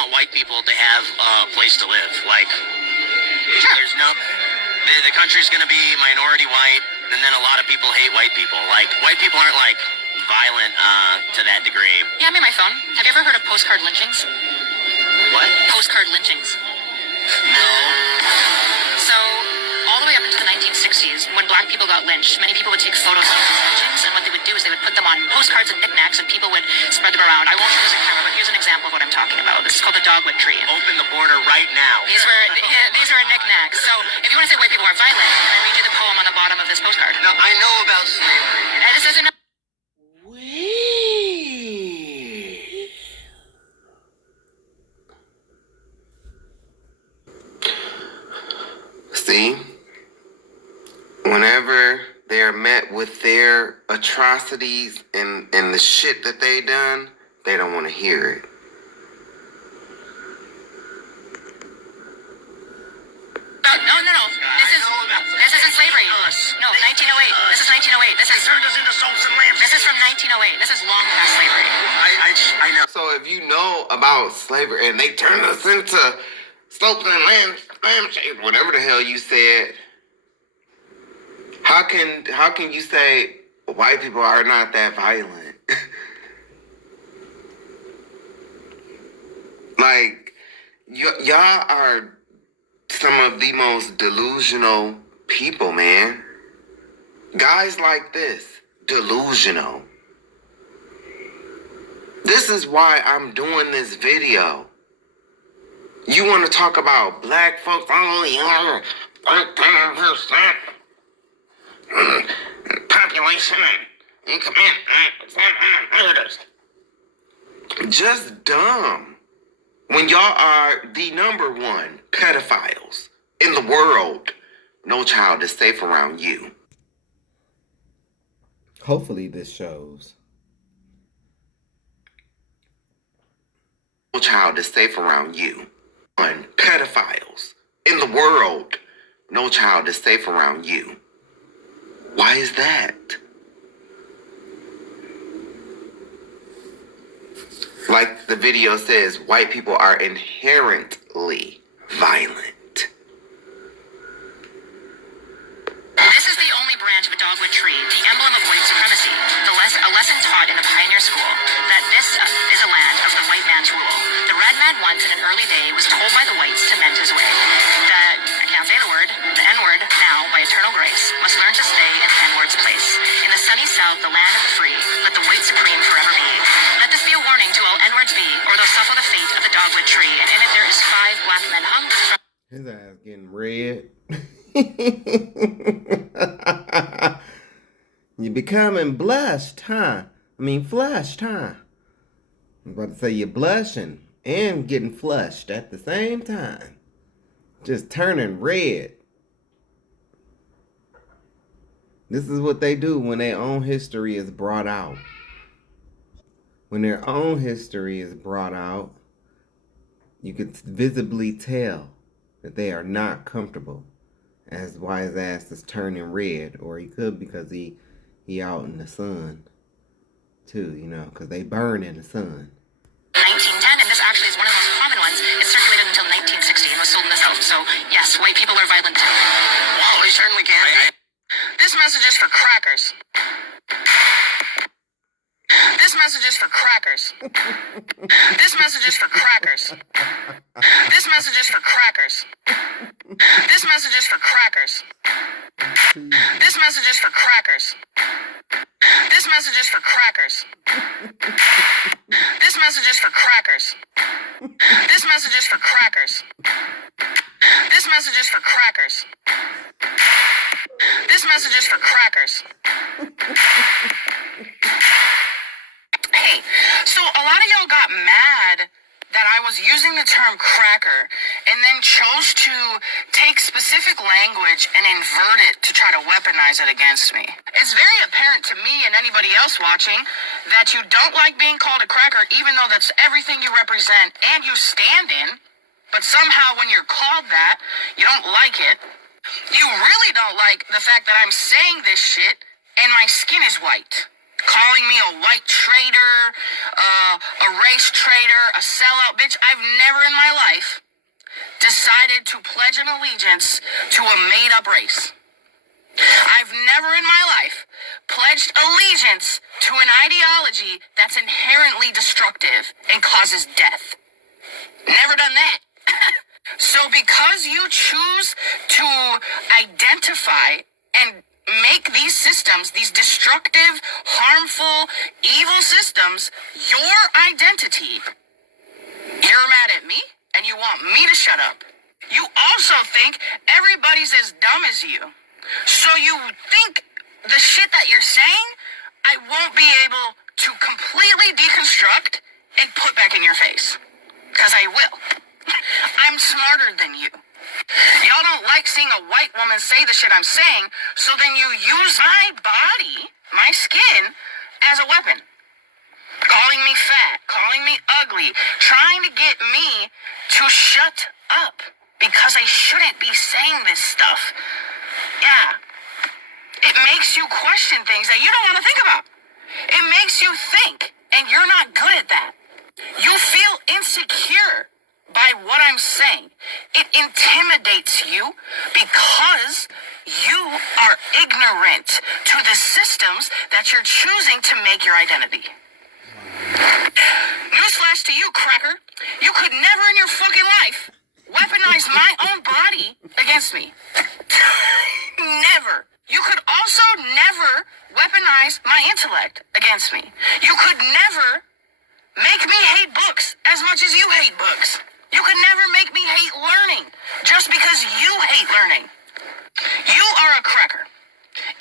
want white people to have a place to live. Like, there's no... The country's going to be minority white, and then a lot of people hate white people. Like, white people aren't, like, violent to that degree. Yeah, I'm in my phone. Have you ever heard of postcard lynchings? What? Postcard lynchings. No. So, all the way up into the 1960s, when black people got lynched, many people would take photos of these lynchings, and what they would do is they would put them on postcards and knickknacks, and people would spread them around. I won't show this on camera, but here's an example of what I'm talking about. This is called the dogwood tree. Open the border right now. These were knickknacks. So, if you want to say white people are violent, can I read you the poem on the bottom of this postcard? No, I know about slavery. This isn't... See, whenever they're met with their atrocities and the shit that they done, they don't want to hear it. No. This isn't slavery. No, 1908. This is 1908. This is from 1908. This is long past slavery. I know. So if you know about slavery and they turn us into soaps and lampshades, whatever the hell you said, how can you say white people are not that violent? Like, y'all are some of the most delusional people, man. Guys like this, delusional. This is why I'm doing this video. You want to talk about black folks only are 13% population and commit murders. Just dumb. When y'all are the number one pedophiles in the world, no child is safe around you. Hopefully this shows. No child is safe around you. One, pedophiles in the world, no child is safe around you. Why is that? Like the video says, white people are inherently violent. This is the only branch of a dogwood tree, the emblem of white supremacy. A lesson taught in the pioneer school that this is a land of the white man's rule. The red man once in an early day was told by the whites to mend his way. I can't say the word, the N-word, now, by eternal grace, must learn to stay in the N-word's place. In the sunny south, the land of the free, let the white supreme forever be. Let this be a warning to all N-words be, or they'll suffer the fate of the dogwood tree. And in it there is 5 black men hung with the... His ass getting red. You becoming blushed, huh? Flushed, huh? I'm about to say you're blushing and getting flushed at the same time. Just turning red. This is what they do when their own history is brought out. When their own history is brought out, you can visibly tell that they are not comfortable. As why his ass is turning red, or he could because he out in the sun too, because they burn in the sun. 1910, and this actually is one of the most common ones. It circulated until 1960 and was sold in the South. So yes, white people are violent too. Well, they certainly can. This message is for crackers. This message is for crackers. This message is for crackers. This message is for crackers. This message is for crackers. This message is for crackers. This message is for crackers. This message is for crackers. This message is for crackers. This message is for crackers. This message is for crackers. Hey, so a lot of y'all got mad that I was using the term cracker and then chose to take specific language and invert it to try to weaponize it against me. It's very apparent to me and anybody else watching that you don't like being called a cracker, even though that's everything you represent and you stand in, but somehow when you're called that, you don't like it. You really don't like the fact that I'm saying this shit and my skin is white. calling me a white traitor, a race traitor, a sellout. Bitch, I've never in my life decided to pledge an allegiance to a made-up race. I've never in my life pledged allegiance to an ideology that's inherently destructive and causes death. Never done that. So because you choose to identify and make these systems, these destructive, harmful, evil systems, your identity, you're mad at me and you want me to shut up. You also think everybody's as dumb as you. So you think the shit that you're saying, I won't be able to completely deconstruct and put back in your face. Because I will. I'm smarter than you. Y'all don't like seeing a white woman say the shit I'm saying, so then you use my body, my skin, as a weapon. Calling me fat, calling me ugly, trying to get me to shut up because I shouldn't be saying this stuff. Yeah. It makes you question things that you don't want to think about. It makes you think, and you're not good at that. You feel insecure by what I'm saying. It intimidates you because you are ignorant to the systems that you're choosing to make your identity. Newsflash to you, cracker. You could never in your fucking life weaponize my own body against me. Never. You could also never weaponize my intellect against me. You could never make me hate books as much as you hate books. You could never make me hate learning just because you hate learning. You are a cracker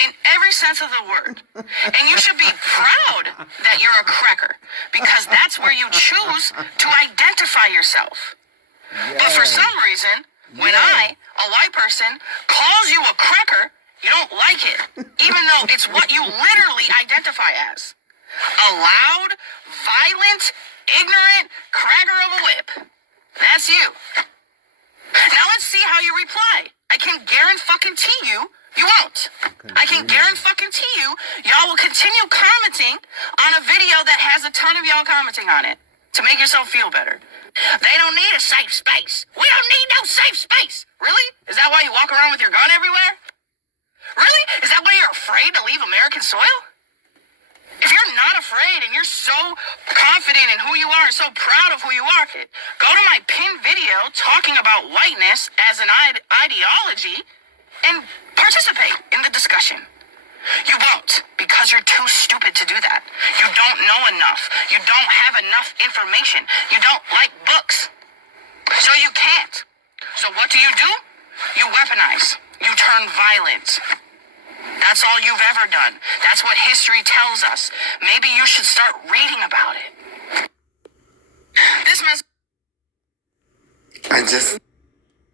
in every sense of the word. And you should be proud that you're a cracker because that's where you choose to identify yourself. But for some reason, when I, a white person, calls you a cracker, you don't like it, even though it's what you literally identify as. A loud, violent, ignorant cracker of a whip. That's you. Now let's see how you reply. I can guarantee you, you won't. I can guarantee you, y'all will continue commenting on a video that has a ton of y'all commenting on it to make yourself feel better. They don't need a safe space. We don't need no safe space. Really? Is that why you walk around with your gun everywhere? Really? Is that why you're afraid to leave American soil? If you're not afraid and you're so confident in who you are and so proud of who you are, go to my pinned video talking about whiteness as an ideology and participate in the discussion. You won't, because you're too stupid to do that. You don't know enough. You don't have enough information. You don't like books. So you can't. So what do? You weaponize. You turn violent. That's all you've ever done. That's what history tells us. Maybe you should start reading about it. This message...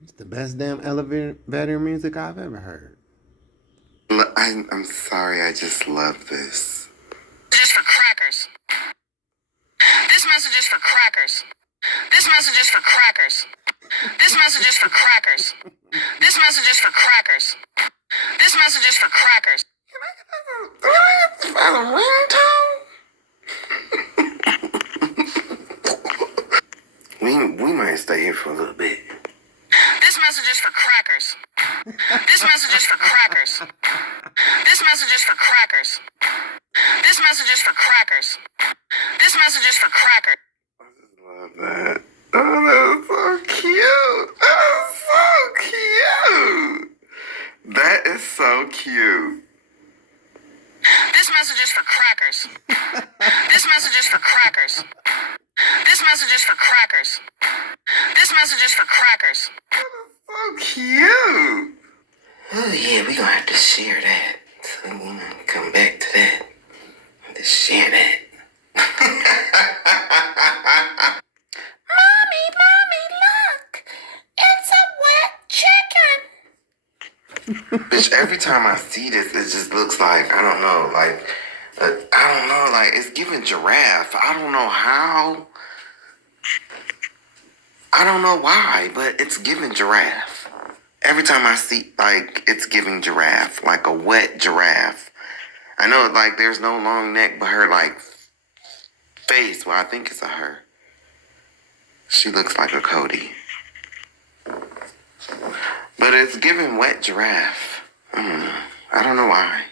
It's the best damn elevator music I've ever heard. I'm sorry, I just love this. This is for crackers. This message is for crackers. This message is for crackers. This message is for crackers. This message is for crackers. This message is for crackers. Can I get a We might stay here for a little bit. This message is for crackers. This message is for crackers. This message is for crackers. This message is for crackers. This message is for crackers. I just love that. Oh, that's so cute. That is so cute. This message is for crackers. This message is for crackers. This message is for crackers. This message is for crackers. So cute. Oh yeah, we gonna have to share that. So we gonna come back to that. Have to share that. Mommy, look! It's a wet chicken. Bitch, every time I see this, it just looks like I don't know, like it's giving giraffe. I don't know how. I don't know why, but it's giving giraffe. Every time I see, like, it's giving giraffe, like a wet giraffe. I know, like, there's no long neck, but her, like, face, well, I think it's a her. She looks like a Cody. But it's giving wet giraffe. I don't know why.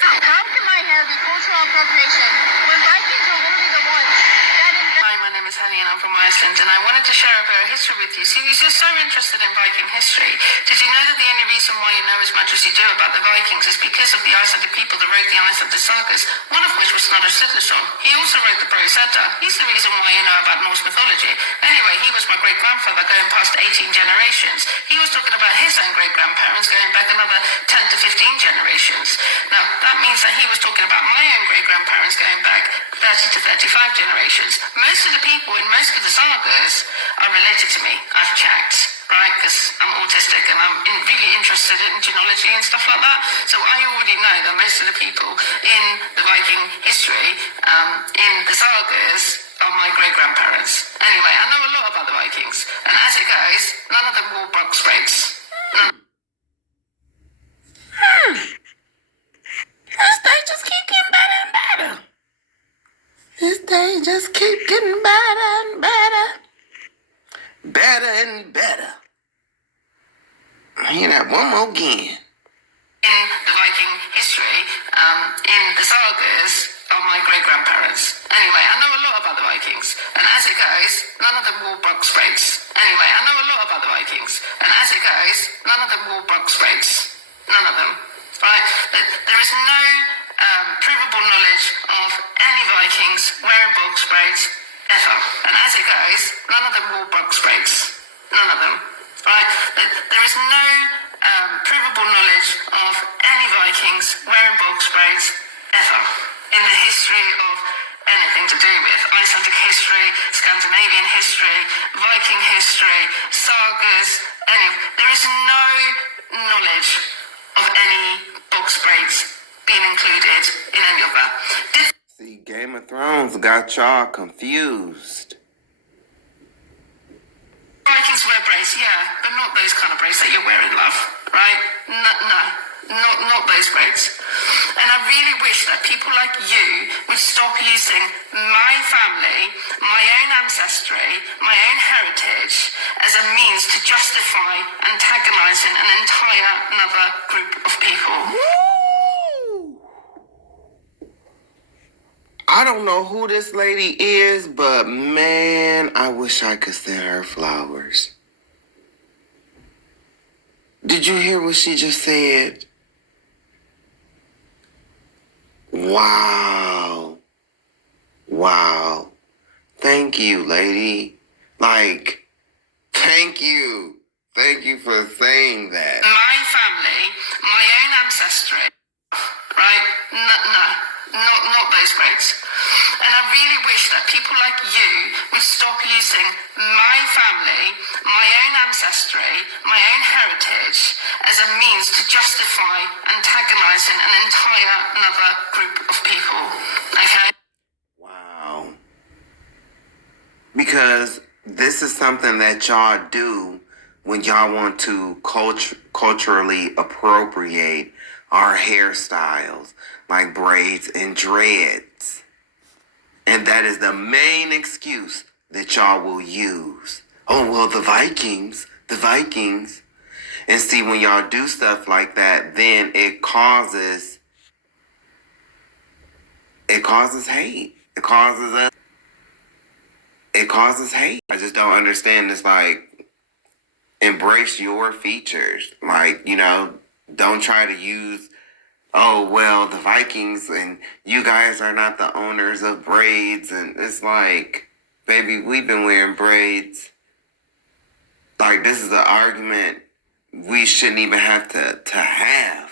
How can my hair be cultural appropriation when Vikings are literally the ones that invented... Hi, my name is Honey and I'm from Iceland, and I wanted to share a bit of history with you. See, you're so interested in Viking history. Did you know that the only reason why you know as much as you do about the Vikings is because of the Icelandic people that wrote the Icelandic sagas, one of which was Snorri Sturluson. He also wrote the Brose Edda. He's the reason why you know about Norse mythology. Anyway, he was my great-grandfather going past 18 generations. He was talking about his own great-grandparents going back another 10 to 15 generations. Now, that means that he was talking about my own great-grandparents going back 30 to 35 generations. Most of the people in most of the sagas are related to me. I've checked, right? Because I'm autistic and I'm really interested in genealogy and stuff like that. So I already know that most of the people in the Viking history, in the sagas, are my great-grandparents. Anyway, I know a lot about the Vikings. And as it goes, none of them wore box braids. This day just keep getting better and better. This day just keep getting better and better. Better and better. Hear that one more again. In the Viking history, in the sagas, are my great-grandparents. Anyway, I know a lot about the Vikings. And as it goes, none of them wore box braids. Anyway, I know a lot about the Vikings. And as it goes, none of them wore box braids. None of them. Right? There is no provable knowledge of any Vikings wearing box braids ever. And as it goes, none of them wore box braids. None of them. Right? There is no provable knowledge of any Vikings wearing box braids ever in the history of anything to do with Icelandic history, Scandinavian history, Viking history, sagas, there is no knowledge of any box braids being included in any of that. See, Game of Thrones got y'all confused. Vikings wear braids, yeah, but not those kind of braids that you're wearing, love, right? Not those braids. And I really wish that people like you would stop using my family, my own ancestry, my own heritage as a means to justify antagonizing an entire another group of people. I don't know who this lady is, but man, I wish I could send her flowers. Did you hear what she just said? Wow. Wow. Thank you, lady. Like, thank you. Thank you for saying that. My family, my own ancestry, right? Not those braids. And I really wish that people like you would stop using my family, my own ancestry, my own heritage as a means to justify antagonizing an entire another group of people. Okay? Wow. Because this is something that y'all do when y'all want to culturally appropriate our hairstyles, like braids and dreads. And that is the main excuse that y'all will use. Oh, well, the Vikings. And see, when y'all do stuff like that, then it causes hate. It causes hate. I just don't understand this, like, embrace your features. Like, don't try to use, oh, well, the Vikings and you guys are not the owners of braids. And it's like, baby, we've been wearing braids. Like, this is an argument we shouldn't even have to have.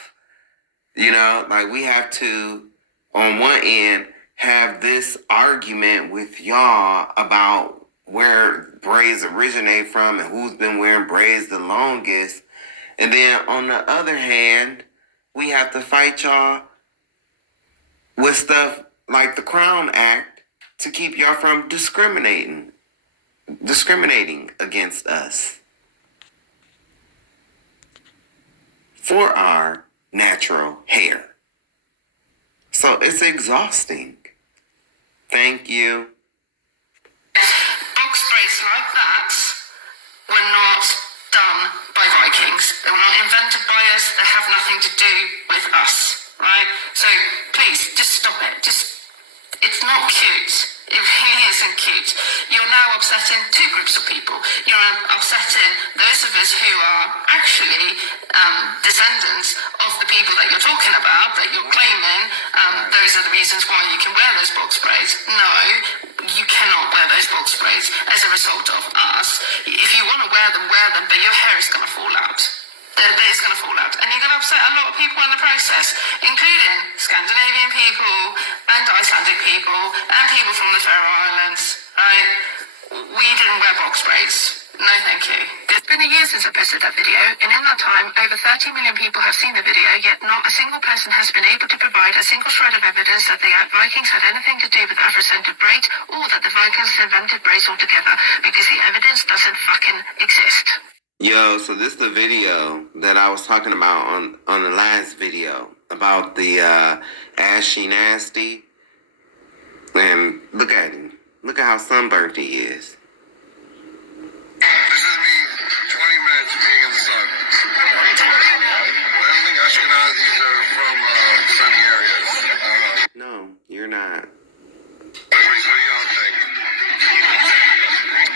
Like, we have to, on one end, have this argument with y'all about where braids originate from and who's been wearing braids the longest. And then on the other hand, we have to fight y'all with stuff like the Crown Act to keep y'all from discriminating against us for our natural hair. So it's exhausting. Thank you. Box sprays like that were not done by Vikings. They were not invented by us. They have nothing to do with us, right? So please, just stop it. It's not cute. It really isn't cute. You're now upsetting two groups of people. You're upsetting those of us who are actually descendants of the people that you're talking about, that you're claiming. Those are the reasons why you can wear those box sprays. No, you cannot wear those box sprays as a result of us. If you want to wear them, but your hair is going to fall out. It's going to fall out. And you're going to upset a lot of people in the process, including Scandinavian people and Icelandic people and people from the Faroe Islands, right? We didn't wear box sprays. No, thank you. It's been a year since I posted that video, and in that time, over 30 million people have seen the video, yet not a single person has been able to provide a single shred of evidence that the Vikings had anything to do with Afrocentric braids, or that the Vikings invented braids altogether, because the evidence doesn't fucking exist. Yo, so this is the video that I was talking about on the last video about the ashy nasty. And look at him. Look at how sunburnt he is. This is me, 20 minutes being in the sun. I think Ashkenazis are from sunny areas. No, you're not. What do y'all think?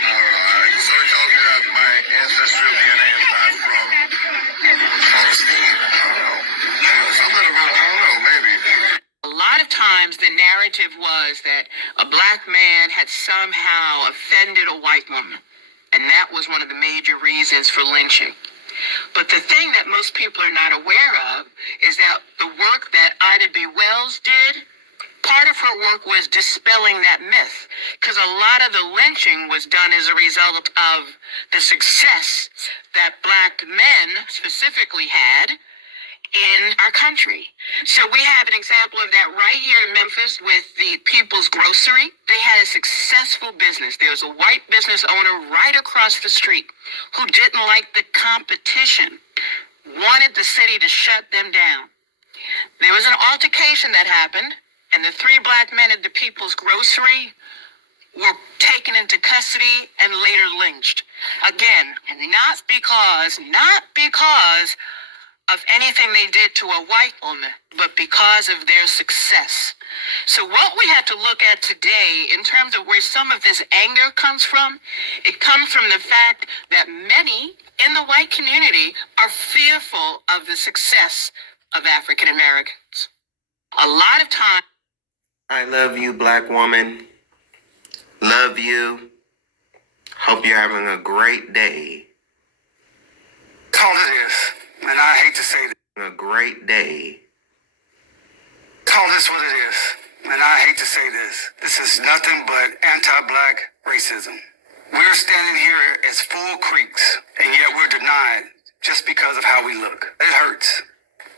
Alright, so it tells me that my ancestral DNA is not from Palestine. I don't know. Something about, I don't know, maybe. A lot of times the narrative was that a black man had somehow offended a white woman. And that was one of the major reasons for lynching. But the thing that most people are not aware of is that the work that Ida B. Wells did, part of her work was dispelling that myth. Because a lot of the lynching was done as a result of the success that black men specifically had in our country. So we have an example of that right here in Memphis with the People's Grocery. They had a successful business. There was a white business owner right across the street who didn't like the competition, wanted the city to shut them down. There was an altercation that happened, and the three black men at the People's Grocery were taken into custody and later lynched. Again, not because of anything they did to a white woman, but because of their success. So what we have to look at today in terms of where some of this anger comes from, it comes from the fact that many in the white community are fearful of the success of African Americans. A lot of times, I love you, black woman. Love you. Hope you're having a great day. Call it is. And I hate to say this. A great day. Call this what it is. And I hate to say this. This is nothing but anti-black racism. We're standing here as full creeks, and yet we're denied just because of how we look. It hurts.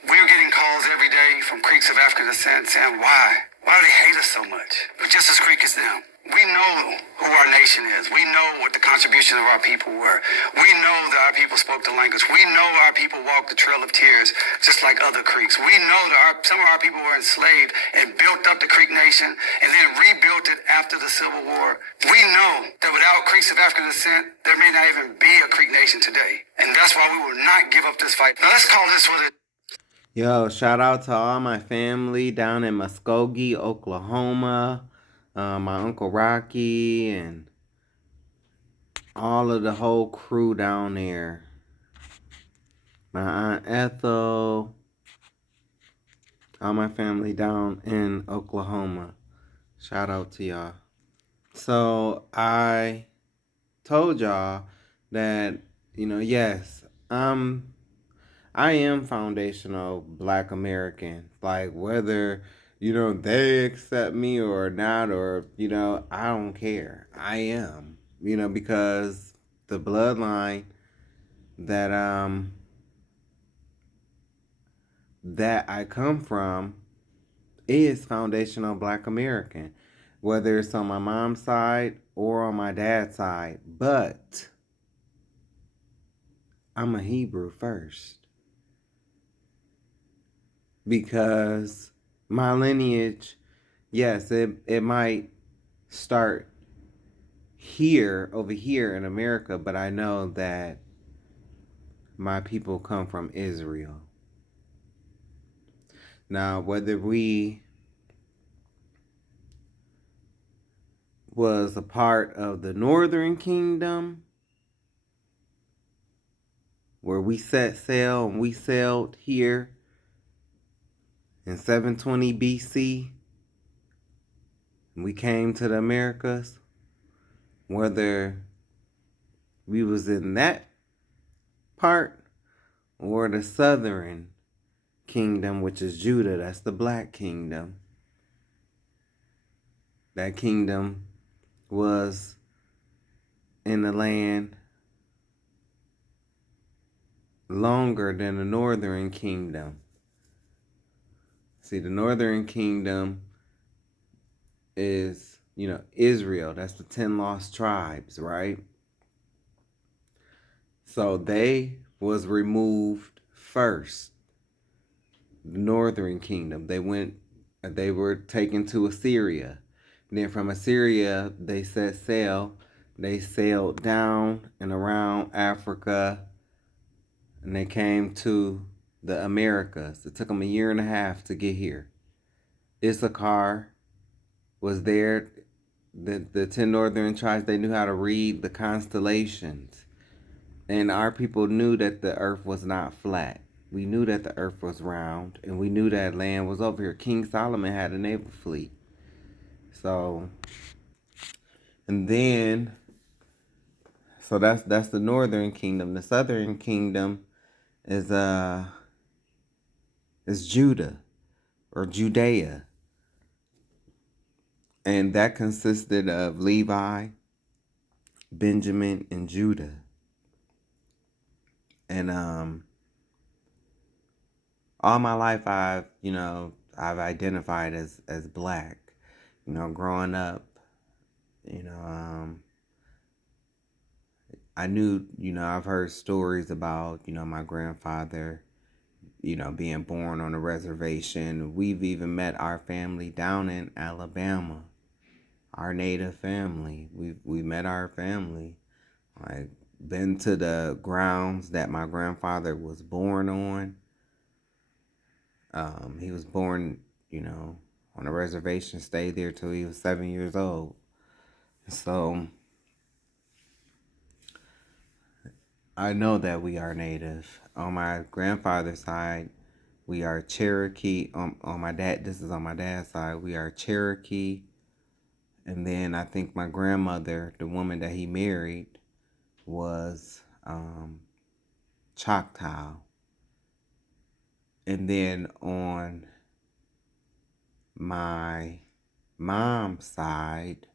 We're getting calls every day from creeks of African descent saying, why? Why do they hate us so much? We're just as creek as them. We know who our nation is. We know what the contributions of our people were. We know that our people spoke the language. We know our people walked the trail of tears just like other creeks. We know that some of our people were enslaved and built up the Creek Nation and then rebuilt it after the Civil War. We know that without creeks of African descent, there may not even be a Creek Nation today. And that's why we will not give up this fight. Now let's call this what it is. Yo, shout out to all my family down in Muskogee, Oklahoma. My Uncle Rocky and all of the whole crew down there. My Aunt Ethel. All my family down in Oklahoma. Shout out to y'all. So I told y'all that, yes, I am foundational Black American. Like whether they accept me or not, or, I don't care. I am, because the bloodline that I come from is foundational Black American, whether it's on my mom's side or on my dad's side. But I'm a Hebrew first, because my lineage, yes, it might start here, over here in America, but I know that my people come from Israel. Now, whether we was a part of the Northern Kingdom, where we set sail and we sailed here in 720 BC, and we came to the Americas, whether we was in that part or the Southern Kingdom, which is Judah, that's the Black Kingdom. That kingdom was in the land longer than the Northern Kingdom. See, the Northern Kingdom is, Israel. That's the 10 lost tribes, right? So they was removed first. The Northern Kingdom. They were taken to Assyria. And then from Assyria, they set sail. They sailed down and around Africa, and they came to the Americas. It took them 1.5 years to get here. Issachar was there. The 10 northern tribes, they knew how to read the constellations. And our people knew that the earth was not flat. We knew that the earth was round, and we knew that land was over here. King Solomon had a naval fleet. So, and then, so that's the Northern Kingdom. The Southern Kingdom is Judah or Judea. And that consisted of Levi, Benjamin, and Judah. And all my life I've identified as black. Growing up, I knew, I've heard stories about, my grandfather, being born on a reservation. We've even met our family down in Alabama, our native family. We met our family. Like, been to the grounds that my grandfather was born on. He was born, on a reservation, stayed there till he was 7 years old. So I know that we are native. On my grandfather's side, we are Cherokee. On my dad, this is on my dad's side, we are Cherokee. And then I think my grandmother, the woman that he married, was Choctaw. And then on my mom's side,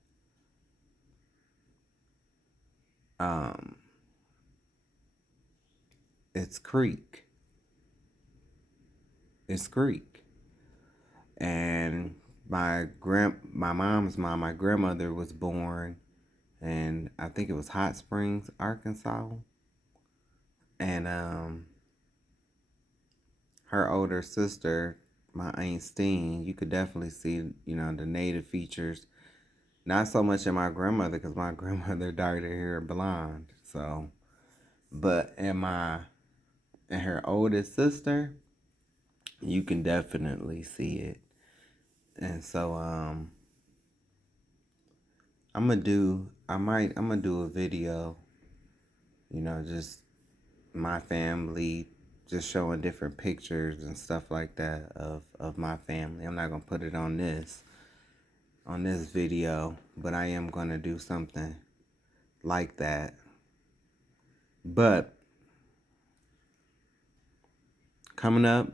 it's Creek. It's Creek. And my mom's mom, my grandmother, was born in, I think it was Hot Springs, Arkansas. And her older sister, my Aunt Steen, you could definitely see, the native features. Not so much in my grandmother, because my grandmother dyed her hair blonde. So, but in her oldest sister, you can definitely see it. And so I'm gonna do a video, just my family, just showing different pictures and stuff like that of my family. I'm not gonna put it on this video, but I am gonna do something like that. But coming up,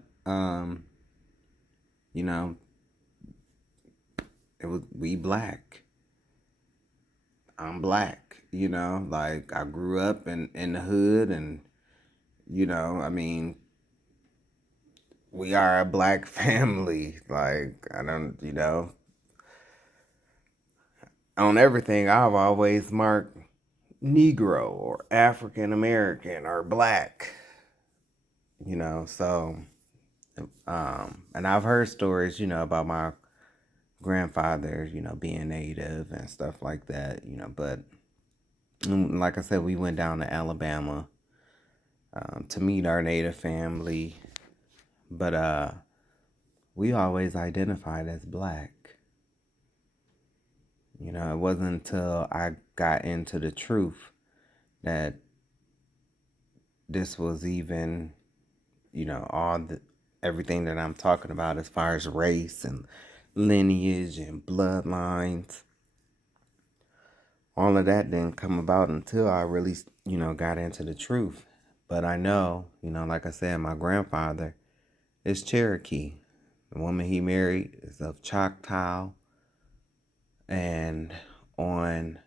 it was we black. I'm black, like I grew up in the hood, and we are a black family. Like, I don't, on everything I've always marked Negro or African American or black, so, And I've heard stories, about my grandfather, being native and stuff like that, but like I said, we went down to Alabama to meet our native family, but we always identified as black. It wasn't until I got into the truth that this was even, everything that I'm talking about as far as race and lineage and bloodlines. All of that didn't come about until I really, got into the truth. But I know, like I said, my grandfather is Cherokee. The woman he married is of Choctaw. And on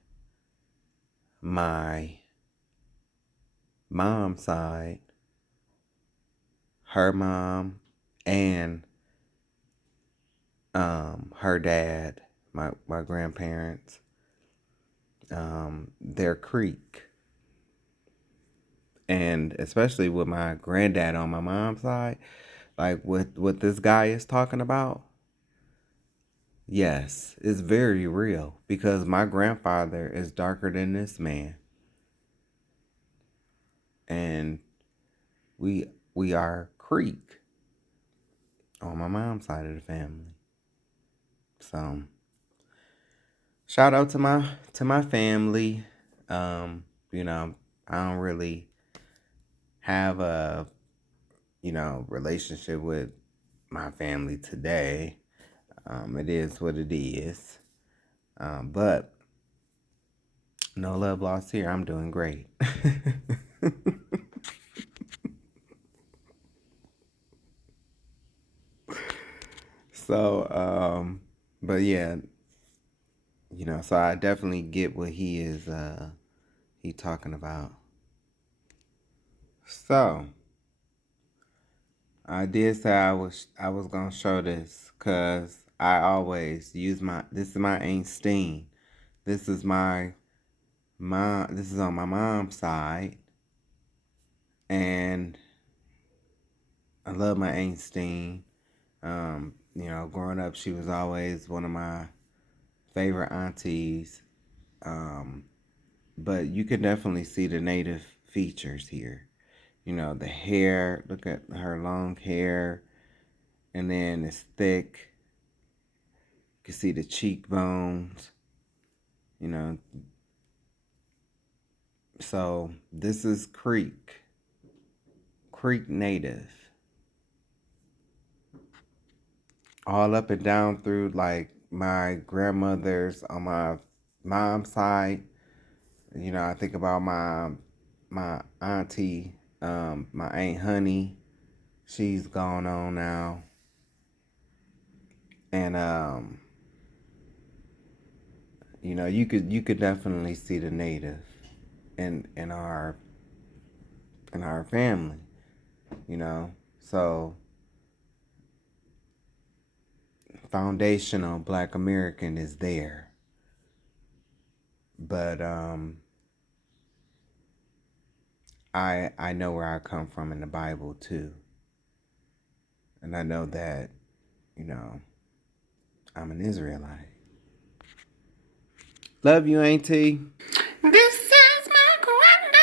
my mom's side, her mom and her dad, my grandparents, they're Creek. And especially with my granddad on my mom's side, like what this guy is talking about, yes, it's very real because my grandfather is darker than this man. And we are Creek on my mom's side of the family. So shout out to my family. I don't really have a relationship with my family today. It is what it is. But no love lost here. I'm doing great. So, but yeah, so I definitely get what he talking about. So, I did say I was gonna show this because I always use this is my Aunt Steen. This is my mom. This is on my mom's side, and I love my Aunt Steen. Growing up, she was always one of my favorite aunties. But you can definitely see the native features here. The hair, look at her long hair, and then it's thick. You can see the cheekbones, So this is Creek native. All up and down through like my grandmother's on my mom's side. I think about my auntie, my Aunt Honey. She's gone on now. And you could definitely see the native in our family, So foundational Black American is there. But I know where I come from in the Bible too. And I know that, I'm an Israelite. Love you, Auntie. This is my granddaddy.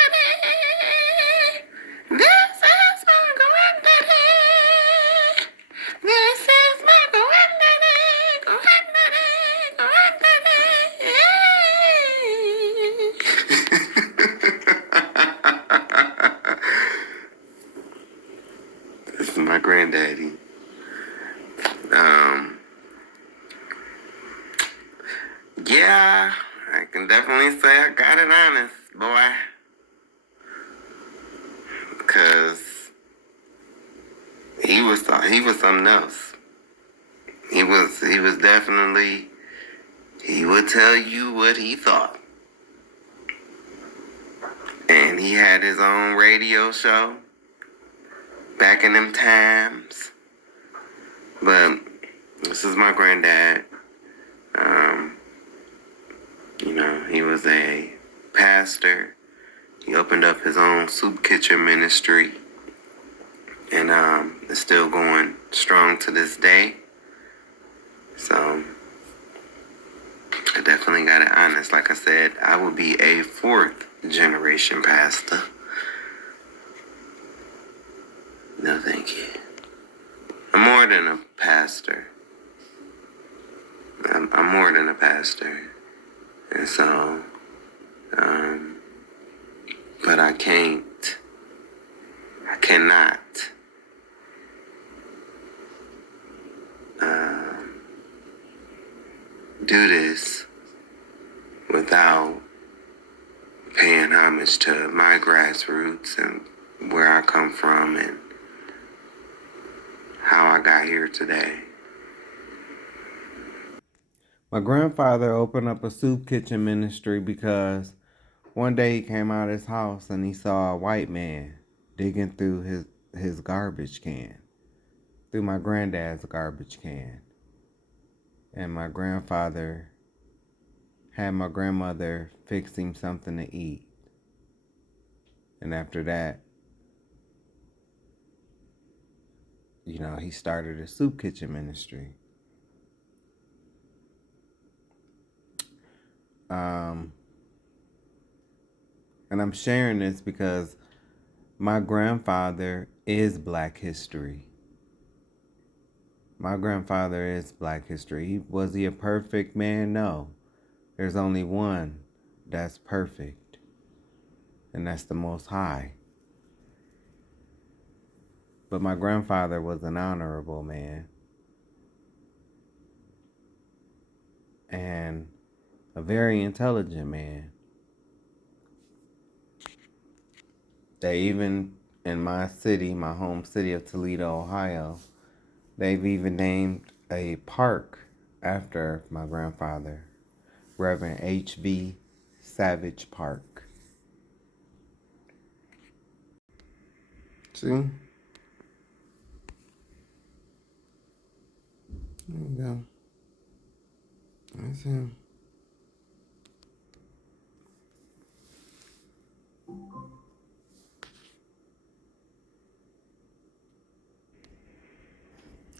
This is my granddaddy. This is my granddaddy. This is my granddaddy. Yeah, I can definitely say I got it honest, boy. Cause he was something else. He was definitely, he would tell you what he thought. And he had his own radio show back in them times. But this is my granddad. He was a pastor. He opened up his own soup kitchen ministry. And it's still going strong to this day. So I definitely got it honest. Like I said, I will be a 4th generation pastor. No, thank you. I'm more than a pastor. I'm more than a pastor. And so, but I cannot do this without paying homage to my grassroots and where I come from and how I got here today. My grandfather opened up a soup kitchen ministry because one day he came out of his house and he saw a white man digging through his garbage can, through my granddad's garbage can. And my grandfather had my grandmother fix him something to eat. And after that, he started a soup kitchen ministry. And I'm sharing this because my grandfather is Black history. My grandfather is Black history. Was he a perfect man? No. There's only one that's perfect, and that's the Most High. But my grandfather was an honorable man and a very intelligent man. They even, in my city, my home city of Toledo, Ohio, they've even named a park after my grandfather, Reverend H.V. Savage Park. See? There you go. That's him.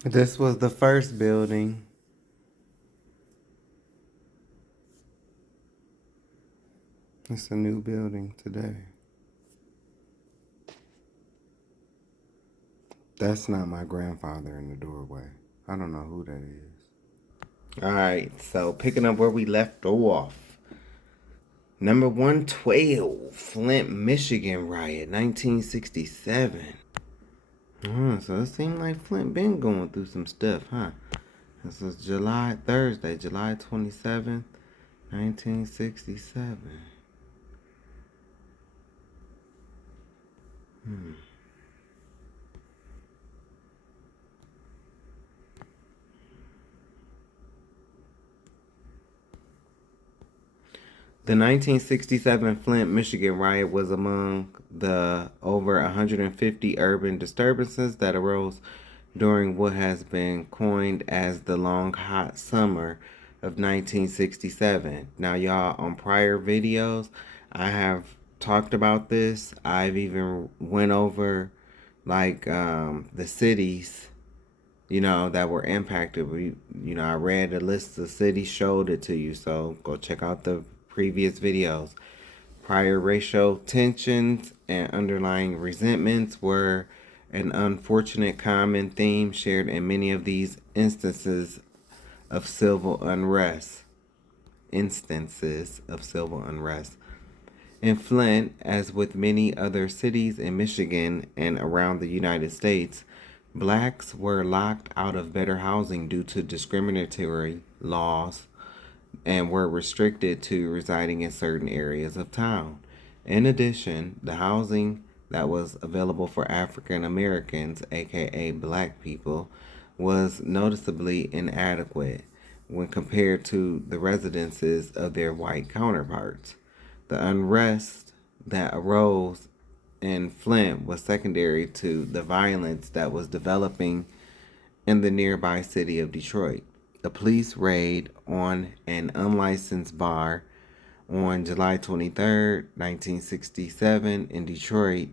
This was the first building. It's a new building today. That's not my grandfather in the doorway. I don't know who that is. Alright, so picking up where we left off. Number 112, Flint, Michigan riot, 1967. So it seemed like Flint been going through some stuff, huh? This was Thursday, July 27th, 1967. The 1967 Flint, Michigan riot was among the over 150 urban disturbances that arose during what has been coined as the long hot summer of 1967. Now, y'all, on prior videos, I have talked about this. I've even went over the cities that were impacted. I read a list of cities, showed it to you, so go check out the previous videos. Prior racial tensions and underlying resentments were an unfortunate common theme shared in many of these instances of civil unrest. In Flint, as with many other cities in Michigan and around the United States, blacks were locked out of better housing due to discriminatory laws and were restricted to residing in certain areas of town. In addition, the housing that was available for African Americans, aka black people, was noticeably inadequate when compared to the residences of their white counterparts. The unrest that arose in Flint was secondary to the violence that was developing in the nearby city of Detroit. A police raid on an unlicensed bar on July 23rd, 1967 in Detroit,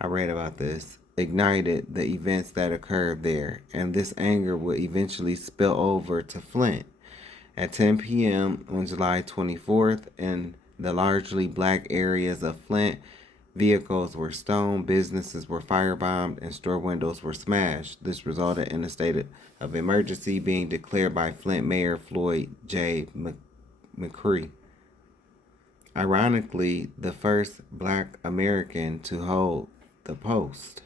I read about this, ignited the events that occurred there, and this anger would eventually spill over to Flint. At 10 p.m. on July 24th, in the largely black areas of Flint, vehicles were stoned, businesses were firebombed, and store windows were smashed. This resulted in a state of emergency being declared by Flint Mayor Floyd J. McCree. Ironically, the first black American to hold the post.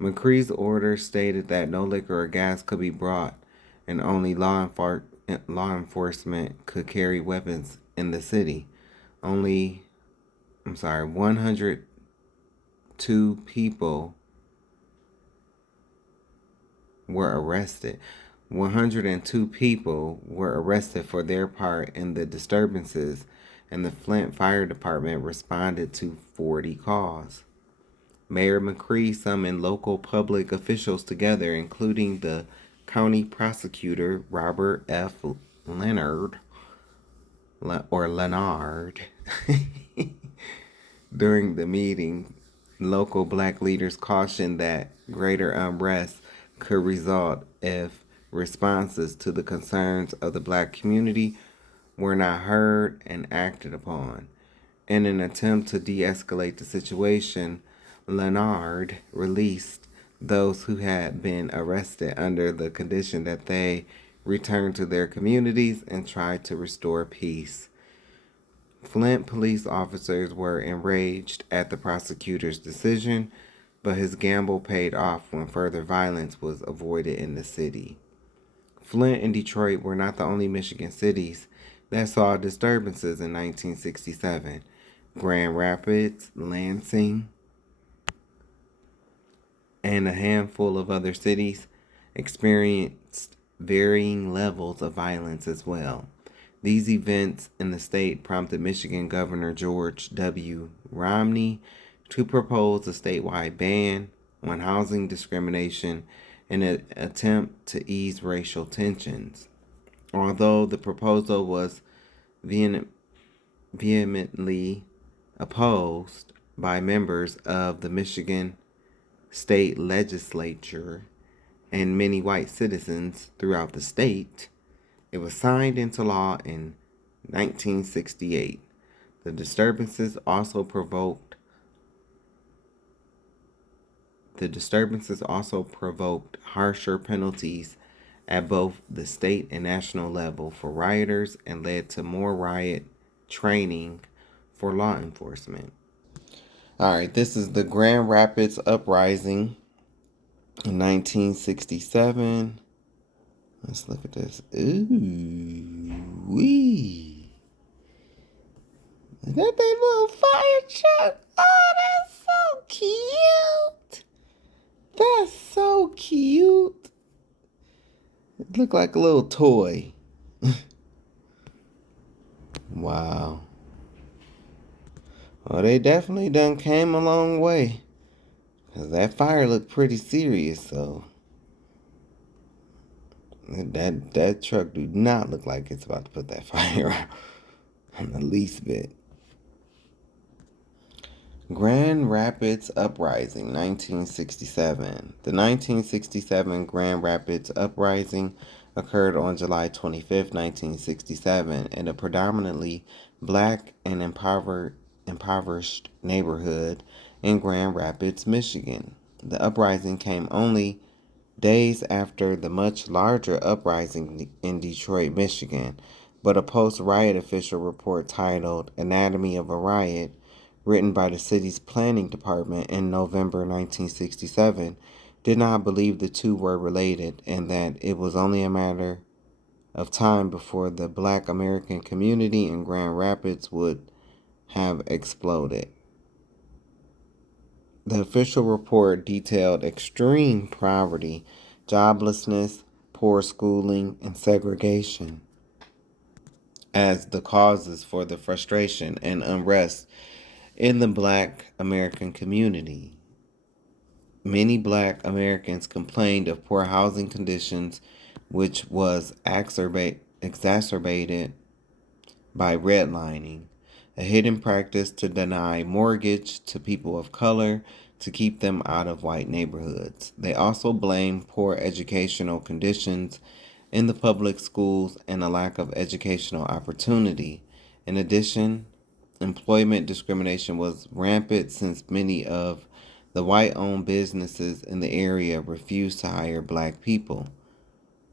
McCree's order stated that no liquor or gas could be brought, and only law enforcement could carry weapons in the city. 102 people were arrested. 102 people were arrested for their part in the disturbances, and the Flint Fire Department responded to 40 calls. Mayor McCree summoned local public officials together, including the county prosecutor, Robert F. Leonard. During the meeting, local black leaders cautioned that greater unrest could result if responses to the concerns of the black community were not heard and acted upon. In an attempt to de-escalate the situation, Leonard released those who had been arrested under the condition that they return to their communities and try to restore peace. Flint police officers were enraged at the prosecutor's decision, but his gamble paid off when further violence was avoided in the city. Flint and Detroit were not the only Michigan cities that saw disturbances in 1967. Grand Rapids, Lansing, and a handful of other cities experienced varying levels of violence as well. These events in the state prompted Michigan Governor George W. Romney to propose a statewide ban on housing discrimination in an attempt to ease racial tensions. Although the proposal was vehemently opposed by members of the Michigan state legislature and many white citizens throughout the state, it was signed into law in 1968. The disturbances also provoked harsher penalties at both the state and national level for rioters and led to more riot training for law enforcement. All right, this is the Grand Rapids Uprising in 1967. Let's look at this. Ooh, wee. Is that their little fire truck? Oh, that's so cute. That's so cute. It looked like a little toy. Wow. Well, they definitely done came a long way. Because that fire looked pretty serious, so. That truck do not look like it's about to put that fire out. On the least bit. Grand Rapids Uprising, 1967. The 1967 Grand Rapids Uprising occurred on July 25, 1967, in a predominantly black and impoverished neighborhood in Grand Rapids, Michigan. The uprising came only days after the much larger uprising in Detroit, Michigan, but a post-riot official report titled Anatomy of a Riot, written by the city's planning department in November 1967, did not believe the two were related and that it was only a matter of time before the black American community in Grand Rapids would have exploded. The official report detailed extreme poverty, joblessness, poor schooling, and segregation as the causes for the frustration and unrest in the black American community. Many black Americans complained of poor housing conditions, which was exacerbated by redlining, a hidden practice to deny mortgage to people of color, to keep them out of white neighborhoods. They also blamed poor educational conditions in the public schools and a lack of educational opportunity. In addition, employment discrimination was rampant since many of the white-owned businesses in the area refused to hire black people.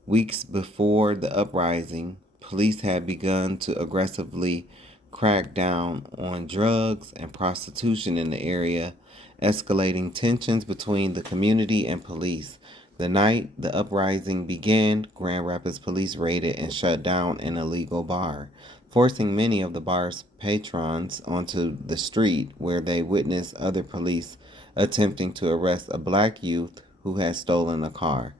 Weeks before the uprising, police had begun to aggressively crack down on drugs and prostitution in the area, escalating tensions between the community and police. The night the uprising began, Grand Rapids police raided and shut down an illegal bar, forcing many of the bar's patrons onto the street, where they witnessed other police attempting to arrest a black youth who had stolen a car.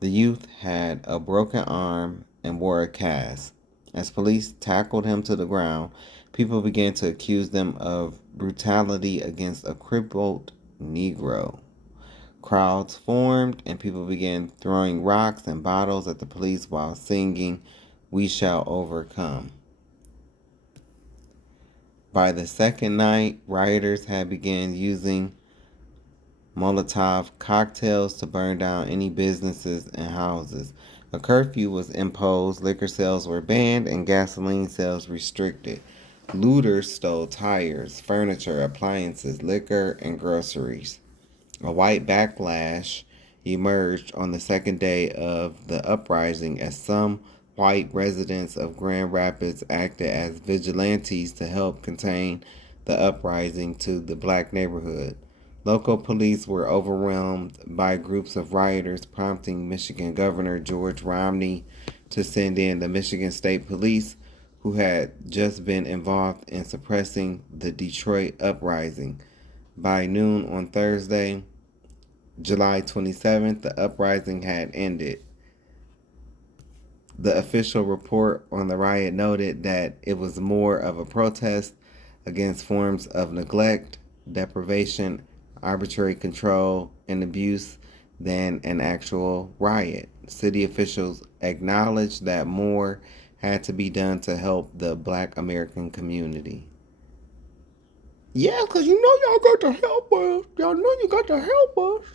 The youth had a broken arm and wore a cast. As police tackled him to the ground, people began to accuse them of brutality against a crippled Negro. Crowds formed and people began throwing rocks and bottles at the police while singing, "We shall overcome." By the second night, rioters had begun using Molotov cocktails to burn down any businesses and houses. A curfew was imposed, liquor sales were banned, and gasoline sales restricted. Looters stole tires, furniture, appliances, liquor, and groceries. A white backlash emerged on the second day of the uprising as some white residents of Grand Rapids acted as vigilantes to help contain the uprising to the black neighborhood. Local police were overwhelmed by groups of rioters, prompting Michigan Governor George Romney to send in the Michigan State Police, who had just been involved in suppressing the Detroit uprising. By noon on Thursday, July 27th, the uprising had ended. The official report on the riot noted that it was more of a protest against forms of neglect, deprivation, arbitrary control, and abuse than an actual riot. City officials acknowledged that more had to be done to help the black American community. Yeah, because you know y'all got to help us. Y'all know you got to help us.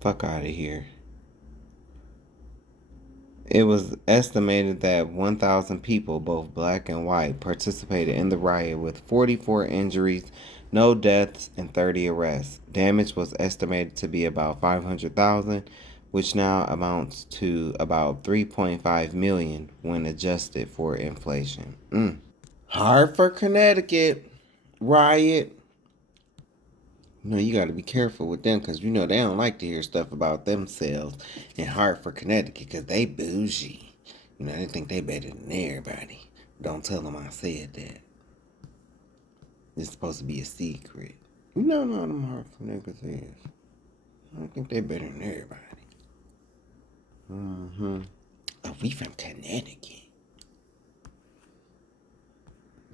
Fuck out of here. It was estimated that 1,000 people, both black and white, participated in the riot, with 44 injuries, no deaths, and 30 arrests. Damage was estimated to be about $500,000, which now amounts to about $3.5 million when adjusted for inflation. Hartford, Connecticut riot. You know, you got to be careful with them because, you know, they don't like to hear stuff about themselves in Hartford, Connecticut because they bougie. You know, they think they better than everybody. Don't tell them I said that. It's supposed to be a secret. You know how them Hartford niggas is. I think they better than everybody. Oh, we from Connecticut.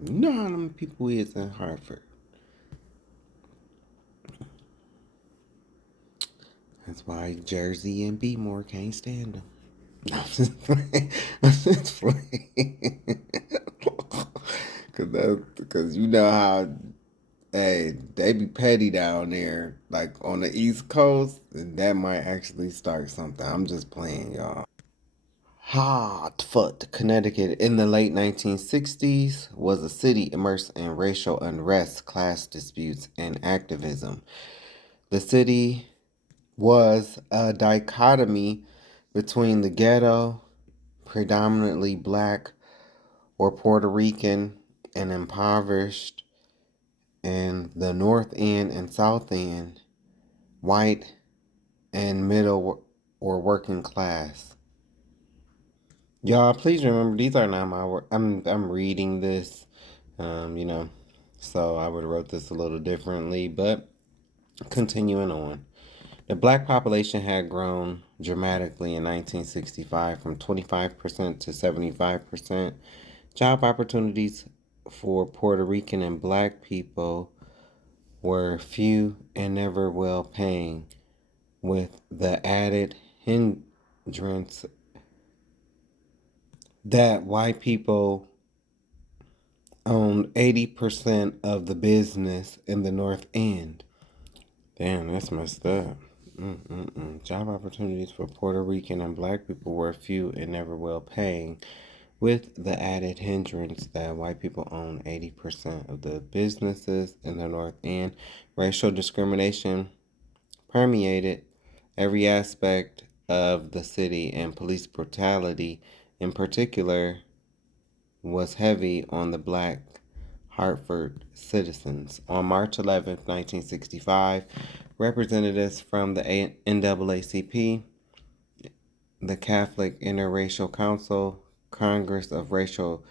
You know how them people is in Hartford. That's why Jersey and B-More can't stand them. No, I'm just playing. I'm just playing. Because you know how, hey, they be petty down there, like on the East Coast, and that might actually start something. I'm just playing, y'all. Hartford, Connecticut, in the late 1960s, was a city immersed in racial unrest, class disputes, and activism. The city was a dichotomy between the ghetto, predominantly black or Puerto Rican and impoverished, and the North End and South End, white and middle or working class. Y'all, please remember, these are not my words. I'm reading this, you know, so I would have wrote this a little differently, but continuing on. The black population had grown dramatically in 1965 from 25% to 75%. Job opportunities for Puerto Rican and black people were few and never well paying, with the added hindrance that white people owned 80% of the business in the North End. Damn, that's messed up. Job opportunities for Puerto Rican and Black people were few and never well paying, with the added hindrance that white people own 80% of the businesses in the North End. Racial discrimination permeated every aspect of the city, and police brutality, in particular, was heavy on the Black Hartford citizens. On March 11th, 1965, representatives from the NAACP, the Catholic Interracial Council, Congress of Racial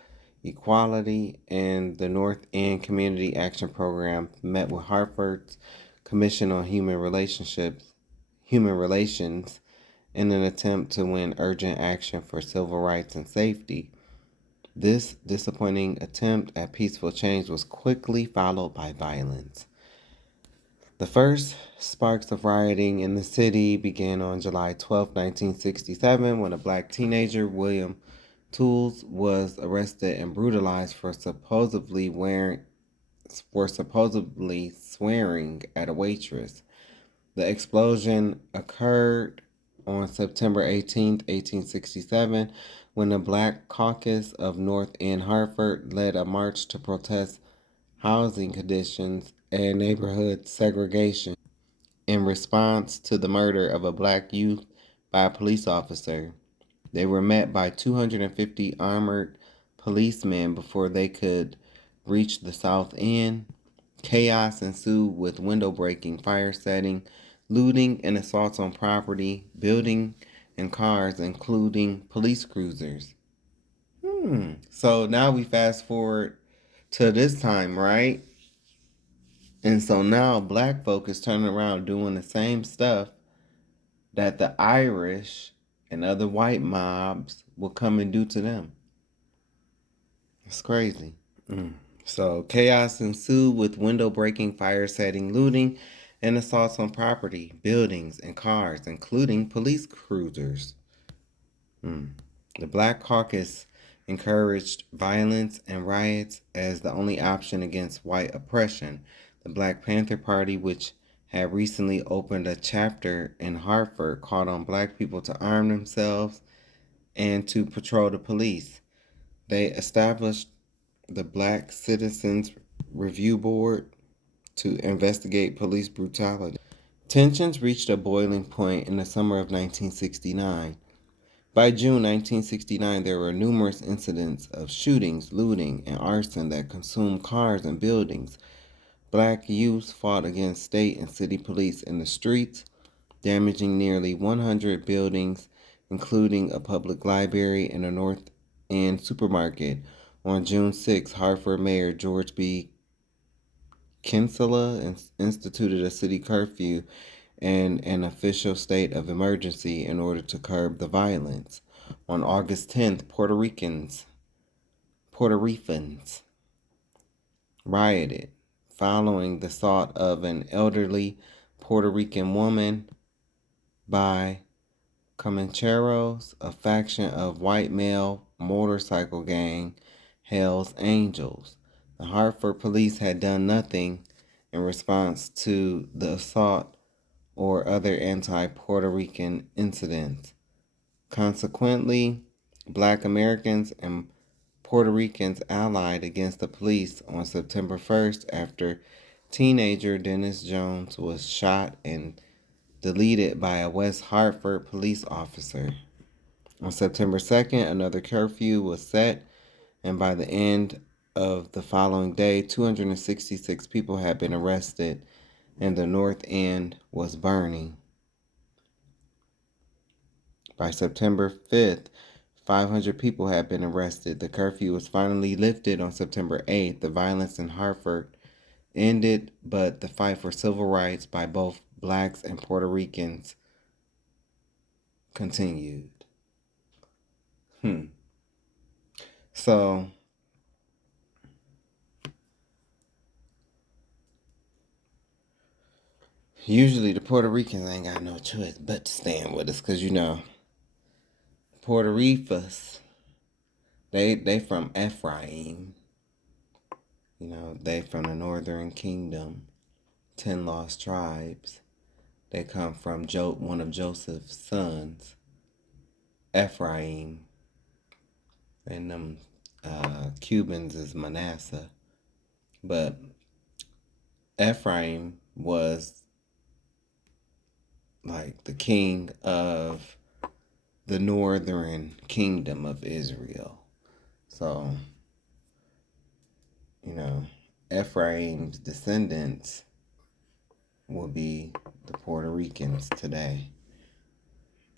Equality, and the North End Community Action Program met with Hartford's Commission on Human Relations in an attempt to win urgent action for civil rights and safety. This disappointing attempt at peaceful change was quickly followed by violence. The first sparks of rioting in the city began on July 12, 1967, when a Black teenager, William Tools, was arrested and brutalized for supposedly swearing at a waitress. The explosion occurred on September 18, 1867, when the Black Caucus of North End Hartford led a march to protest housing conditions and neighborhood segregation in response to the murder of a Black youth by a police officer. They were met by 250 armored policemen before they could reach the South End. Chaos ensued with window breaking, fire setting, looting, and assaults on property, building, and cars, including police cruisers. So now we fast forward to this time, right? And so now Black folk is turning around doing the same stuff that the Irish and other white mobs will come and do to them. It's crazy. So chaos ensued with window breaking, fire setting, looting, and assaults on property, buildings, and cars, including police cruisers. The Black Caucus encouraged violence and riots as the only option against white oppression. The Black Panther Party, which had recently opened a chapter in Hartford, called on Black people to arm themselves and to patrol the police. They established the Black Citizens Review Board to investigate police brutality. Tensions reached a boiling point in the summer of 1969. By June 1969, there were numerous incidents of shootings, looting, and arson that consumed cars and buildings. Black youth fought against state and city police in the streets, damaging nearly 100 buildings, including a public library and a North End supermarket. On June 6, Hartford Mayor George B. Kinsella instituted a city curfew and an official state of emergency in order to curb the violence. On August 10th, Puerto Ricans rioted following the assault of an elderly Puerto Rican woman by Comancheros, a faction of white male motorcycle gang Hell's Angels. The Hartford police had done nothing in response to the assault or other anti-Puerto Rican incidents. Consequently, Black Americans and Puerto Ricans allied against the police on September 1st after teenager Dennis Jones was shot and deleted by a West Hartford police officer. On September 2nd, another curfew was set, and by the end of the following day, 266 people had been arrested and the North End was burning. By September 5th, 500 people had been arrested. The curfew was finally lifted on September 8th. The violence in Hartford ended, but the fight for civil rights by both Blacks and Puerto Ricans continued. So, usually the Puerto Ricans ain't got no choice but to stand with us, because Puerto Ricans, they from Ephraim. You know, they from the Northern Kingdom, 10 lost tribes. They come from one of Joseph's sons, Ephraim, and them Cubans is Manasseh. But Ephraim was like the king of the northern kingdom of Israel. So, you know, Ephraim's descendants will be the Puerto Ricans today.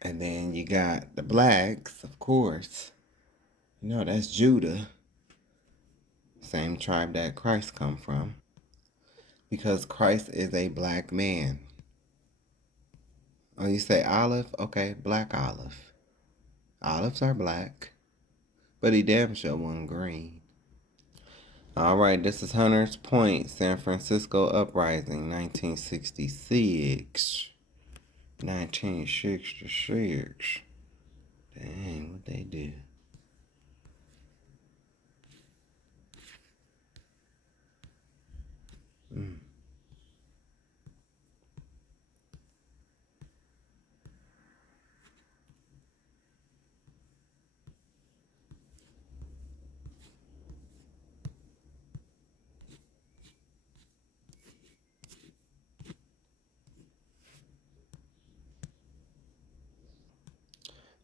And then you got the blacks, of course. You know, that's Judah. Same tribe that Christ come from. Because Christ is a black man. Oh, you say olive? Okay, black olive. Olives are black. But he damn sure wasn't green. Alright, this is Hunter's Point, San Francisco Uprising, 1966. 1966. Dang, what they do?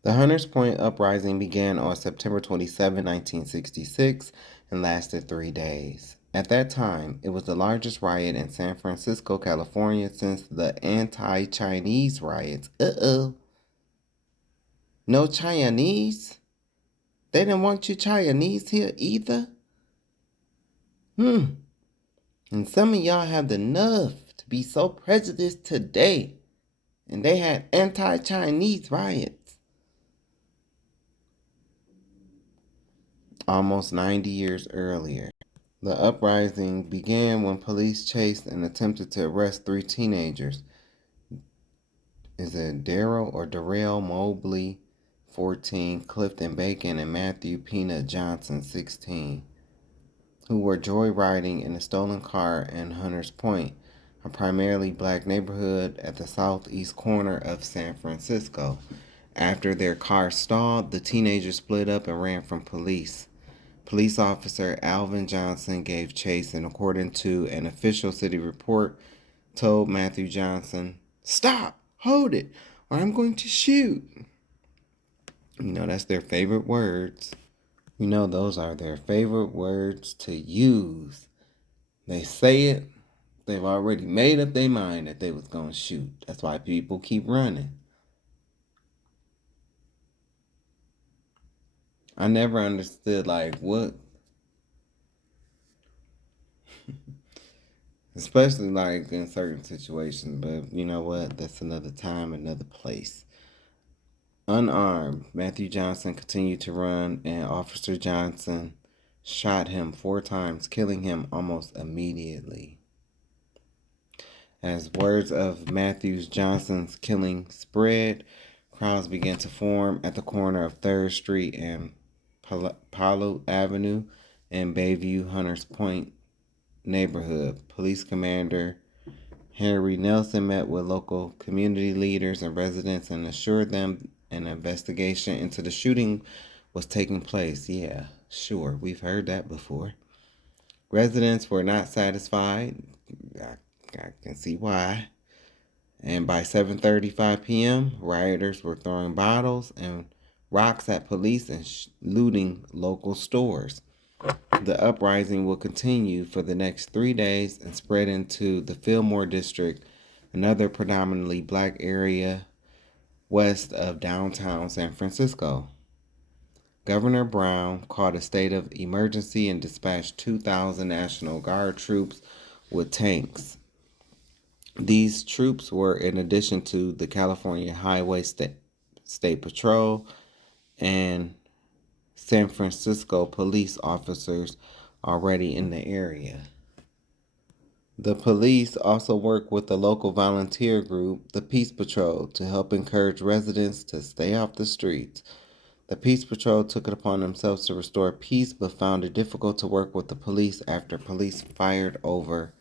The Hunters Point Uprising began on September 27, 1966, and lasted 3 days. At that time, it was the largest riot in San Francisco, California since the anti-Chinese riots. No Chinese? They didn't want you Chinese here either? And some of y'all have the nerve to be so prejudiced today. And they had anti-Chinese riots. Almost 90 years earlier. The uprising began when police chased and attempted to arrest 3 teenagers. Is it Darrell Mobley, 14, Clifton Bacon, and Matthew Peanut Johnson, 16, who were joyriding in a stolen car in Hunters Point, a primarily black neighborhood at the southeast corner of San Francisco. After their car stalled, the teenagers split up and ran from police. Police officer Alvin Johnson gave chase and, according to an official city report, told Matthew Johnson, "Stop! Hold it! Or I'm going to shoot!" You know, that's their favorite words. You know, those are their favorite words to use. They say it, they've already made up their mind that they was going to shoot. That's why people keep running. I never understood, like, what... Especially, like, in certain situations. But you know what? That's another time, another place. Unarmed, Matthew Johnson continued to run, and Officer Johnson shot him 4 times, killing him almost immediately. As words of Matthew Johnson's killing spread, crowds began to form at the corner of 3rd Street and Palo Avenue in Bayview Hunters Point neighborhood. Police Commander Henry Nelson met with local community leaders and residents and assured them an investigation into the shooting was taking place. Yeah, sure, we've heard that before. Residents were not satisfied. I can see why. And by 7:35 p.m., rioters were throwing bottles and rocks at police and looting local stores. The uprising will continue for the next 3 days and spread into the Fillmore District, another predominantly black area west of downtown San Francisco. Governor Brown called a state of emergency and dispatched 2,000 National Guard troops with tanks. These troops were in addition to the California Highway State Patrol and San Francisco police officers already in the area. The police also work with the local volunteer group, the Peace Patrol, to help encourage residents to stay off the streets. The Peace Patrol took it upon themselves to restore peace, but found it difficult to work with the police after police fired over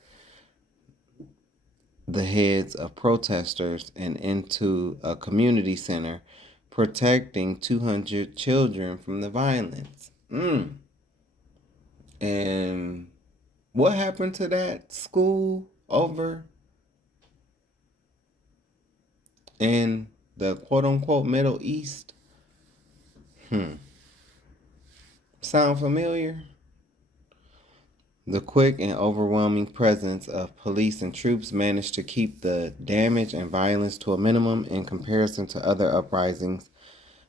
the heads of protesters and into a community center, protecting 200 children from the violence. And what happened to that school over in the quote-unquote Middle East? Sound familiar? The quick and overwhelming presence of police and troops managed to keep the damage and violence to a minimum in comparison to other uprisings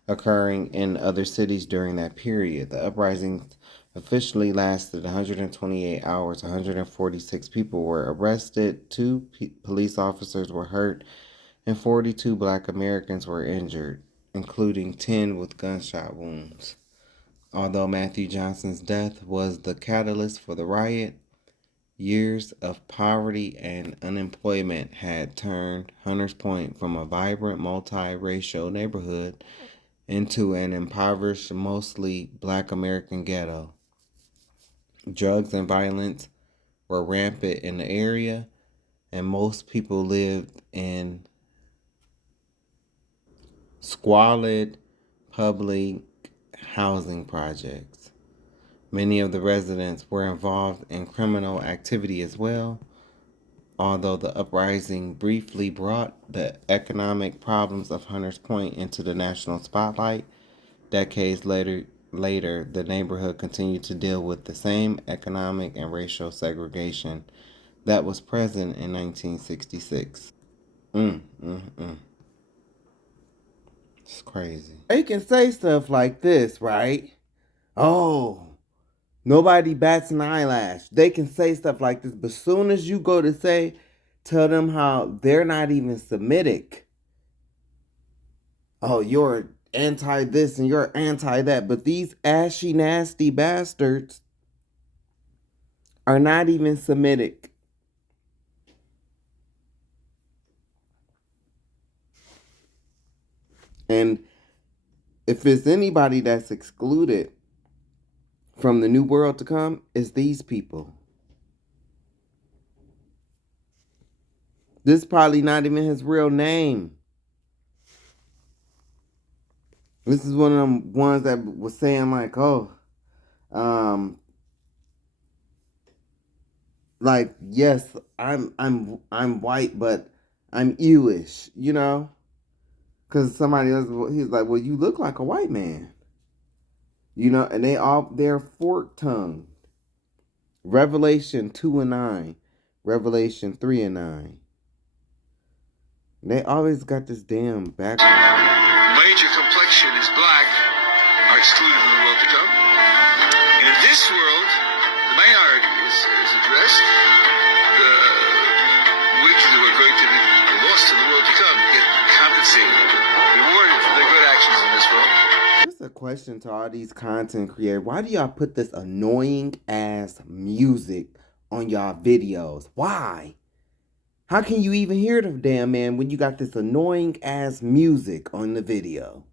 occurring in other cities during that period. The uprisings officially lasted 128 hours. 146 people were arrested, 2 police officers were hurt, and 42 Black Americans were injured, including 10 with gunshot wounds. Although Matthew Johnson's death was the catalyst for the riot, years of poverty and unemployment had turned Hunters Point from a vibrant multiracial neighborhood into an impoverished, mostly Black American ghetto. Drugs and violence were rampant in the area, and most people lived in squalid public housing projects. Many of the residents were involved in criminal activity as well. Although the uprising briefly brought the economic problems of Hunters Point into the national spotlight, decades later, the neighborhood continued to deal with the same economic and racial segregation that was present in 1966. It's crazy. They can say stuff like this, right? Oh, nobody bats an eyelash. They can say stuff like this, but as soon as you go to tell them how they're not even Semitic. Oh, you're anti this and you're anti that. But these ashy, nasty bastards are not even Semitic. And if it's anybody that's excluded from the new world to come, it's these people. This is probably not even his real name. This is one of them ones that was saying like, like, yes, I'm white, but I'm Jewish, you know? Because somebody else, he's like, well, you look like a white man. You know, and they're fork-tongued. Revelation 2 and 9. Revelation 3 and 9. They always got this damn background. Major complexion is black are excluded from the world to come. In this world, the minority is addressed. The weak who are going to be lost in the world to come get compensated, rewarded for their good actions in this world. Just a question to all these content creators. Why do y'all put this annoying ass music on y'all videos? Why? How can you even hear the damn man when you got this annoying ass music on the video?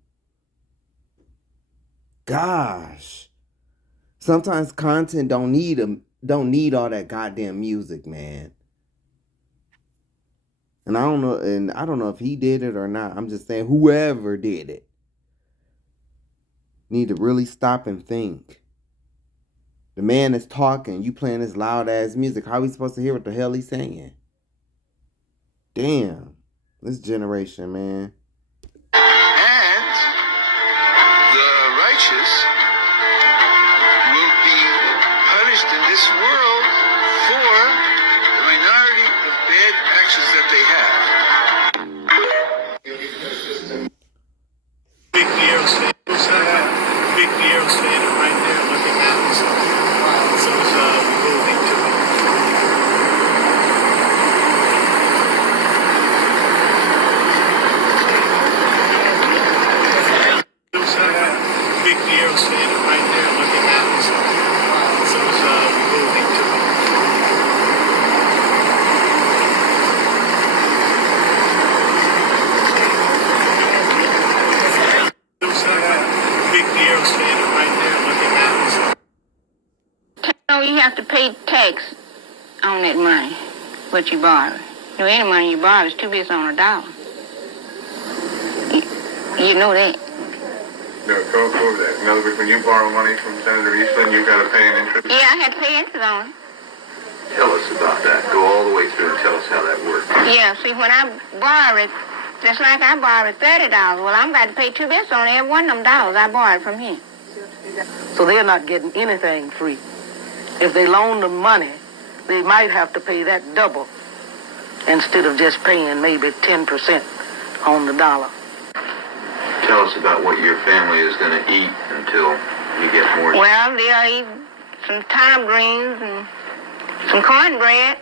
Gosh. Sometimes content don't need all that goddamn music, man. And I don't know if he did it or not. I'm just saying whoever did it need to really stop and think. The man is talking, you playing this loud ass music. How are we supposed to hear what the hell he's saying? Damn. This generation, man. And the righteous will be punished in this world for the minority of bad actions that they have. Big Nero standing right there looking out. So it's moving to me. know, you have to pay tax on that money, what you borrow. You know, any money you borrow is 2 bits on a dollar. You know that. No, go over that. In other words, when you borrow money from Senator Eastland, you got to pay an interest? Yeah, I had to pay interest on it. Tell us about that. Go all the way through and tell us how that works. Yeah, see, when I borrow it, just like I borrowed $30, well, I'm got to pay 2 bits on every one of them dollars I borrowed from him. So they're not getting anything free. If they loan them money, they might have to pay that double instead of just paying maybe 10% on the dollar. Tell us about what your family is going to eat until you get more. Well, they'll eat some turnip greens and some cornbread.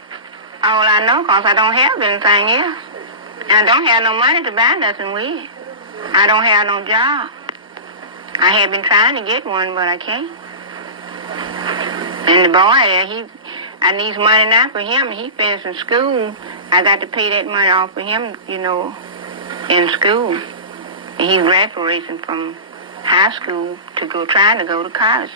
All I know, because I don't have anything else. And I don't have no money to buy nothing with. I don't have no job. I have been trying to get one, but I can't. And the boy, I need money now for him. He finished in school. I got to pay that money off for him, you know, in school. And he's graduating from high school to trying to go to college.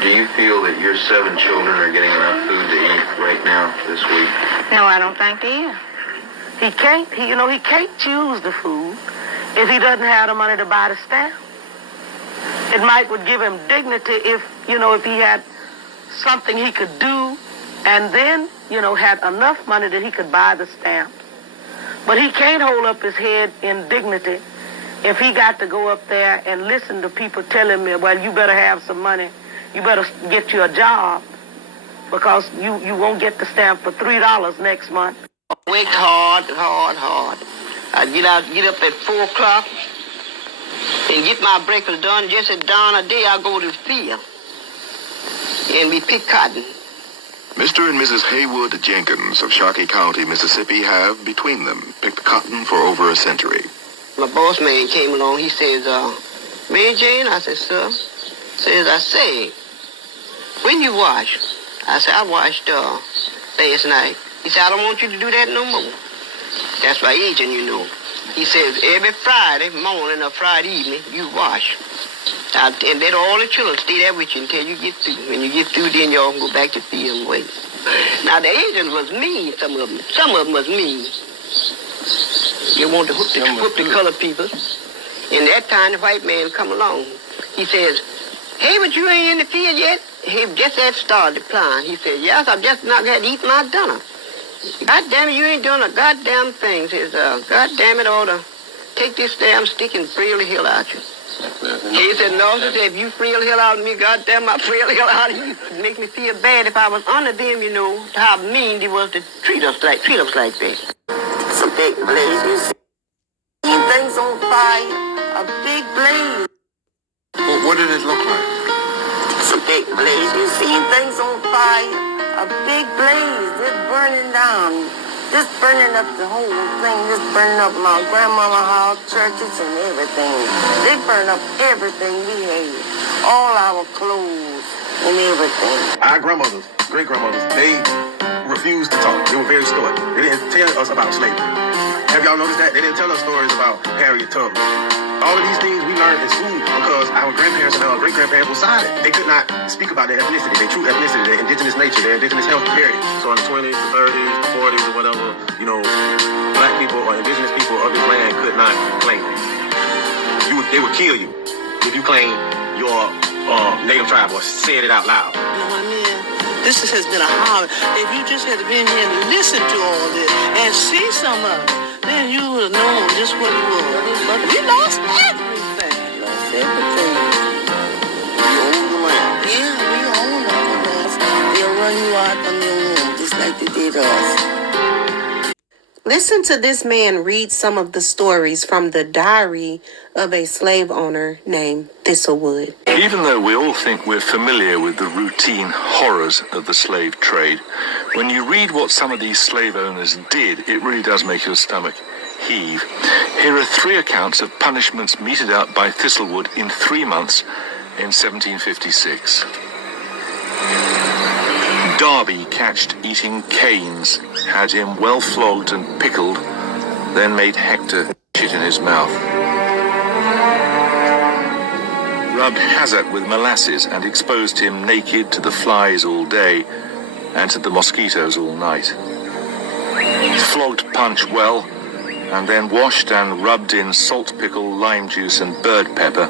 Do you feel that your 7 children are getting enough food to eat right now this week? No, I don't think they is. He can't choose the food if he doesn't have the money to buy the stamp. It would give him dignity if he had something he could do and then, had enough money that he could buy the stamp. But he can't hold up his head in dignity if he got to go up there and listen to people telling me, well, you better have some money. You better get you a job because you won't get the stamp for $3 next month. Worked hard. I get up at 4 o'clock and get my breakfast done. Just at dawn of day, I go to the field and we pick cotton. Mr. and Mrs. Haywood Jenkins of Sharkey County, Mississippi, have, between them, picked cotton for over a century. My boss man came along. He says, Mary Jane? I said, sir. Says, when you wash? I said, I washed last night. He said, I don't want you to do that no more. That's my agent, you know. He says, every Friday morning or Friday evening, you wash. And let all the children stay there with you until you get through. When you get through, then y'all can go back to the field and wait. Now, the agent was mean, some of them. Some of them was mean. They want to hook the colored people. And that time, the white man come along. He says, hey, but you ain't in the field yet? He just had started applying. He said, yes, I've just not had to eat my dinner. God damn it, you ain't doing a goddamn thing. He says, God damn it, I ought to take this damn stick and free the hell out you. He said, no, he said, if you free the hell out of me, goddamn, I free the hell out of you. It'd make me feel bad if I was under them, you know, how mean they was to treat us like that. It's a big blaze. You see things on fire, a big blaze. Well, what did it look like? It's a big blaze. You see things on fire, a big blaze. It's burning down. Just burning up the whole thing. Just burning up my grandmama's house, churches, and everything. They burn up everything we had. All our clothes and everything. Our grandmothers, great-grandmothers, they refused to talk. They were very stoic. They didn't tell us about slavery. Have y'all noticed that? They didn't tell us stories about Harriet Tubman. All of these things we learned in school because our grandparents and our great-grandparents were silent. They could not speak about their ethnicity, their true ethnicity, their indigenous nature, their indigenous heritage. So in the 20s, the 30s, the 40s, or whatever, you know, black people or indigenous people of this land could not claim it. They would kill you if you claim your native tribe or said it out loud. You know what I mean? This has been a hard. If you just had been here and listen to all this and see some of it, then you would have known just what it was. But we lost everything. We own the land. Yeah, we own all the land. They'll run you out on your own, just like they did us. Listen to this man read some of the stories from the diary of a slave owner named Thistlewood. Even though we all think we're familiar with the routine horrors of the slave trade, when you read what some of these slave owners did, it really does make your stomach heave. Here are 3 accounts of punishments meted out by Thistlewood in 3 months in 1756. Darby catched eating canes, had him well flogged and pickled, then made Hector shit in his mouth. rubbed Hazard with molasses and exposed him naked to the flies all day and to the mosquitoes all night. Flogged Punch well, and then washed and rubbed in salt pickle, lime juice and bird pepper.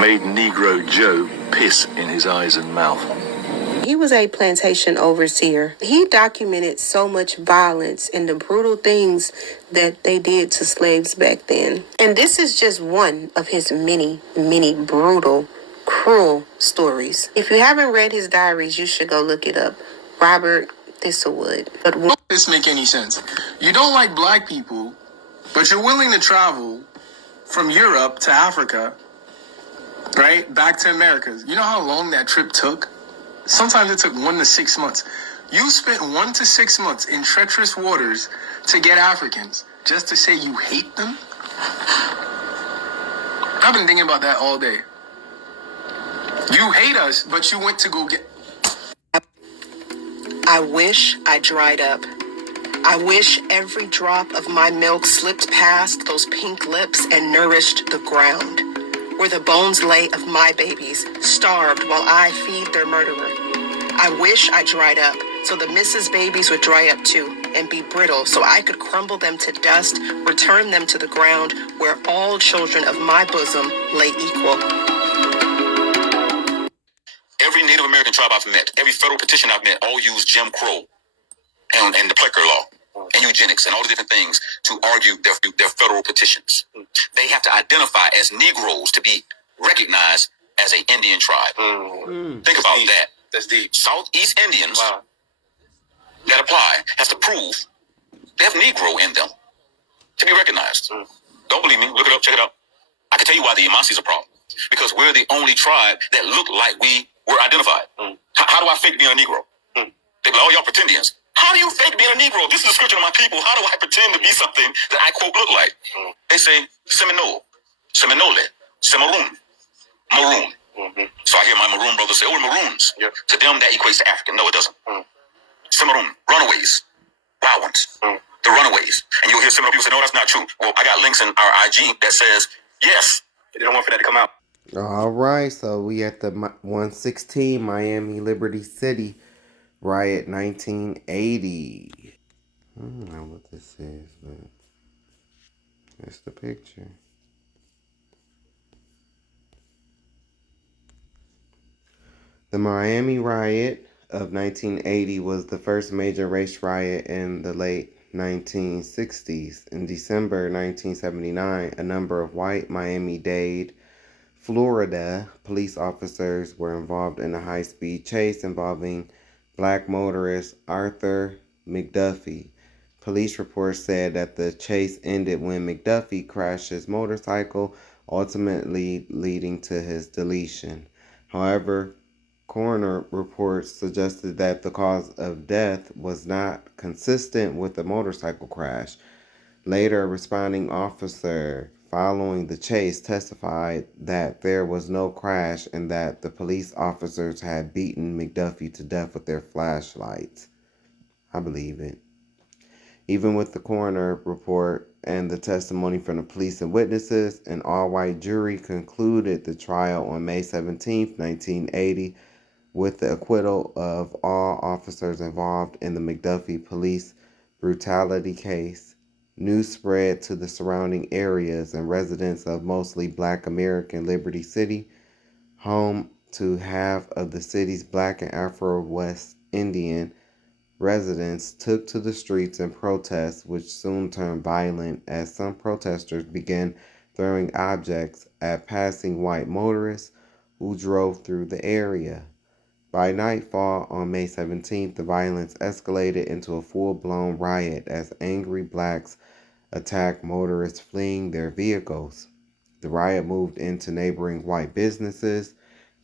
Made Negro Joe piss in his eyes and mouth. He was a plantation overseer. He documented so much violence and the brutal things that they did to slaves back then. And this is just one of his many, many brutal, cruel stories. If you haven't read his diaries, you should go look it up. Robert Thistlewood. But Does this make any sense? You don't like black people, but you're willing to travel from Europe to Africa, right? Back to Americas. You know how long that trip took? Sometimes it took 1 to 6 months. You spent 1 to 6 months in treacherous waters to get Africans just to say you hate them? I've been thinking about that all day. You hate us, but you went to go get... I wish I dried up. I wish every drop of my milk slipped past those pink lips and nourished the ground, where the bones lay of my babies, starved while I feed their murderer. I wish I dried up, so the Mrs. babies would dry up too, and be brittle, so I could crumble them to dust, return them to the ground, where all children of my bosom lay equal. Every Native American tribe I've met, every federal petition I've met, all use Jim Crow and the Plecker Law and eugenics and all the different things to argue their federal petitions. They have to identify as Negroes to be recognized as an Indian tribe. Think about that. That's deep. Southeast Indians that apply have to prove they have Negro in them to be recognized. Don't believe me? Look it up, check it out. I can tell you why the Yamasee is a problem. Because we're the only tribe that look like we were identified. How do I fake being a Negro? They be like, oh, y'all pretendians. How do you fake being a Negro? This is the description of my people. How do I pretend to be something that I, quote, look like? They say Seminole, Seminole, Cimarron, Maroon. So I hear my Maroon brothers say, oh, we're Maroons. To them, that equates to African. No, it doesn't. Cimarron, runaways, wild ones, the runaways. And you'll hear similar people say, no, that's not true. Well, I got links in our IG that says, yes, they don't want for that to come out. All right, so we at the 116 Miami Liberty City riot 1980. I don't know what this is, but that's the picture. The Miami riot of 1980 was the first major race riot in the late 1960s. In December 1979, a number of white Miami-Dade, Florida police officers were involved in a high-speed chase involving black motorist Arthur McDuffie. Police reports said that the chase ended when McDuffie crashed his motorcycle, ultimately leading to his deletion. However, coroner reports suggested that the cause of death was not consistent with the motorcycle crash. Later, a responding officer following the chase testified that there was no crash and that the police officers had beaten McDuffie to death with their flashlights. I believe it. Even with the coroner report and the testimony from the police and witnesses, an all-white jury concluded the trial on May 17, 1980, with the acquittal of all officers involved in the McDuffie police brutality case. News spread to the surrounding areas and residents of mostly black American Liberty City, home to half of the city's black and Afro-West Indian residents, took to the streets in protests, which soon turned violent as some protesters began throwing objects at passing white motorists who drove through the area. By nightfall on May 17th, the violence escalated into a full-blown riot as angry blacks attacked motorists fleeing their vehicles. The riot moved into neighboring white businesses,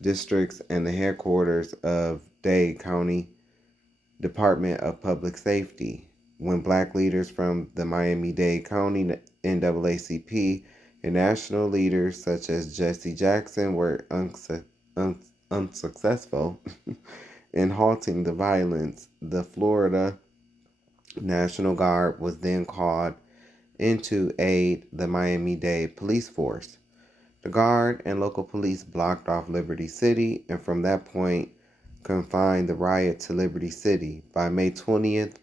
districts, and the headquarters of Dade County Department of Public Safety. When black leaders from the Miami-Dade County NAACP and national leaders such as Jesse Jackson were unsuccessful in halting the violence, the Florida National Guard was then called in to aid the Miami-Dade police force. The guard and local police blocked off Liberty City, and from that point confined the riot to Liberty City. By May 20th,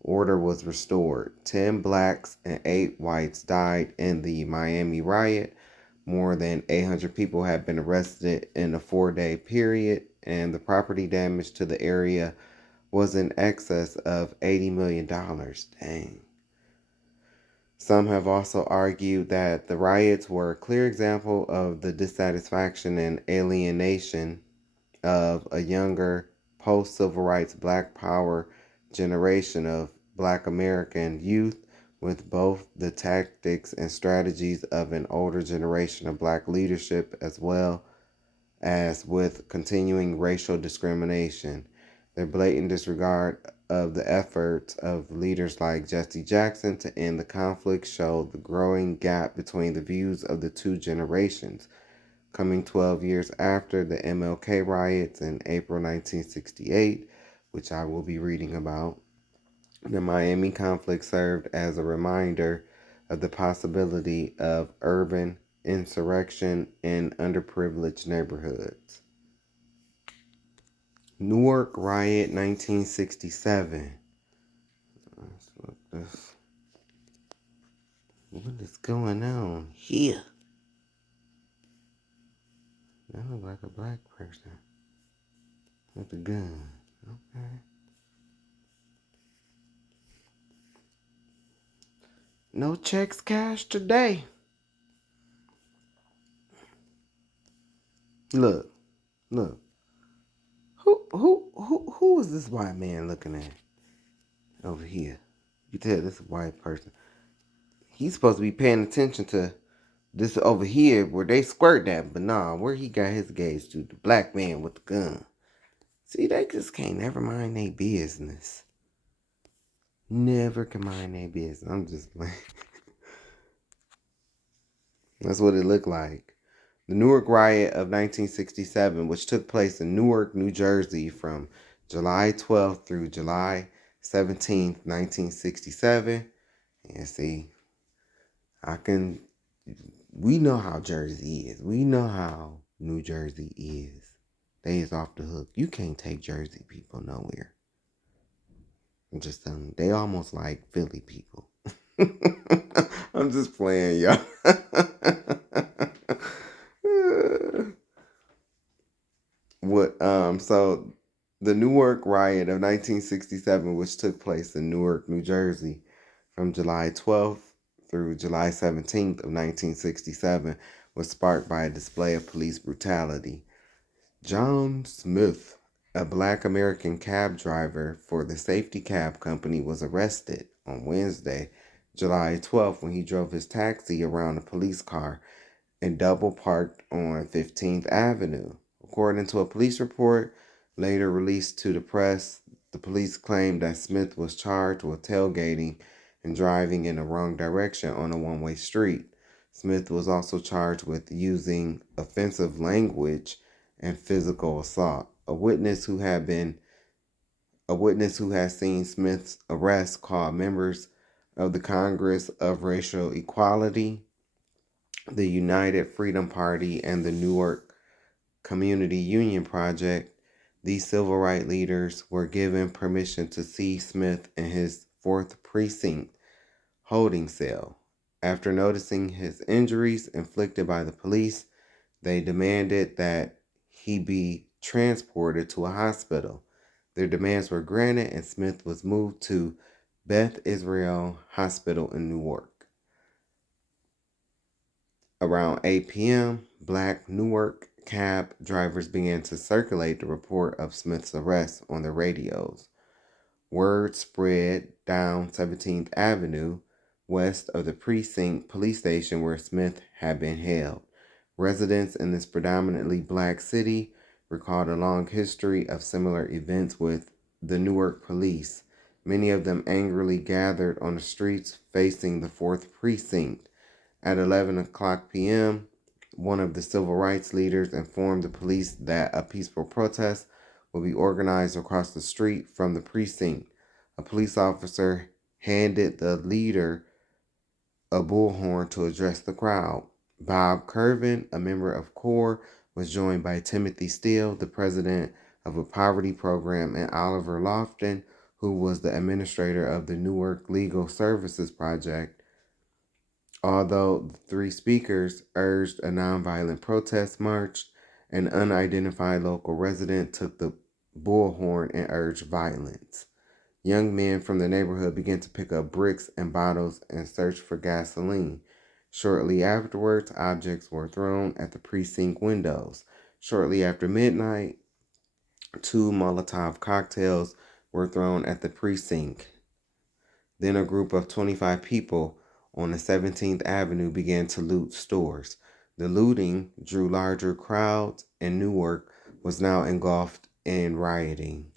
order was restored. 10 blacks and 8 whites died in the Miami riot. More than 800 people have been arrested in a 4-day period, and the property damage to the area was in excess of $80 million. Dang. Some have also argued that the riots were a clear example of the dissatisfaction and alienation of a younger post-civil rights Black Power generation of Black American youth with both the tactics and strategies of an older generation of Black leadership, as well as with continuing racial discrimination. Their blatant disregard of the efforts of leaders like Jesse Jackson to end the conflict showed the growing gap between the views of the two generations. Coming 12 years after the MLK riots in April 1968, which I will be reading about, the Miami conflict served as a reminder of the possibility of urban insurrection in underprivileged neighborhoods. Newark Riot 1967. Let's look this. What is going on here? That looks like a black person with a gun. Okay. No checks cashed today. Look. Who is this white man looking at over here? You tell this white person. He's supposed to be paying attention to this over here where they squirt that, but nah, where he got his gaze to, the black man with the gun. See, they just can't never mind their business. Never can mind their business. I'm just playing. That's what it looked like. The Newark Riot of 1967, which took place in Newark, New Jersey from July 12th through July 17th, 1967. And see, we know how Jersey is. We know how New Jersey is. They is off the hook. You can't take Jersey people nowhere. I'm just telling you, they almost like Philly people. I'm just playing, y'all. So the Newark Riot of 1967, which took place in Newark, New Jersey, from July 12th through July 17th of 1967, was sparked by a display of police brutality. John Smith, a Black American cab driver for the Safety Cab Company, was arrested on Wednesday, July 12th, when he drove his taxi around a police car and double parked on 15th Avenue. According to a police report later released to the press, the police claimed that Smith was charged with tailgating and driving in the wrong direction on a one-way street. Smith was also charged with using offensive language and physical assault. A witness who had seen Smith's arrest called members of the Congress of Racial Equality, the United Freedom Party, and the Newark Community Union Project. These civil rights leaders were given permission to see Smith in his 4th precinct holding cell. After noticing his injuries inflicted by the police, they demanded that he be transported to a hospital. Their demands were granted, and Smith was moved to Beth Israel Hospital in Newark. Around 8 p.m., Black Newark cab drivers began to circulate the report of Smith's arrest on the radios. Word spread down 17th Avenue, west of the precinct police station where Smith had been held. Residents in this predominantly Black city recalled a long history of similar events with the Newark police. Many of them angrily gathered on the streets facing the 4th precinct. At 11 o'clock p.m., one of the civil rights leaders informed the police that a peaceful protest would be organized across the street from the precinct. A police officer handed the leader a bullhorn to address the crowd. Bob Curvin, a member of CORE, was joined by Timothy Steele, the president of a poverty program, and Oliver Lofton, who was the administrator of the Newark Legal Services Project. Although the three speakers urged a nonviolent protest march, an unidentified local resident took the bullhorn and urged violence. Young men from the neighborhood began to pick up bricks and bottles and search for gasoline. Shortly afterwards, objects were thrown at the precinct windows. Shortly after midnight, 2 Molotov cocktails were thrown at the precinct. Then a group of 25 people on the 17th Avenue began to loot stores. The looting drew larger crowds, and Newark was now engulfed in rioting.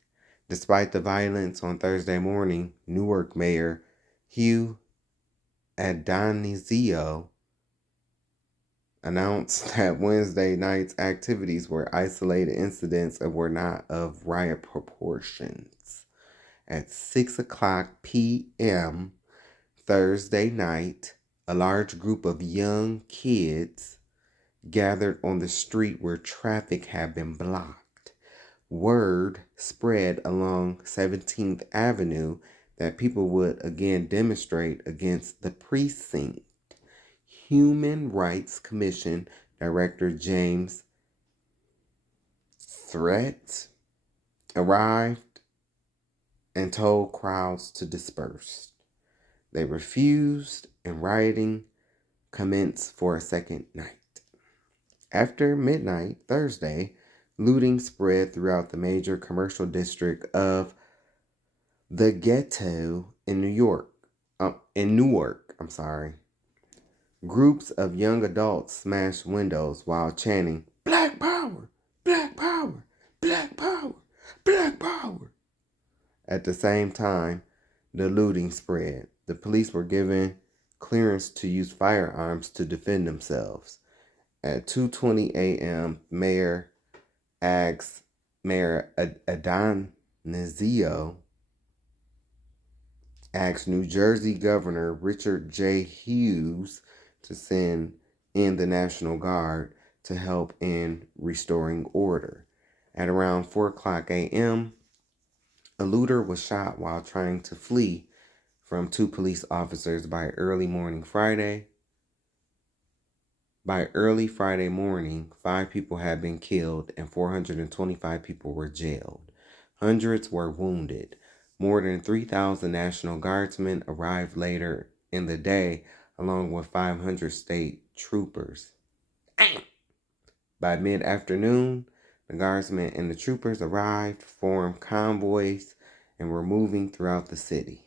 Despite the violence on Thursday morning, Newark Mayor Hugh Adonizio announced that Wednesday night's activities were isolated incidents and were not of riot proportions. At 6:00 p.m. Thursday night, a large group of young kids gathered on the street where traffic had been blocked. Word spread along 17th Avenue that people would again demonstrate against the precinct. Human Rights Commission Director James Threat arrived and told crowds to disperse. They refused, and rioting commenced for a second night. After midnight Thursday, looting spread throughout the major commercial district of the Ghetto in Newark. Groups of young adults smashed windows while chanting, "Black Power! Black Power! Black Power! Black Power!" At the same time, the looting spread. The police were given clearance to use firearms to defend themselves. At 2:20 a.m., Mayor Adonizio asked New Jersey Governor Richard J. Hughes to send in the National Guard to help in restoring order. At around 4:00 a.m., a looter was shot while trying to flee from 2 police officers. By early Friday morning, 5 people had been killed and 425 people were jailed. Hundreds were wounded. More than 3,000 National Guardsmen arrived later in the day, along with 500 state troopers. By mid-afternoon, the Guardsmen and the troopers arrived, formed convoys, and were moving throughout the city.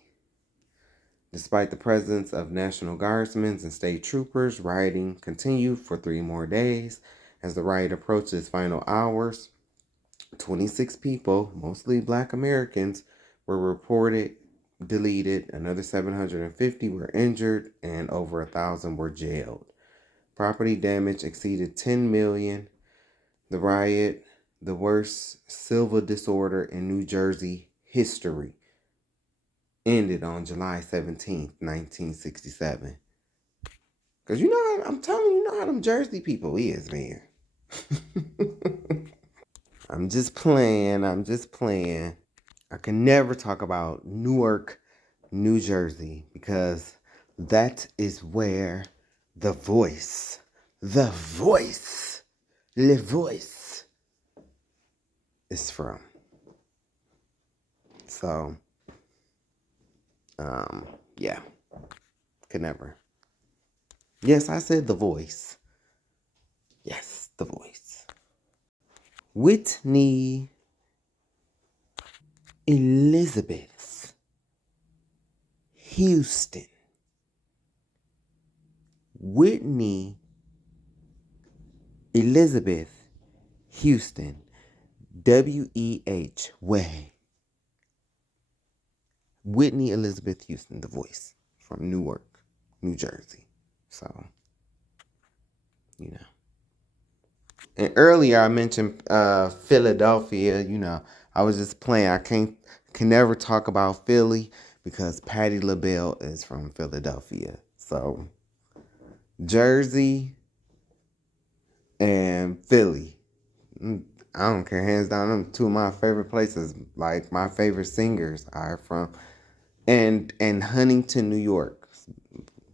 Despite the presence of National Guardsmen and state troopers, rioting continued for 3 more days. As the riot approached its final hours, 26 people, mostly Black Americans, were reported deleted, another 750 were injured, and over 1,000 were jailed. Property damage exceeded $10 million. The riot, the worst civil disorder in New Jersey history, ended on July 17th, 1967. Because I'm telling you, how them Jersey people is, man. I'm just playing. I can never talk about Newark, New Jersey, because that is where the voice is from. So, yeah, could never. Yes, I said the voice. Yes, the voice. Whitney Elizabeth Houston. Whitney Elizabeth Houston. W-E-H, way. Whitney Elizabeth Houston, the voice, from Newark, New Jersey. So, And earlier I mentioned Philadelphia. I was just playing. I can never talk about Philly because Patti LaBelle is from Philadelphia. So, Jersey, and Philly. I don't care, hands down, them two of my favorite places. Like my favorite singers are from, and Huntington, New York.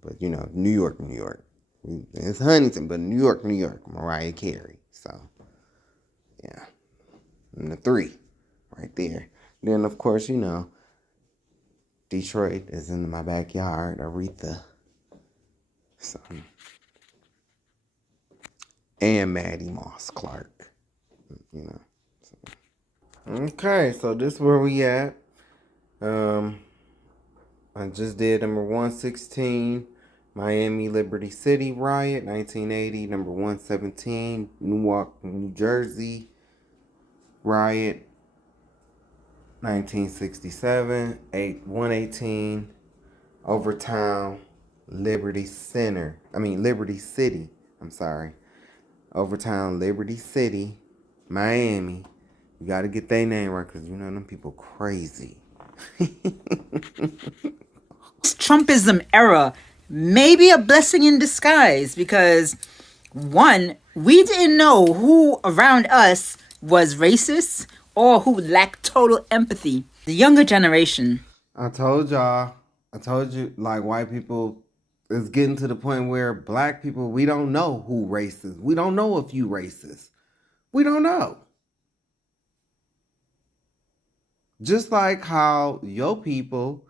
But you know, New York. It's Huntington, but New York, Mariah Carey. So yeah, and the three right there. Then of course, you know, Detroit is in my backyard. Aretha. So, and Maddie Moss Clark. You know. So. Okay, so this is where we at. I just did number 116, Miami Liberty City riot, 1980. Number 117, Newark, New Jersey riot, 1967. 118, Overtown, Liberty City. Overtown, Liberty City, Miami. You got to get their name right because you know them people crazy. Trumpism era may be a blessing in disguise because, one, we didn't know who around us was racist or who lacked total empathy. The younger generation. I told you, like, white people is getting to the point where black people, we don't know who racist. We don't know if you racist. We don't know. Just like how your people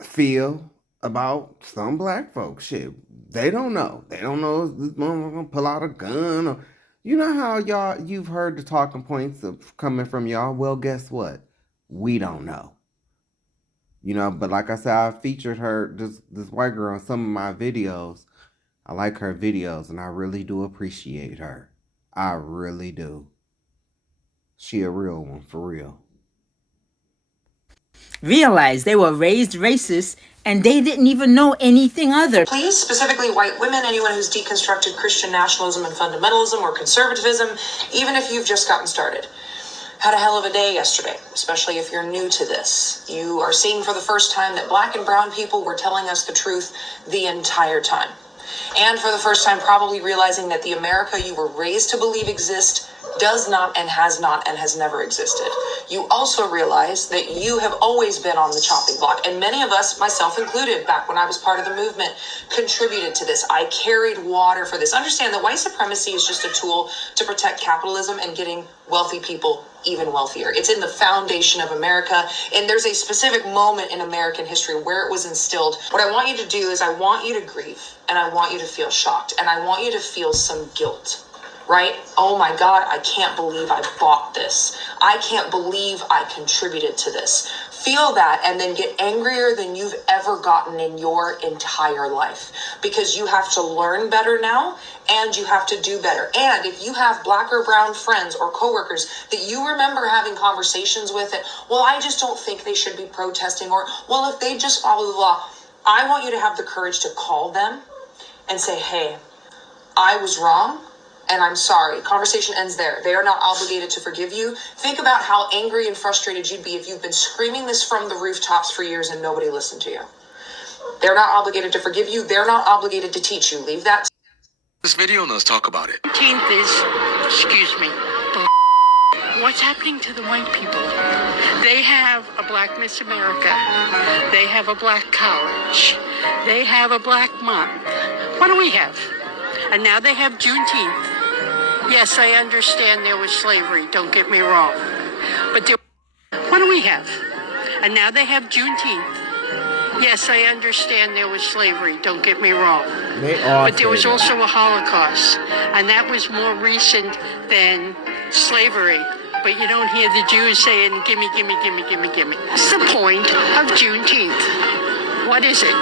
feel about some black folks. Shit, they don't know. They don't know if this motherfucker gonna pull out a gun or, you know how you've heard the talking points of coming from y'all. Well, guess what? We don't know. You know, but like I said, I featured her, this white girl, on some of my videos. I like her videos, and I really do appreciate her. I really do. She a real one, for real. Realized they were raised racist and they didn't even know anything other. Please, specifically white women, anyone who's deconstructed Christian nationalism and fundamentalism or conservatism, even if you've just gotten started. Had a hell of a day yesterday, especially if you're new to this. You are seeing for the first time that black and brown people were telling us the truth the entire time. And for the first time, probably realizing that the America you were raised to believe exists does not and has never existed. You also realize that you have always been on the chopping block, and many of us, myself included, back when I was part of the movement, contributed to this. I carried water for this. Understand that white supremacy is just a tool to protect capitalism and getting wealthy people even wealthier. It's in the foundation of America, and there's a specific moment in American history where it was instilled. What I want you to do is I want you to grieve, and I want you to feel shocked, and I want you to feel some guilt. Right? Oh my God, I can't believe I bought this. I can't believe I contributed to this. Feel that and then get angrier than you've ever gotten in your entire life. Because you have to learn better now and you have to do better. And if you have black or brown friends or coworkers that you remember having conversations with that, well, I just don't think they should be protesting, or, well, if they just follow the law, I want you to have the courage to call them and say, hey, I was wrong. And I'm sorry. Conversation ends there. They are not obligated to forgive you. Think about how angry and frustrated you'd be if you've been screaming this from the rooftops for years and nobody listened to you. They're not obligated to forgive you. They're not obligated to teach you. Leave that. This video and let's talk about it. 19th is, excuse me, what's happening to the white people? They have a Black Miss America. They have a Black college. They have a Black month. What do we have? And now they have Juneteenth. Yes, I understand there was slavery, don't get me wrong. But what do we have? And now they have Juneteenth. Yes, I understand there was slavery, don't get me wrong. But there was also a Holocaust, and that was more recent than slavery. But you don't hear the Jews saying, gimme, gimme, gimme, gimme, gimme. What's the point of Juneteenth? What is it?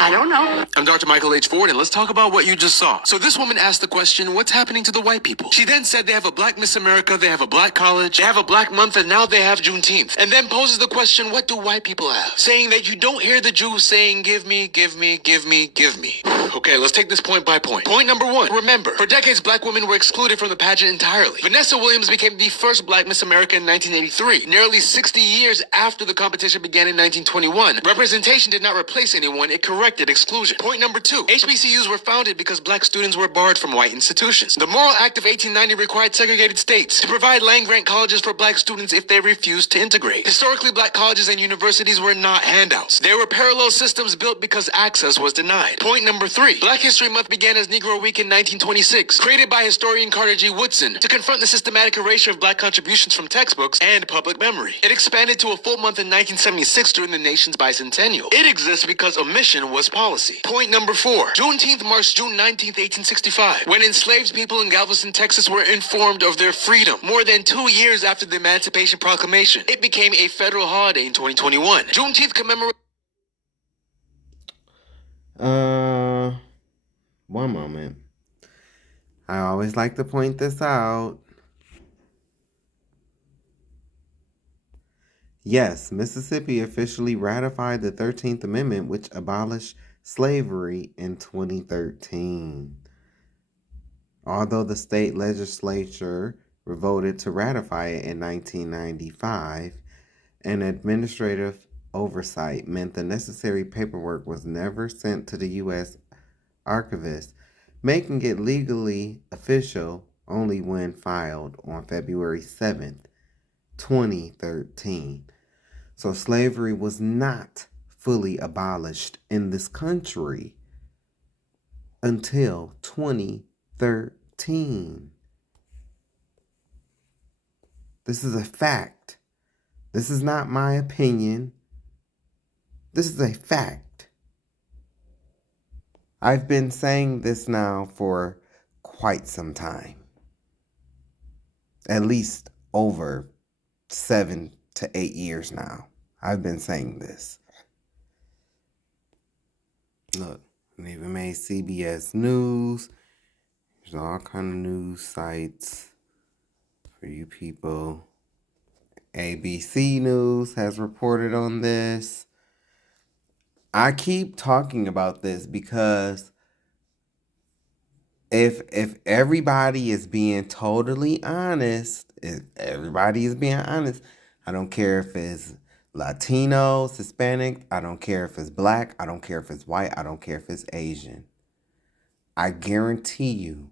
I don't know. I'm Dr. Michael H. Ford, and let's talk about what you just saw. So this woman asked the question, what's happening to the white people? She then said they have a Black Miss America, they have a Black college, they have a Black month, and now they have Juneteenth. And then poses the question, what do white people have? Saying that you don't hear the Jews saying, give me, give me, give me, give me. Okay, let's take this point by point. Point number one. Remember, for decades, black women were excluded from the pageant entirely. Vanessa Williams became the first black Miss America in 1983, nearly 60 years after the competition began in 1921. Representation did not replace anyone, it corrected exclusion. Point number two. HBCUs were founded because black students were barred from white institutions. The Morrill Act of 1890 required segregated states to provide land-grant colleges for black students if they refused to integrate. Historically, black colleges and universities were not handouts. There were parallel systems built because access was denied. Point number three. Black History Month began as Negro Week in 1926, created by historian Carter G. Woodson to confront the systematic erasure of black contributions from textbooks and public memory. It expanded to a full month in 1976 during the nation's bicentennial. It exists because omission was policy. Point number four. Juneteenth marks June 19th, 1865, when enslaved people in Galveston, Texas were informed of their freedom. More than 2 years after the Emancipation Proclamation, it became a federal holiday in 2021. Juneteenth commemorates... One moment. I always like to point this out. Yes, Mississippi officially ratified the 13th Amendment, which abolished slavery in 2013. Although the state legislature voted to ratify it in 1995, an administrative oversight meant the necessary paperwork was never sent to the U.S. archivist, making it legally official only when filed on February 7th, 2013. So slavery was not fully abolished in this country until 2013. This is a fact. This is not my opinion. This is a fact. I've been saying this now for quite some time. At least over 7 to 8 years now. I've been saying this. Look, they even made CBS News. There's all kind of news sites for you people. ABC News has reported on this. I keep talking about this because if everybody is being totally honest, I don't care if it's Latinos, Hispanic, I don't care if it's black, I don't care if it's white, I don't care if it's Asian. I guarantee you,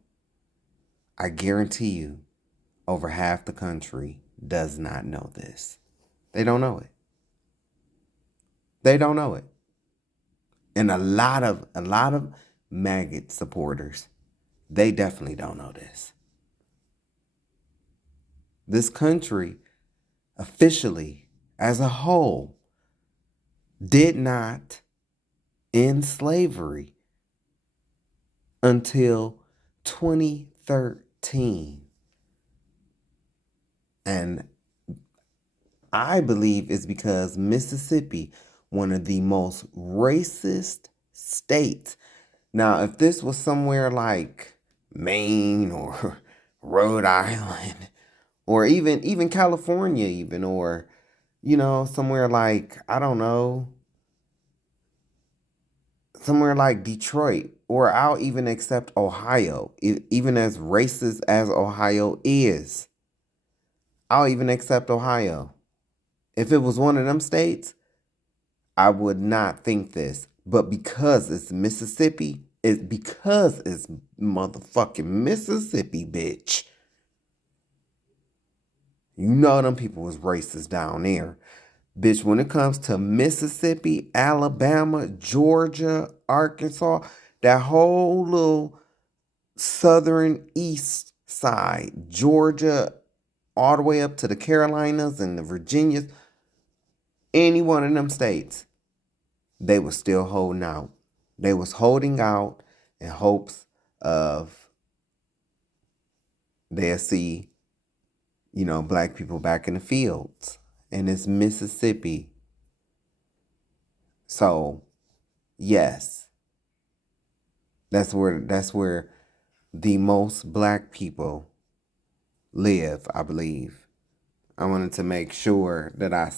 over half the country does not know this. They don't know it. They don't know it. And a lot of maggot supporters, they definitely don't know this. This country, officially, as a whole, did not end slavery until 2013. And I believe it's because Mississippi, one of the most racist states. Now, if this was somewhere like Maine or Rhode Island, or even California, or, somewhere like, I don't know, somewhere like Detroit, or I'll even accept Ohio, even as racist as Ohio is. I'll even accept Ohio. If it was one of them states, I would not think this. But because it's Mississippi, because it's motherfucking Mississippi, bitch. You know them people was racist down there. Bitch, when it comes to Mississippi, Alabama, Georgia, Arkansas, that whole little southern east side, Georgia, all the way up to the Carolinas and the Virginias, any one of them states, they were still holding out. They was holding out in hopes of they'll see, black people back in the fields. And it's Mississippi. So, yes, that's where the most black people live, I believe. I wanted to make sure that I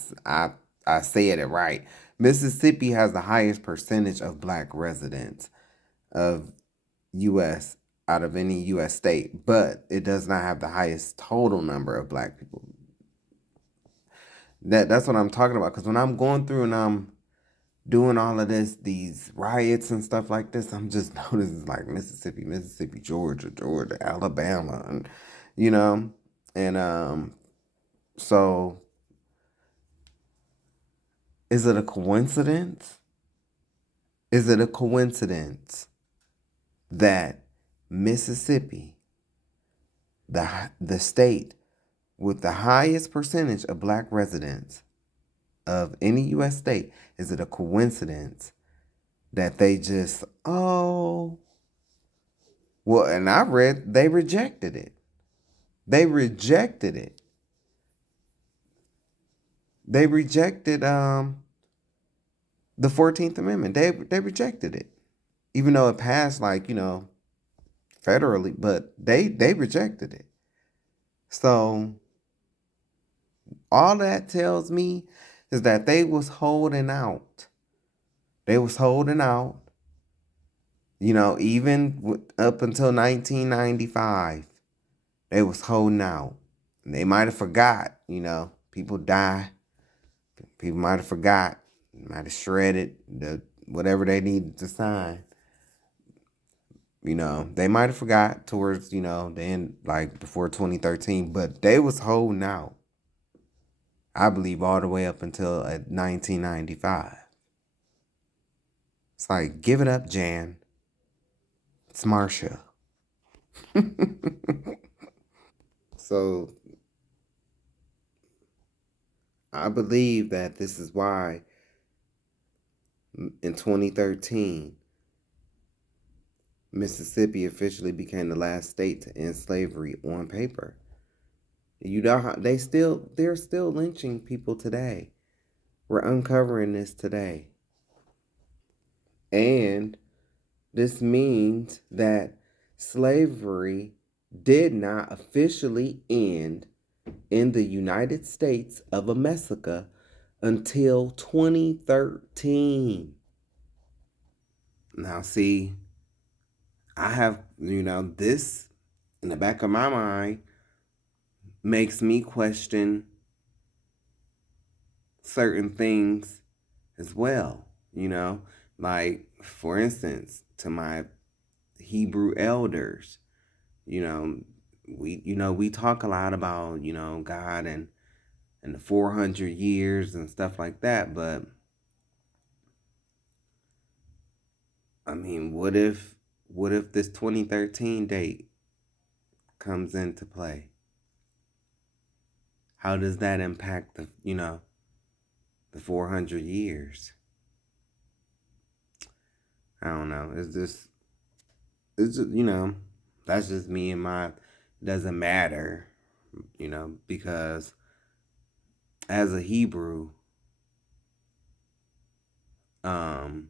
said it right. Mississippi has the highest percentage of black residents of U.S. out of any U.S. state, but it does not have the highest total number of black people. That's what I'm talking about. Because when I'm going through and I'm doing all of this, these riots and stuff like this, I'm just noticing like Mississippi, Georgia, Alabama, and and so is it a coincidence? Is it a coincidence that Mississippi, the state with the highest percentage of black residents of any U.S. state, is it a coincidence that they just, well, and I read they rejected it. They rejected it. They rejected the 14th Amendment. They rejected it. Even though it passed federally, but they rejected it. So all that tells me is that they was holding out. They was holding out. Even up until 1995, they was holding out. And they might have forgot, people die. People might have forgot, might have shredded whatever they needed to sign. They might have forgot towards, the end, like before 2013, but they was holding out. I believe all the way up until 1995. It's like, give it up, Jan. It's Marsha. So I believe that this is why in 2013, Mississippi officially became the last state to end slavery on paper. They're still lynching people today. We're uncovering this today. And this means that slavery did not officially end in the United States of Amessica until 2013. Now, see, I have, this in the back of my mind makes me question certain things as well, like, for instance, to my Hebrew elders, we talk a lot about, God and the 400 years and stuff like that, but I mean, what if this 2013 date comes into play? How does that impact the 400 years? I don't know. It's just that's just me and my, doesn't matter, because as a Hebrew, the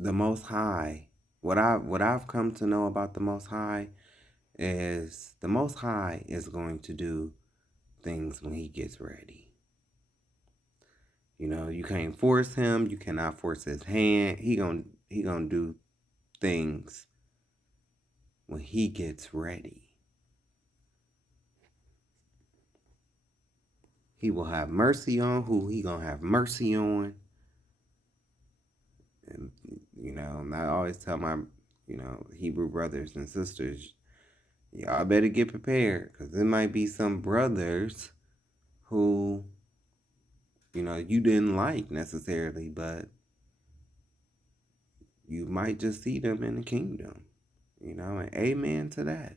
Most High, what I've come to know about the Most High is the Most High is going to do things when he gets ready. You can't force him. You cannot force his hand. He gonna do things when he gets ready. He will have mercy on who he gonna have mercy on. And, and I always tell my, Hebrew brothers and sisters, y'all better get prepared, because there might be some brothers who, you didn't like necessarily, but you might just see them in the kingdom, and amen to that.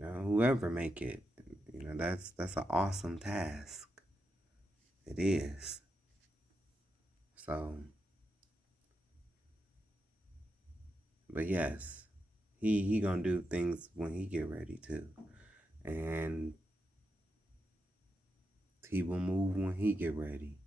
Whoever make it, that's an awesome task. It is. So, but yes, he gonna do things when he get ready too, and he will move when he get ready.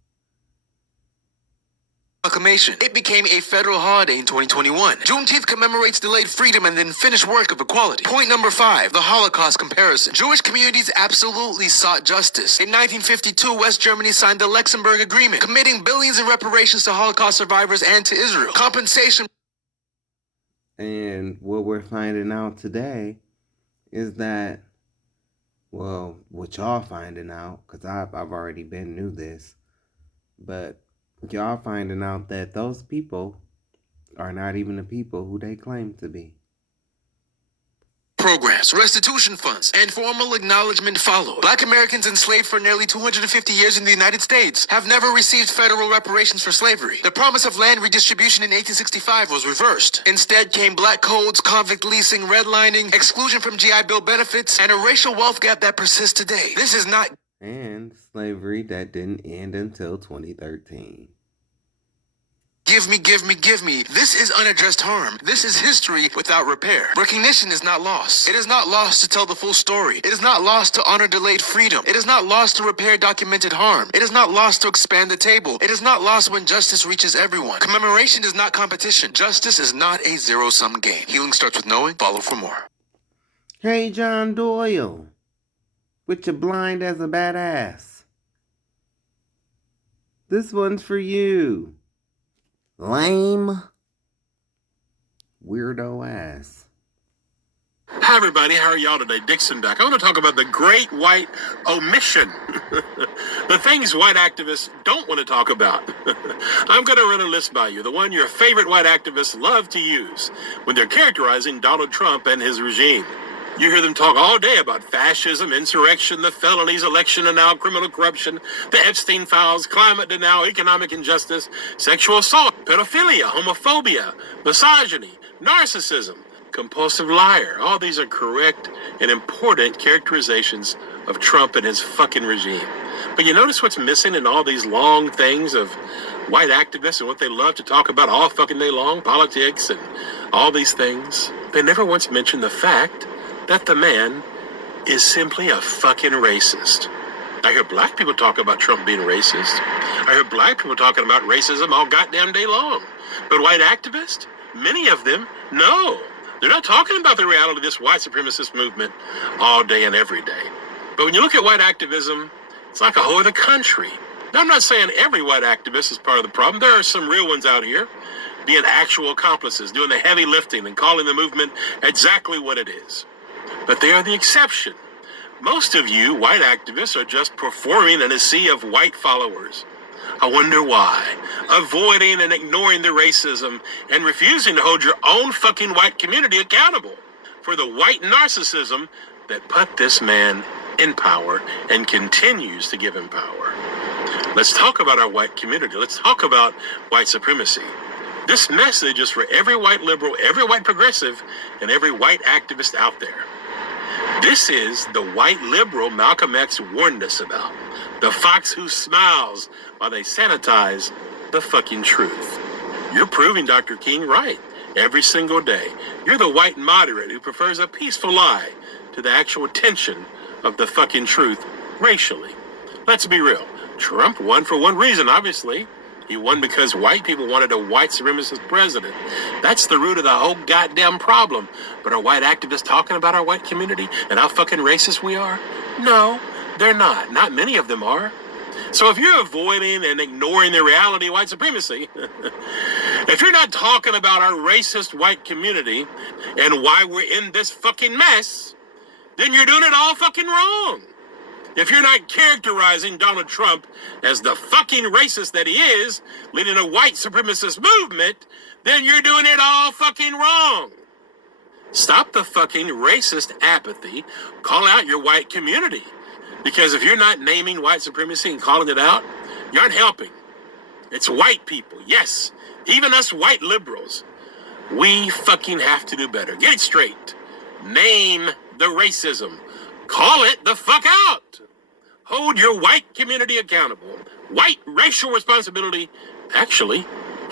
proclamation. It became a federal holiday in 2021. Juneteenth commemorates delayed freedom and then finished work of equality. Point number 5, the Holocaust comparison. Jewish communities absolutely sought justice. In 1952, West Germany signed the Luxembourg Agreement, committing billions in reparations to Holocaust survivors and to Israel. Compensation. And what we're finding out today is that, well, what y'all finding out, because I've already knew this, but y'all finding out that those people are not even the people who they claim to be. Programs, restitution funds, and formal acknowledgement follow. Black Americans enslaved for nearly 250 years in the United States have never received federal reparations for slavery. The promise of land redistribution in 1865 was reversed. Instead came black codes, convict leasing, redlining, exclusion from GI Bill benefits, and a racial wealth gap that persists today. This is not... And slavery that didn't end until 2013. Give me. This is unaddressed harm. This is history without repair. Recognition is not lost. It is not lost to tell the full story. It is not lost to honor delayed freedom. It is not lost to repair documented harm. It is not lost to expand the table. It is not lost when justice reaches everyone. Commemoration is not competition. Justice is not a zero-sum game. Healing starts with knowing. Follow for more. Hey, John Doyle. With your blind as a badass. This one's for you. Lame. Weirdo ass. Hi everybody, how are y'all today? Dixon back. I want to talk about the great white omission. The things white activists don't want to talk about. I'm going to run a list by you, the one your favorite white activists love to use when they're characterizing Donald Trump and his regime. You hear them talk all day about fascism, insurrection, the felonies, election denial, criminal corruption, the Epstein files, climate denial, economic injustice, sexual assault, pedophilia, homophobia, misogyny, narcissism, compulsive liar. All these are correct and important characterizations of Trump and his fucking regime. But you notice what's missing in all these long things of white activists and what they love to talk about all fucking day long, politics and all these things? They never once mention the fact that the man is simply a fucking racist. I hear black people talk about Trump being racist. I hear black people talking about racism all goddamn day long. But white activists, many of them, no. They're not talking about the reality of this white supremacist movement all day and every day. But when you look at white activism, it's like a whole other country. Now, I'm not saying every white activist is part of the problem. There are some real ones out here being actual accomplices, doing the heavy lifting and calling the movement exactly what it is. But they are the exception. Most of you white activists are just performing in a sea of white followers. I wonder why. Avoiding and ignoring the racism and refusing to hold your own fucking white community accountable for the white narcissism that put this man in power and continues to give him power. Let's talk about our white community. Let's talk about white supremacy. This message is for every white liberal, every white progressive, and every white activist out there. This is the white liberal Malcolm X warned us about. The fox who smiles while they sanitize the fucking truth. You're proving Dr. King right every single day. You're the white moderate who prefers a peaceful lie to the actual tension of the fucking truth racially. Let's be real. Trump won for one reason, obviously. He won because white people wanted a white supremacist president. That's the root of the whole goddamn problem. But are white activists talking about our white community and how fucking racist we are? No, they're not. Not many of them are. So if you're avoiding and ignoring the reality of white supremacy, if you're not talking about our racist white community and why we're in this fucking mess, then you're doing it all fucking wrong. If you're not characterizing Donald Trump as the fucking racist that he is, leading a white supremacist movement, then you're doing it all fucking wrong. Stop the fucking racist apathy. Call out your white community. Because if you're not naming white supremacy and calling it out, you aren't helping. It's white people, yes. Even us white liberals. We fucking have to do better. Get it straight. Name the racism. Call it the fuck out. Hold your white community accountable. White racial responsibility actually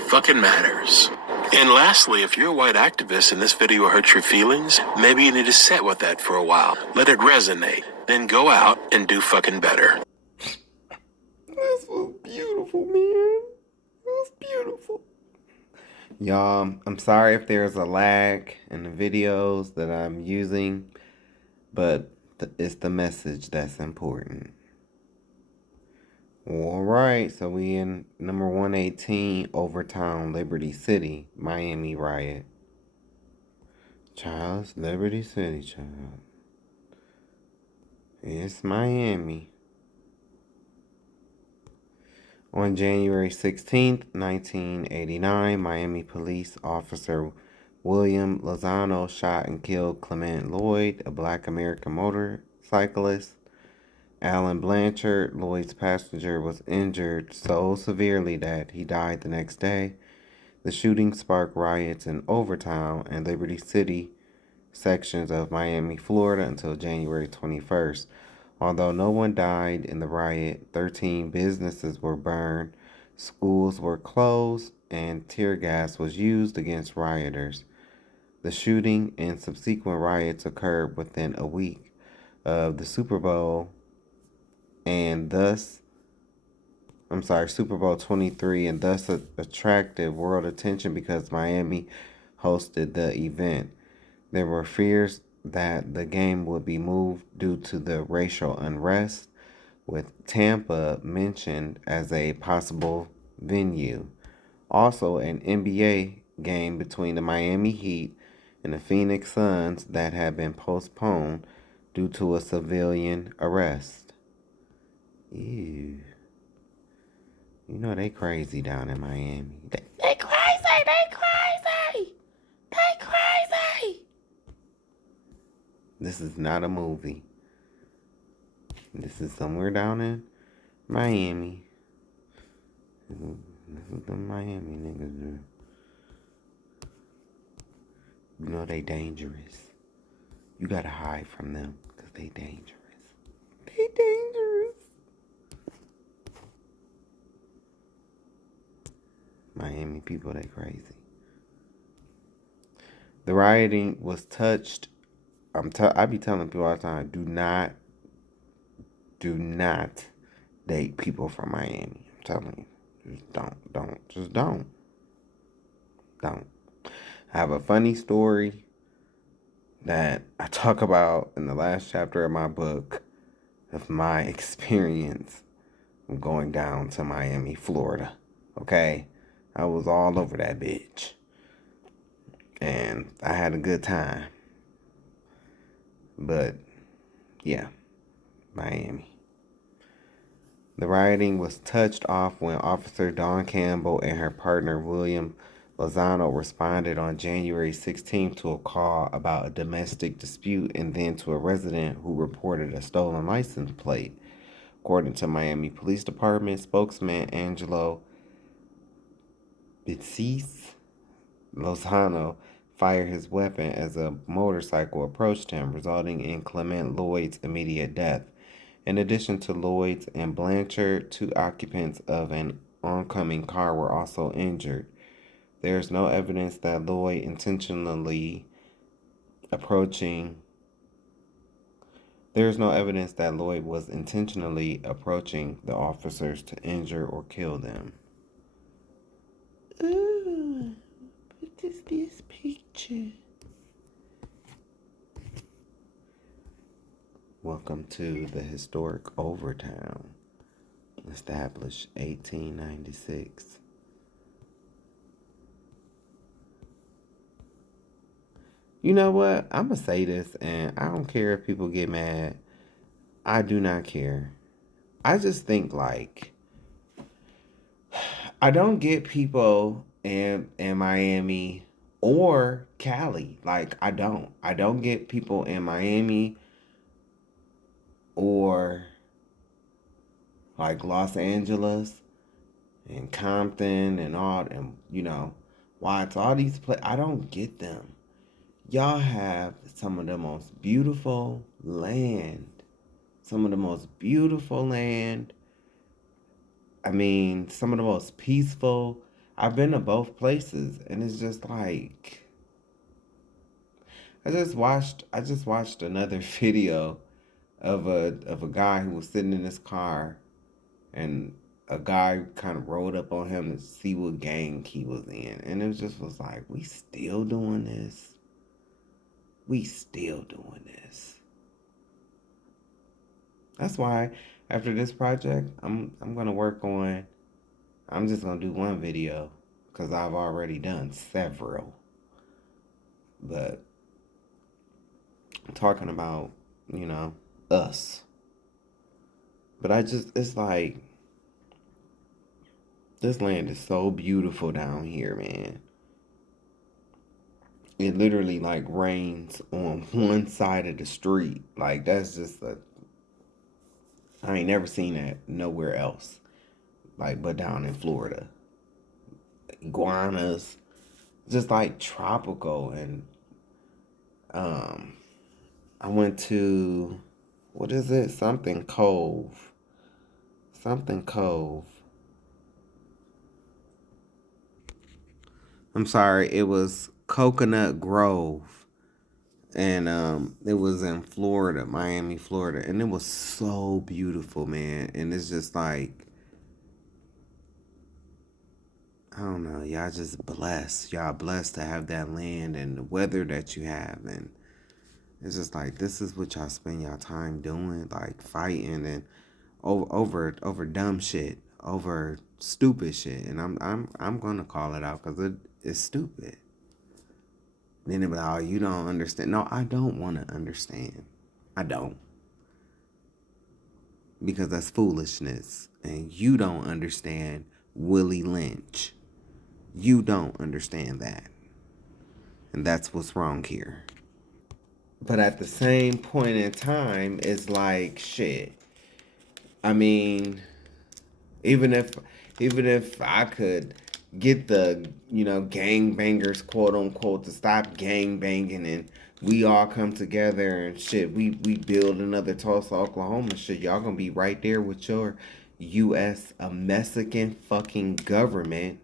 fucking matters. And lastly, if you're a white activist and this video hurts your feelings, maybe you need to sit with that for a while. Let it resonate. Then go out and do fucking better. This was beautiful, man. It was beautiful. beautiful. Y'all, I'm sorry if there's a lag in the videos that I'm using, but it's the message that's important. All right, so we in number 118, Overtown, Liberty City, Miami riot. Child, Liberty City, child. It's Miami. On January 16th, 1989, Miami police officer William Lozano shot and killed Clement Lloyd, a black American motorcyclist. Alan Blanchard, Lloyd's passenger, was injured so severely that he died the next day. The shooting sparked riots in Overtown and Liberty City sections of Miami, Florida until January 21st. Although no one died in the riot, 13 businesses were burned, schools were closed, and tear gas was used against rioters. The shooting and subsequent riots occurred within a week of the Super Bowl Super Bowl 23, and thus attracted world attention because Miami hosted the event. There were fears that the game would be moved due to the racial unrest, with Tampa mentioned as a possible venue. Also, an NBA game between the Miami Heat and the Phoenix Suns that had been postponed due to a civilian arrest. Ew. You know they crazy down in Miami. They crazy! They crazy! This is not a movie. This is somewhere down in Miami. This is the Miami niggas do. You know they dangerous. You gotta hide from them because they dangerous. They dangerous. Miami people, they crazy. The rioting was touched. I be telling people all the time, do not date people from Miami. I'm telling you, just don't. I have a funny story that I talk about in the last chapter of my book of my experience of going down to Miami, Florida. Okay? I was all over that bitch. And I had a good time. But, yeah, Miami. The rioting was touched off when Officer Dawn Campbell and her partner William Lozano responded on January 16th to a call about a domestic dispute and then to a resident who reported a stolen license plate. According to Miami Police Department spokesman Angelo Bitsis, Lozano fired his weapon as a motorcycle approached him, resulting in Clement Lloyd's immediate death. In addition to Lloyd's and Blanchard, 2 occupants of an oncoming car were also injured. There is no evidence that Lloyd was intentionally approaching the officers to injure or kill them. Ooh, what is this picture? Welcome to the historic Overtown, established 1896. You know what? I'm going to say this, and I don't care if people get mad. I do not care. I just think, like, I don't get people in Miami or Cali. Like, I don't get people in Miami or, like, Los Angeles and Compton and all, and, you know, Watts, all these places. I don't get them. Y'all have some of the most beautiful land. Some of the most beautiful land. I mean, some of the most peaceful. I've been to both places, and it's just like I just watched another video of a guy who was sitting in his car, and a guy kind of rolled up on him to see what gang he was in. And it just was like, we still doing this? We still doing this? That's why after this project, I'm gonna work on, I'm just gonna do one video because I've already done several. But talking about, you know, us. But it's like, this land is so beautiful down here, man. It literally like rains on one side of the street. Like, that's just I ain't never seen that nowhere else. Like, but down in Florida. Iguanas, just like tropical. And I went to, what is it? Something Cove. Something Cove. I'm sorry, it was Coconut Grove. And it was in Florida, Miami, Florida. And it was so beautiful, man. And it's just like, I don't know, y'all just blessed. Y'all blessed to have that land and the weather that you have. And it's just like, this is what y'all spend y'all time doing, like fighting and over dumb shit, over stupid shit. And I'm gonna call it out because it's stupid. Then they'll be like, oh, you don't understand. No, I don't want to understand. I don't. Because that's foolishness. And you don't understand Willie Lynch. You don't understand that. And that's what's wrong here. But at the same point in time, it's like, shit. I mean, even if I could get the, you know, gangbangers, quote unquote, to stop gang banging and we all come together and shit, we build another Tulsa, Oklahoma, shit, y'all gonna be right there with your U.S. Amessican fucking government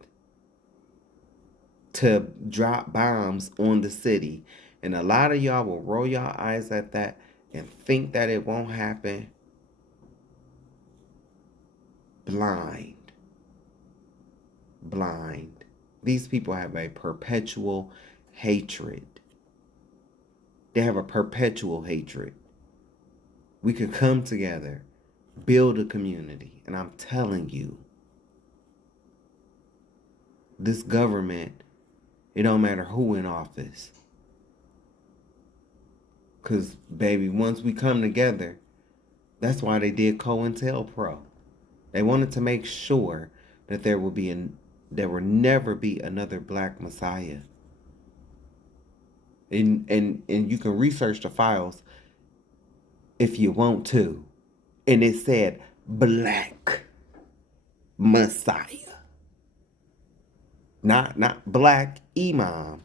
to drop bombs on the city. And a lot of y'all will roll your eyes at that and think that it won't happen. Blind. These people have a perpetual hatred. They have a perpetual hatred. We could come together, build a community. And I'm telling you, this government, it don't matter who in office. Because, baby, once we come together, that's why they did COINTELPRO. They wanted to make sure that there will never be another Black Messiah. And you can research the files if you want to. And it said Black Messiah. Not Black Imam.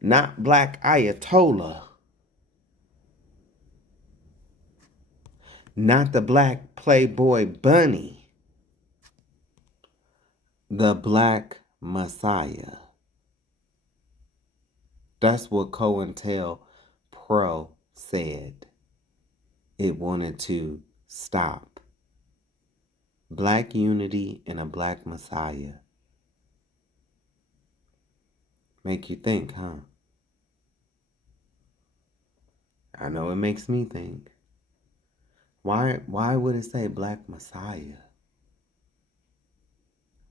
Not Black Ayatollah. Not the Black Playboy Bunny. The Black Messiah. That's what COINTELPRO said. It wanted to stop. Black unity and a Black Messiah. Make you think, huh? I know it makes me think. Why would it say Black Messiah?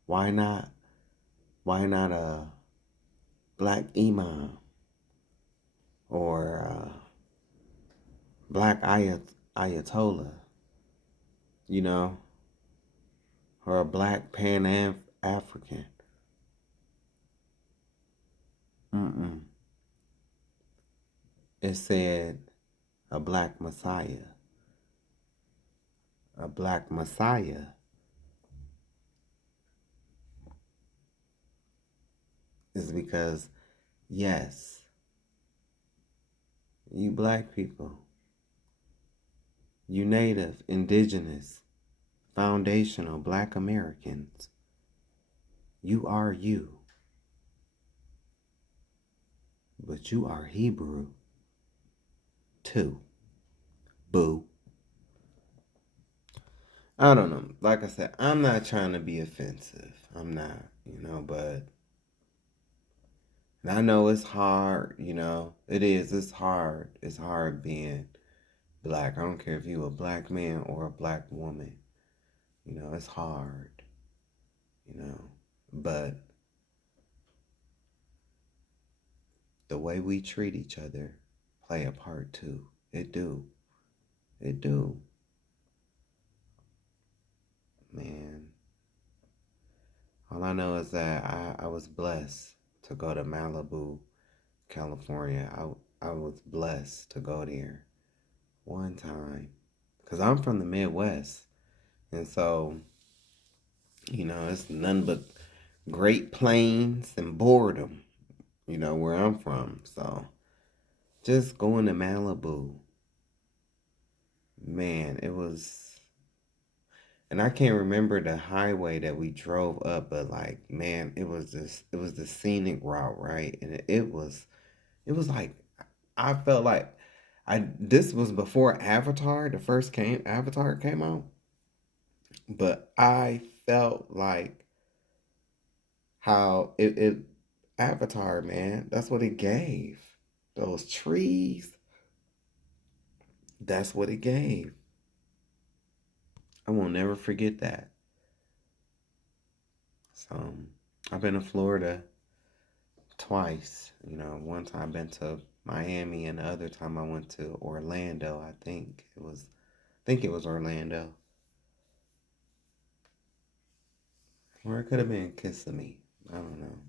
Why not a Black Imam or Black Ayatollah, you know, or a Black Pan-African? It said a Black Messiah. A Black Messiah is because, yes, you Black people, you Native, Indigenous, foundational Black Americans, you are you. But you are Hebrew, too. Boo. I don't know. Like I said, I'm not trying to be offensive. I'm not, but and I know it's hard, It is. It's hard. It's hard being black. I don't care if you a black man or a black woman. It's hard, But the way we treat each other play a part too. It do. It do. Man. All I know is that I was blessed to go to Malibu, California. I was blessed to go there one time. Because I'm from the Midwest. And so, it's nothing but Great Plains and boredom, where I'm from. So, just going to Malibu, man, it was, and I can't remember the highway that we drove up, but like, man, it was the scenic route, right? And it was like, I felt like this was before Avatar, Avatar came out, but I felt like how it Avatar, man, that's what it gave. Those trees, that's what it gave. I will never forget that. So I've been to Florida twice. One time I've been to Miami, and the other time I went to Orlando. I think it was Orlando. Or it could have been Kissimmee. I don't know.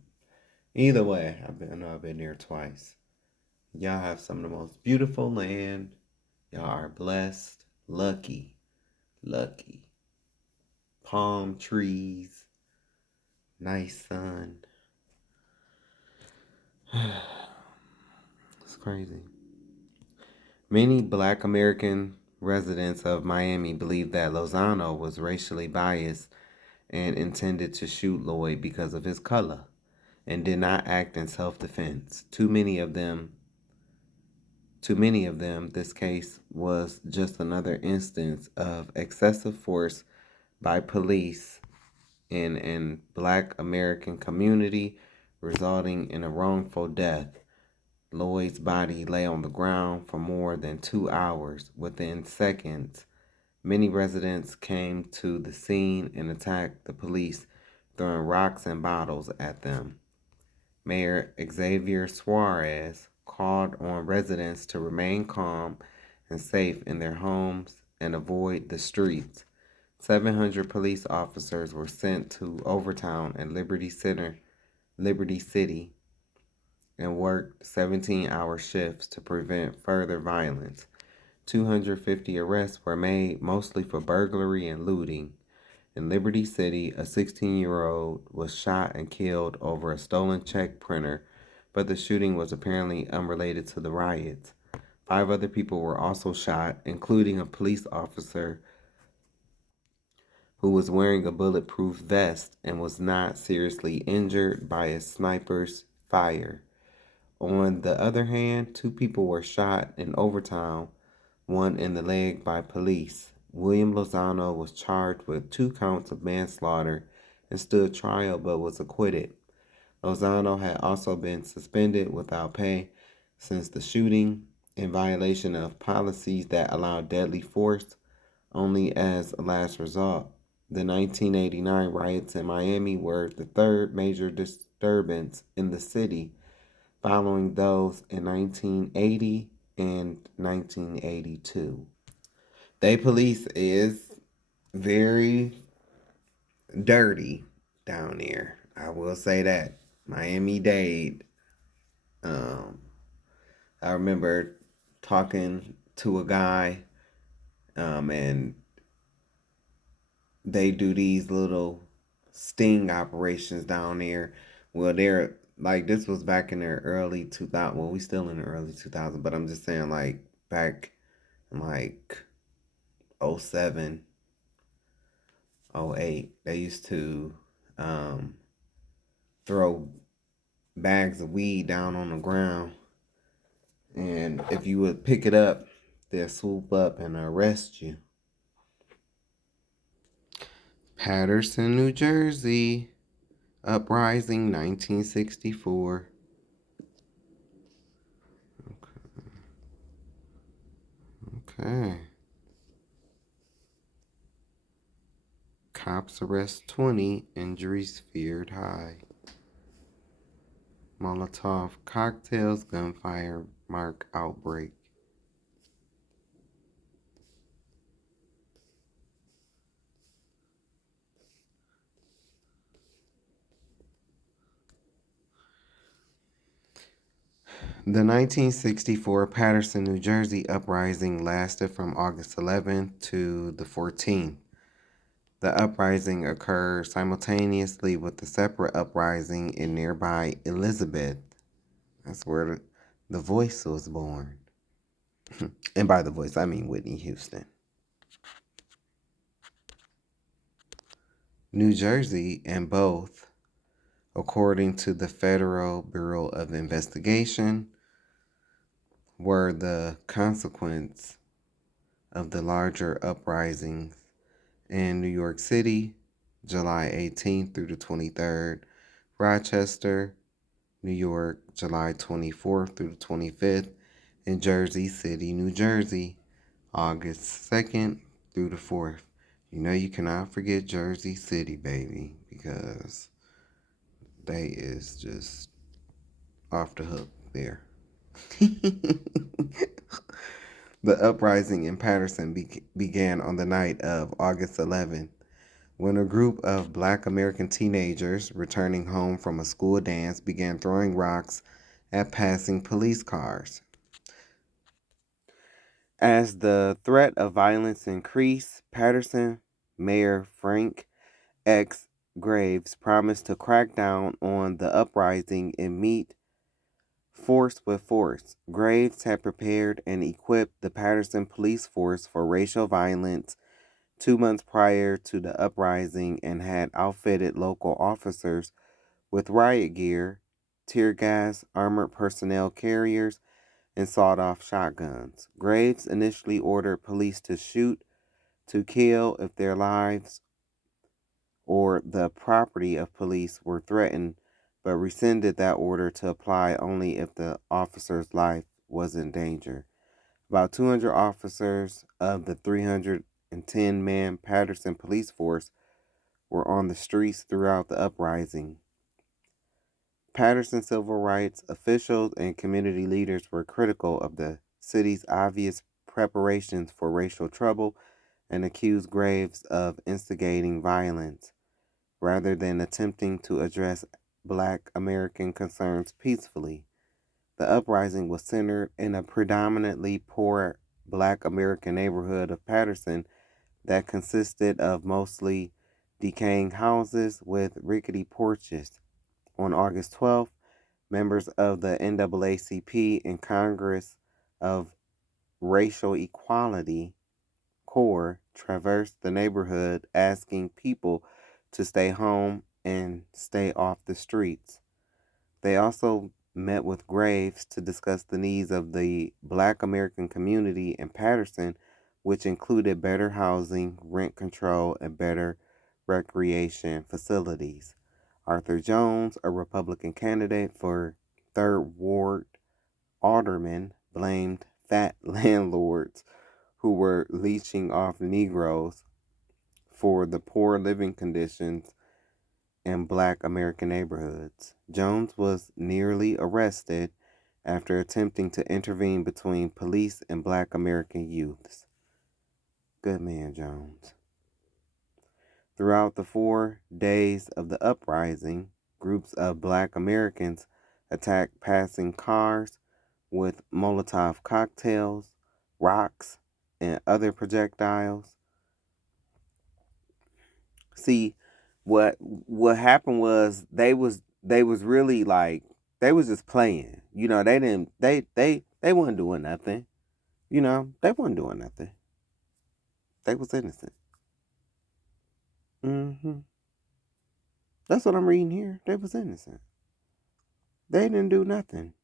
Either way, I've been there twice. Y'all have some of the most beautiful land. Y'all are blessed, lucky. Palm trees, nice sun. It's crazy. Many Black American residents of Miami believe that Lozano was racially biased and intended to shoot Lloyd because of his color, and did not act in self-defense. Too many of them, this case was just another instance of excessive force by police in Black American community, resulting in a wrongful death. Lloyd's body lay on the ground for more than 2 hours. Within seconds, many residents came to the scene and attacked the police, throwing rocks and bottles at them. Mayor Xavier Suarez called on residents to remain calm and safe in their homes and avoid the streets. 700 police officers were sent to Overtown and Liberty City, and worked 17-hour shifts to prevent further violence. 250 arrests were made, mostly for burglary and looting. In Liberty City, a 16-year-old was shot and killed over a stolen check printer, but the shooting was apparently unrelated to the riots. 5 other people were also shot, including a police officer who was wearing a bulletproof vest and was not seriously injured by a sniper's fire. On the other hand, 2 people were shot in Overtown, one in the leg by police. William Lozano was charged with 2 counts of manslaughter and stood trial but was acquitted. Lozano had also been suspended without pay since the shooting, in violation of policies that allow deadly force only as a last resort. The 1989 riots in Miami were the third major disturbance in the city, following those in 1980 and 1982. They police is very dirty down there. I will say that. Miami-Dade. I remember talking to a guy, and they do these little sting operations down there. Well, they're like, this was back in the early 2000s. Well, we still in the early 2000s, but I'm just saying, like, back in like 07, 08, they used to throw bags of weed down on the ground, and if you would pick it up, they'll swoop up and arrest you. Paterson, New Jersey. Uprising 1964. Okay. Cops arrest 20, injuries feared high. Molotov cocktails, gunfire mark outbreak. The 1964 Paterson, New Jersey uprising lasted from August 11th to the 14th. The uprising occurred simultaneously with the separate uprising in nearby Elizabeth. That's where the voice was born. And by the voice, I mean Whitney Houston. New Jersey, and both, according to the Federal Bureau of Investigation, were the consequence of the larger uprisings in New York City, July 18th through the 23rd, Rochester, New York, July 24th through the 25th, and Jersey City, New Jersey, August 2nd through the 4th. You know you cannot forget Jersey City, baby, because they is just off the hook there. The uprising in Paterson began on the night of August 11th, when a group of Black American teenagers returning home from a school dance began throwing rocks at passing police cars. As the threat of violence increased, Paterson Mayor Frank X. Graves promised to crack down on the uprising and meet force with force. Graves had prepared and equipped the Paterson police force for racial violence 2 months prior to the uprising and had outfitted local officers with riot gear, tear gas, armored personnel carriers, and sawed-off shotguns. Graves initially ordered police to shoot to kill if their lives or the property of police were threatened, but rescinded that order to apply only if the officer's life was in danger. About 200 officers of the 310-man Paterson police force were on the streets throughout the uprising. Paterson civil rights officials and community leaders were critical of the city's obvious preparations for racial trouble and accused Graves of instigating violence rather than attempting to address Black American concerns peacefully. The uprising was centered in a predominantly poor Black American neighborhood of Paterson that consisted of mostly decaying houses with rickety porches. On August 12th, members of the NAACP and Congress of Racial Equality Corps traversed the neighborhood asking people to stay home and stay off the streets. They also met with Graves to discuss the needs of the Black American community in Paterson, which included better housing, rent control, and better recreation facilities. Arthur Jones, a Republican candidate for 3rd Ward alderman, blamed fat landlords who were leeching off Negroes for the poor living conditions in Black American neighborhoods. Jones was nearly arrested after attempting to intervene between police and Black American youths. Good man, Jones. Throughout the 4 days of the uprising, groups of Black Americans attacked passing cars with Molotov cocktails, rocks, and other projectiles. See, what happened was they was really like they was just playing. You know, they weren't doing nothing. You know, they weren't doing nothing. They was innocent. That's what I'm reading here. They was innocent. They didn't do nothing.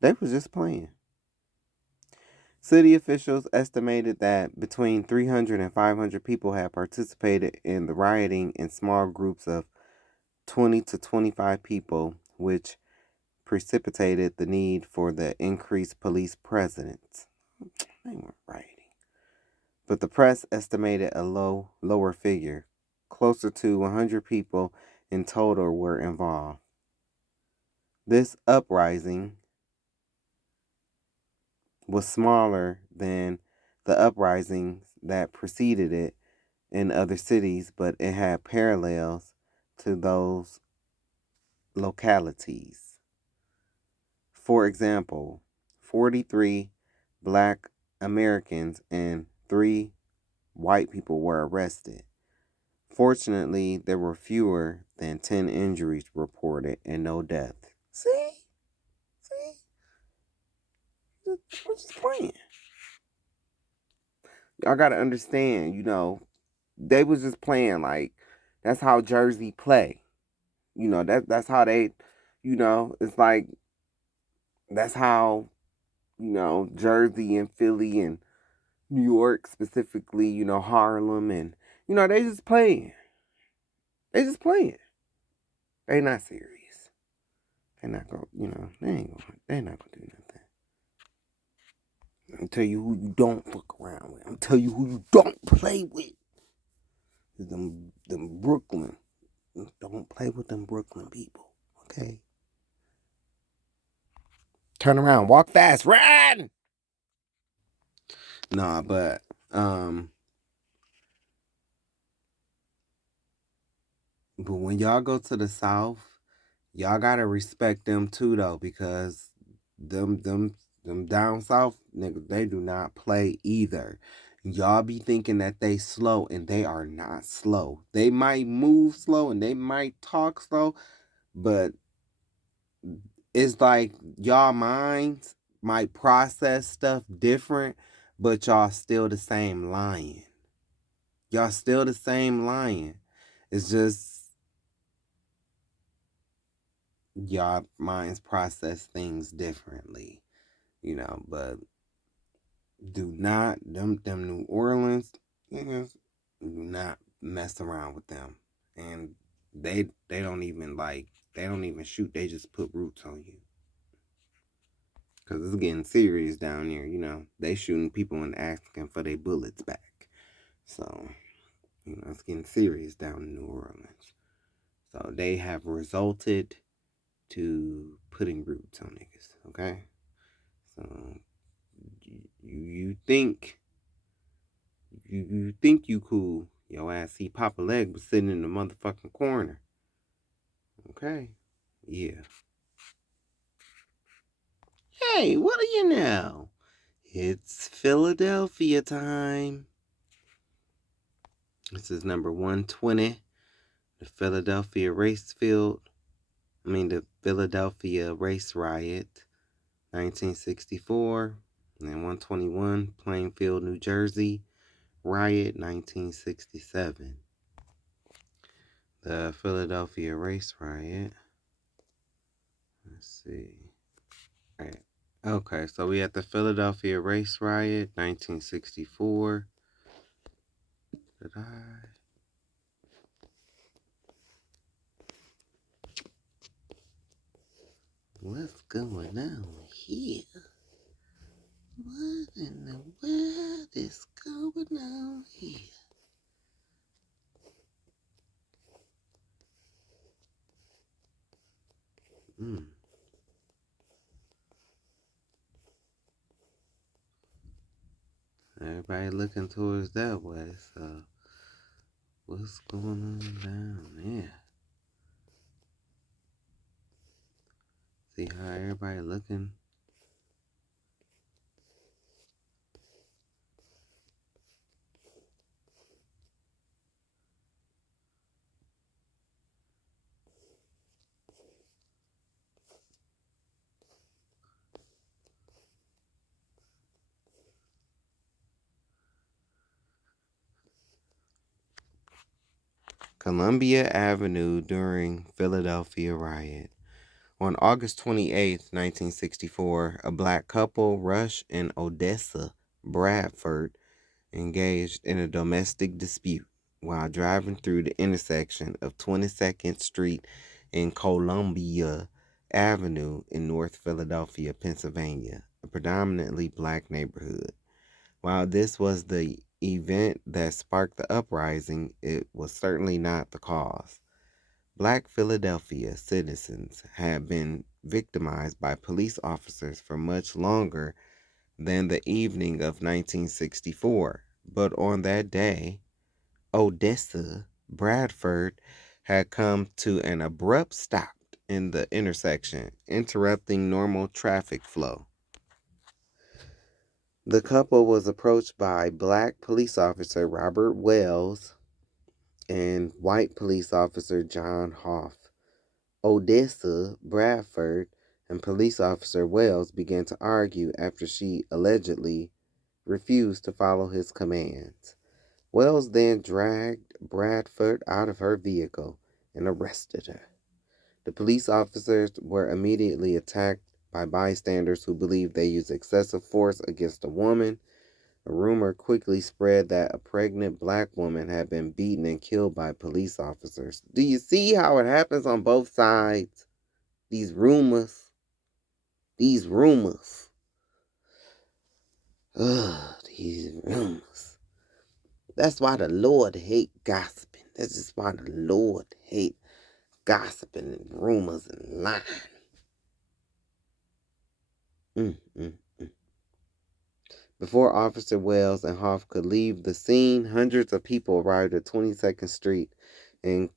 They was just playing. City officials estimated that between 300 and 500 people had participated in the rioting in small groups of 20 to 25 people, which precipitated the need for the increased police presence. They weren't rioting. But the press estimated a lower figure. Closer to 100 people in total were involved. This uprising was smaller than the uprisings that preceded it in other cities, but it had parallels to those localities. For example, 43 black Americans and 3 white people were arrested. Fortunately, there were fewer than 10 injuries reported and no death. See? We're just playing. Y'all gotta understand, they was just playing like that's how Jersey play. That's how they, it's like that's how, Jersey and Philly and New York specifically, Harlem and they just playing. They just playing. They not serious. They not gonna, they not gonna do nothing. I'm tell you who you don't fuck around with. I'm tell you who you don't play with. Them Brooklyn. Don't play with them Brooklyn people. Okay? Turn around, walk fast, run! Nah, but when y'all go to the South, y'all gotta respect them too though, because them down south niggas, they do not play either. Y'all be thinking that they slow, and they are not slow. They might move slow and they might talk slow, but it's like y'all minds might process stuff different, but y'all still the same lion. Y'all still the same lion. It's just y'all minds process things differently, but do not them New Orleans niggas, do not mess around with them. And they don't even shoot, they just put roots on you. Cause it's getting serious down there, they shooting people and asking for their bullets back. So, it's getting serious down in New Orleans. So they have resulted to putting roots on niggas, okay? So you think you cool. Your ass see Papa Leg was sitting in the motherfucking corner. Okay? Yeah. Hey, what do you know? It's Philadelphia time. This is number 120. The Philadelphia race riot, 1964. And 121, Plainfield, New Jersey, riot, 1967. The Philadelphia race riot. Let's see. All right. Okay, so we had the Philadelphia race riot, 1964. Did I? What's going on here? What in the world is going on here? Everybody looking towards that way, so what's going on down there? See how everybody looking? Columbia Avenue during Philadelphia riot. On August 28, 1964, a black couple, Rush and Odessa Bradford, engaged in a domestic dispute while driving through the intersection of 22nd Street and Columbia Avenue in North Philadelphia, Pennsylvania, a predominantly black neighborhood. While this was the event that sparked the uprising, it was certainly not the cause. Black Philadelphia citizens had been victimized by police officers for much longer than the evening of 1964, but on that day, Odessa Bradford had come to an abrupt stop in the intersection, interrupting normal traffic flow. The couple was approached by black police officer Robert Wells and white police officer John Hoff. Odessa Bradford and police officer Wells began to argue after she allegedly refused to follow his commands. Wells then dragged Bradford out of her vehicle and arrested her. The police officers were immediately attacked by bystanders who believed they used excessive force against a woman. A rumor quickly spread that a pregnant black woman had been beaten and killed by police officers. Do you see how it happens on both sides? These rumors. These rumors. Ugh, these rumors. That's why the Lord hate gossiping. That's just why the Lord hate gossiping and rumors and lying. Before Officer Wells and Hoff could leave the scene, hundreds of people arrived at 22nd Street and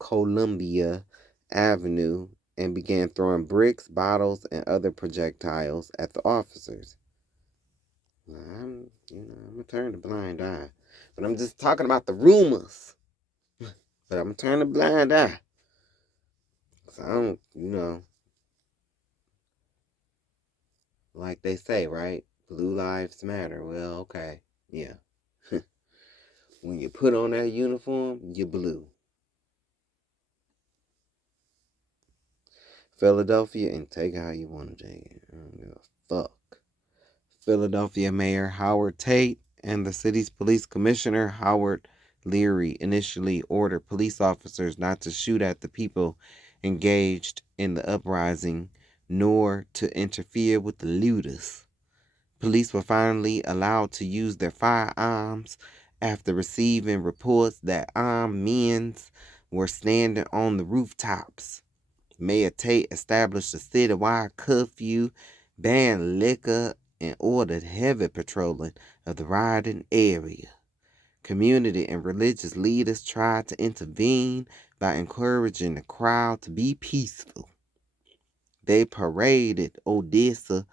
Columbia Avenue and began throwing bricks, bottles, and other projectiles at the officers. I'm gonna turn a blind eye, but I'm just talking about the rumors. But I'm gonna turn a blind eye, 'cause I don't, like they say, right? Blue lives matter. Well, okay, yeah. When you put on that uniform, you're blue. Philadelphia, and take it how you want to take it. I don't give a fuck. Philadelphia Mayor Howard Tate and the city's police commissioner Howard Leary initially ordered police officers not to shoot at the people engaged in the uprising, nor to interfere with the looters. Police were finally allowed to use their firearms after receiving reports that armed men were standing on the rooftops. Mayor Tate established a citywide curfew, banned liquor, and ordered heavy patrolling of the rioting area. Community and religious leaders tried to intervene by encouraging the crowd to be peaceful. They paraded Odessa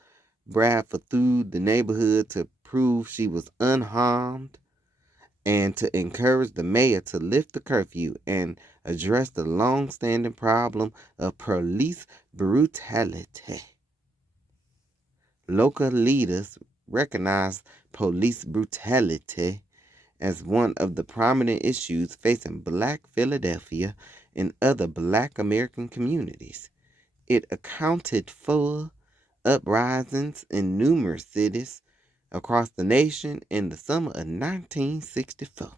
Bradford through the neighborhood to prove she was unharmed and to encourage the mayor to lift the curfew and address the long-standing problem of police brutality. Local leaders recognized police brutality as one of the prominent issues facing Black Philadelphia and other Black American communities. It accounted for uprisings in numerous cities across the nation in the summer of 1964.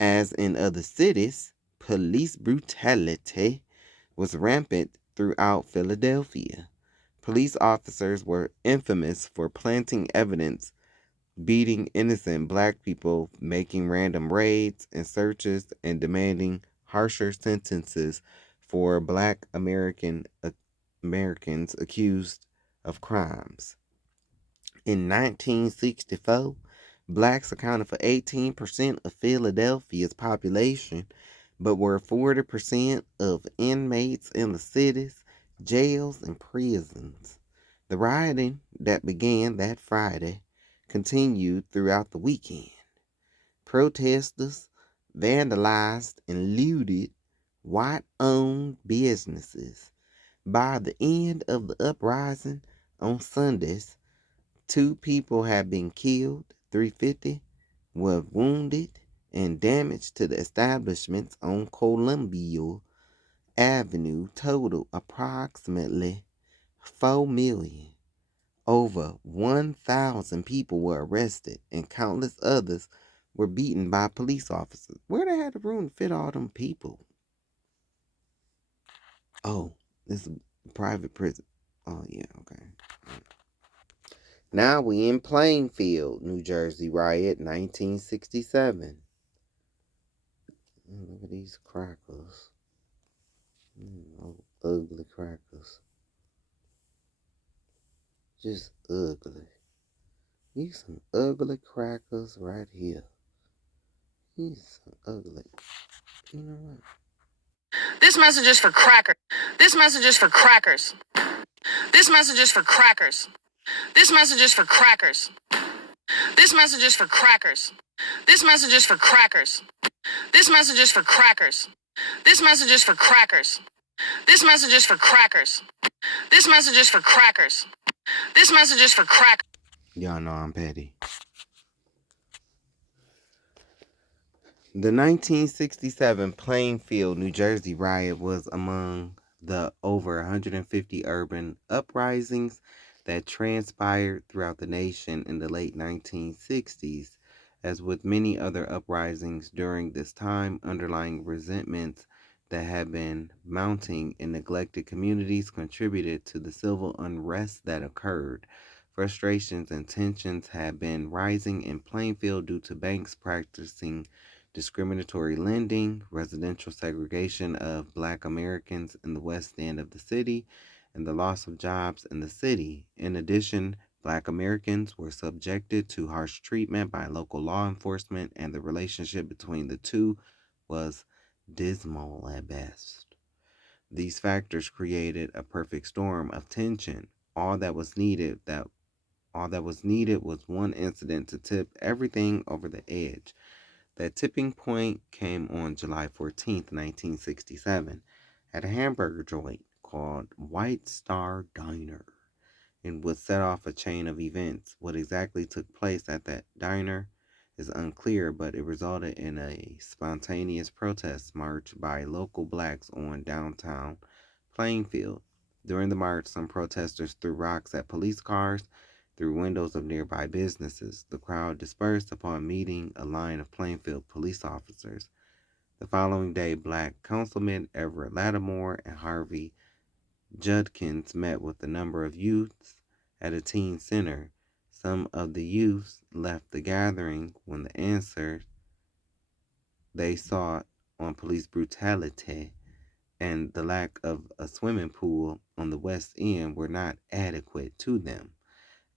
As in other cities, police brutality was rampant throughout Philadelphia. Police officers were infamous for planting evidence, beating innocent black people, making random raids and searches, and demanding harsher sentences for Black Americans accused of crimes. In 1964, blacks accounted for 18% of Philadelphia's population, but were 40% of inmates in the city's jails and prisons. The rioting that began that Friday continued throughout the weekend. Protesters vandalized and looted white-owned businesses. By the end of the uprising on Sundays, 2 people had been killed, 350 were wounded, and damage to the establishments on Columbia Avenue totaled approximately 4 million. Over 1,000 people were arrested and countless others were beaten by police officers. Where they had the room to fit all them people? Oh, this is a private prison. Oh, yeah, okay. Now we in Plainfield, New Jersey riot, 1967. Look at these crackers. Oh, ugly crackers. Just ugly. These some ugly crackers right here. These some ugly. You know what? This message is for crackers. This message is for crackers. This message is for crackers. This message is for crackers. This message is for crackers. This message is for crackers. This message is for crackers. This message is for crackers. This message is for crackers. This message is for crackers. This message is for crackers. Y'all know I'm petty. The 1967 Plainfield, New Jersey riot was among the over 150 urban uprisings that transpired throughout the nation in the late 1960s. As with many other uprisings during this time, underlying resentments that had been mounting in neglected communities contributed to the civil unrest that occurred. Frustrations and tensions had been rising in Plainfield due to banks practicing discriminatory lending, residential segregation of Black Americans in the west end of the city, and the loss of jobs in the city. In addition, Black Americans were subjected to harsh treatment by local law enforcement, and the relationship between the two was dismal at best. These factors created a perfect storm of tension. All that was needed was one incident to tip everything over the edge. That tipping point came on July 14th, 1967, at a hamburger joint called White Star Diner, and would set off a chain of events. What exactly took place at that diner is unclear, but it resulted in a spontaneous protest march by local blacks on downtown Plainfield. During the march, some protesters threw rocks at police cars, through windows of nearby businesses. The crowd dispersed upon meeting a line of Plainfield police officers. The following day, Black Councilman Everett Lattimore and Harvey Judkins met with a number of youths at a teen center. Some of the youths left the gathering when the answer they sought on police brutality and the lack of a swimming pool on the West End were not adequate to them.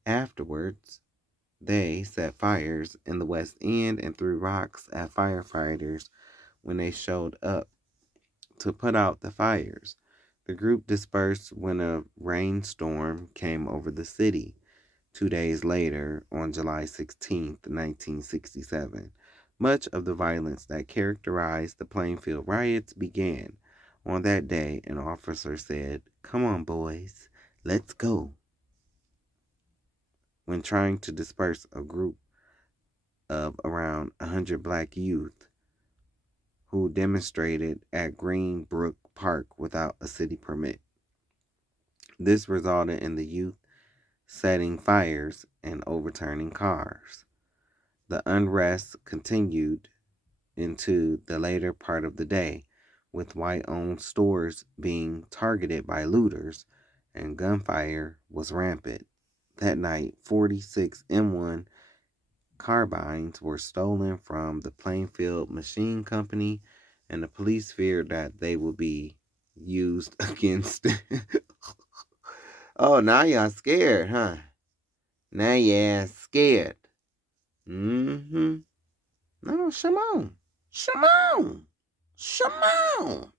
Afterwards, they set fires in the West End and threw rocks at firefighters when they showed up to put out the fires. The group dispersed when a rainstorm came over the city. 2 days later, on July 16th, 1967, much of the violence that characterized the Plainfield riots began. On that day, an officer said, "Come on, boys, let's go," when trying to disperse a group of around 100 black youth who demonstrated at Greenbrook Park without a city permit. This resulted in the youth setting fires and overturning cars. The unrest continued into the later part of the day, with white-owned stores being targeted by looters, and gunfire was rampant. That night, 46 M1 carbines were stolen from the Plainfield Machine Company, and the police feared that they would be used against. Oh, now y'all scared, huh? Now y'all scared. Mm-hmm. No, Shimon. Shimon. Shimon.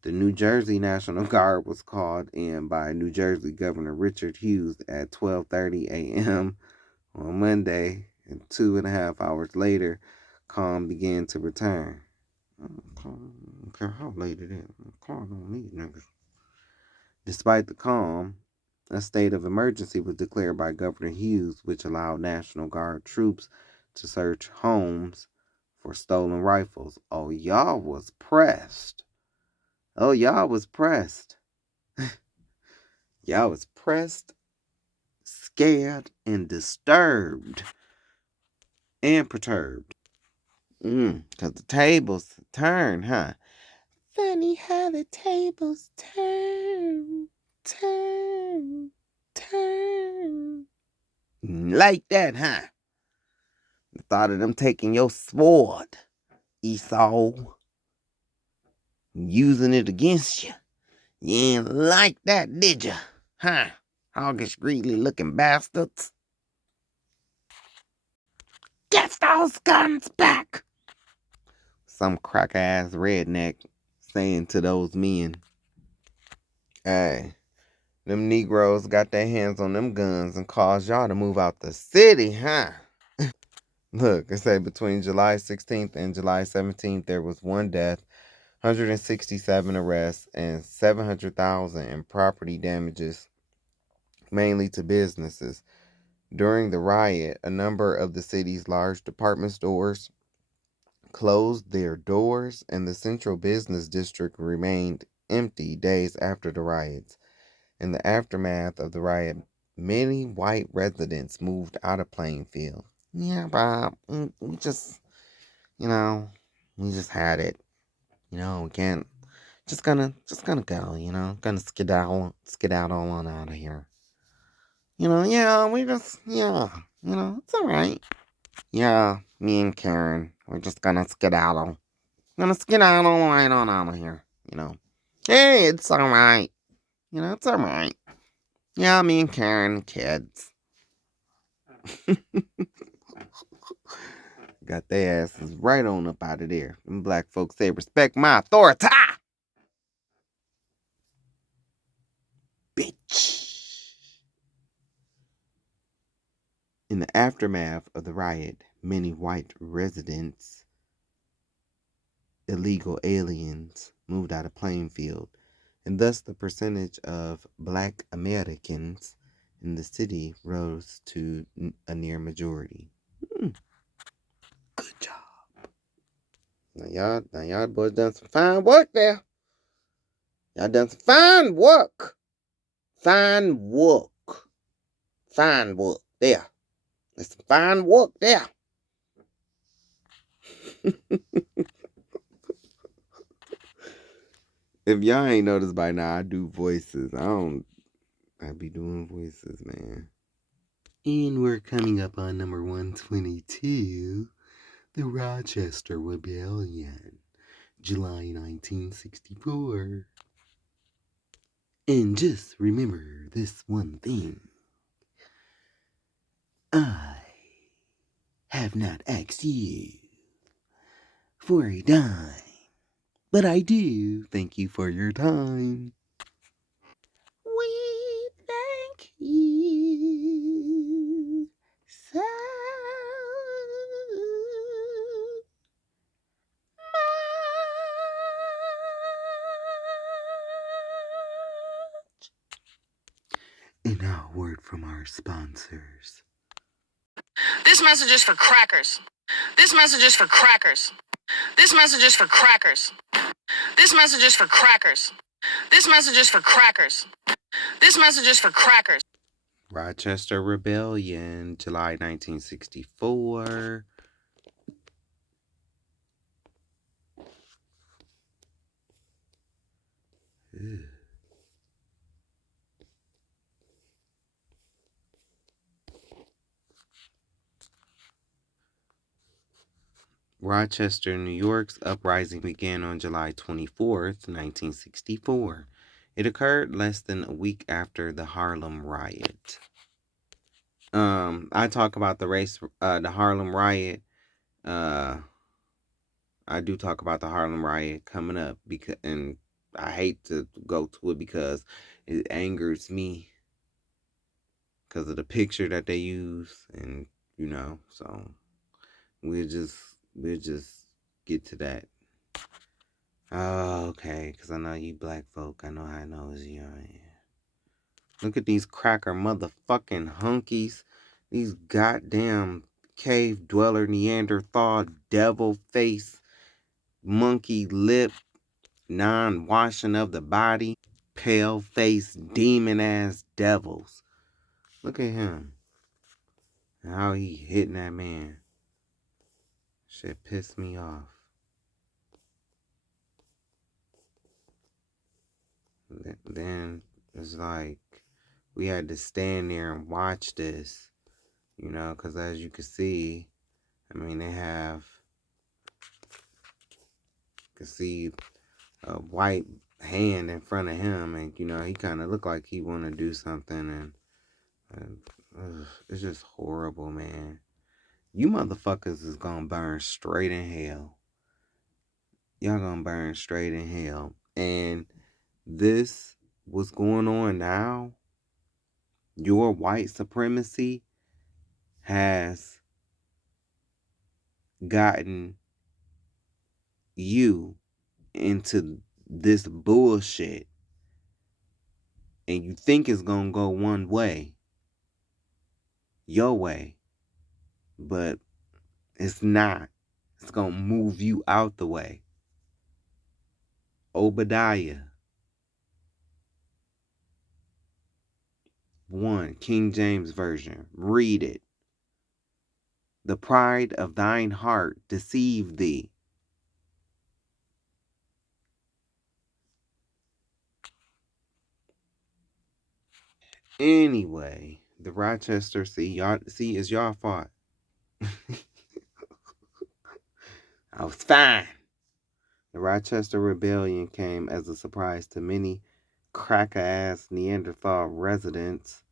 The New Jersey National Guard was called in by New Jersey Governor Richard Hughes at 12:30 a.m. on Monday, and 2.5 hours later, calm began to return. I don't care how late it is. Calm on these niggas. Despite the calm, a state of emergency was declared by Governor Hughes, which allowed National Guard troops to search homes for stolen rifles. Oh, y'all was pressed. Oh, y'all was pressed. Y'all was pressed, scared, and disturbed. And perturbed. Because the tables turn, huh? Funny how the tables turn. Like that, huh? The thought of them taking your sword, Esau, using it against you. You ain't like that, did you? Huh? Hoggish, greedy looking bastards. Get those guns back! Some crack ass redneck saying to those men, hey, them Negroes got their hands on them guns and caused y'all to move out the city, huh? Look, it say between July 16th and July 17th, there was one death, 167 arrests, and 700,000 in property damages, mainly to businesses. During the riot, a number of the city's large department stores closed their doors, and the central business district remained empty days after the riots. In the aftermath of the riot, many white residents moved out of Plainfield. Yeah, Bob, we just, we just had it. We can't, just gonna go, gonna skedaddle on out of here. It's alright. Yeah, me and Karen, we're just gonna skedaddle. Gonna skedaddle right on out of here, Hey, it's alright. It's alright. Yeah, me and Karen, kids. Got their asses right on up out of there. Them black folks say, respect my authority. Bitch. In the aftermath of the riot, many white residents, illegal aliens, moved out of Plainfield, and thus the percentage of black Americans in the city rose to a near majority. Good job. Now y'all boys done some fine work there. Y'all done some fine work. Fine work. Fine work there. There's some fine work there. If y'all ain't noticed by now, I do voices. I be doing voices, man. And we're coming up on number 122, the Rochester Rebellion, July 1964. And just remember this one thing. I have not asked you for a dime, but I do thank you for your time. We thank you so much. And now a word from our sponsors. This message is for crackers. This message is for crackers. This message is for crackers. This message is for crackers. This message is for crackers. This message is for crackers. Rochester Rebellion, July 1964. Ew. Rochester, New York's uprising began on July 24th, 1964. It occurred less than a week after the Harlem Riot. I talk about the Harlem Riot. I do talk about the Harlem Riot coming up and I hate to go to it because it angers me because of the picture that they use, and so we'll just get to that. Oh, okay, because I know you black folk. I know how I know is you. Look at these cracker motherfucking hunkies. These goddamn cave dweller Neanderthal devil face monkey lip non-washing of the body, pale-faced demon-ass devils. Look at him. How he hitting that man. Shit pissed me off. Then it's like we had to stand there and watch this, you know, because as you can see, I mean, they have, you can see a white hand in front of him, and, you know, he kind of looked like he want to do something, and it's just horrible, man. You motherfuckers is gonna burn straight in hell. Y'all gonna burn straight in hell. And this, what's going on now, your white supremacy has gotten you into this bullshit, and you think it's gonna go one way, your way, but it's not. It's gonna move you out the way. Obadiah 1, King James Version. Read it. The pride of thine heart deceive thee. Anyway, the Rochester, it's y'all fault. I was fine. The Rochester Rebellion came as a surprise to many cracker-ass Neanderthal residents,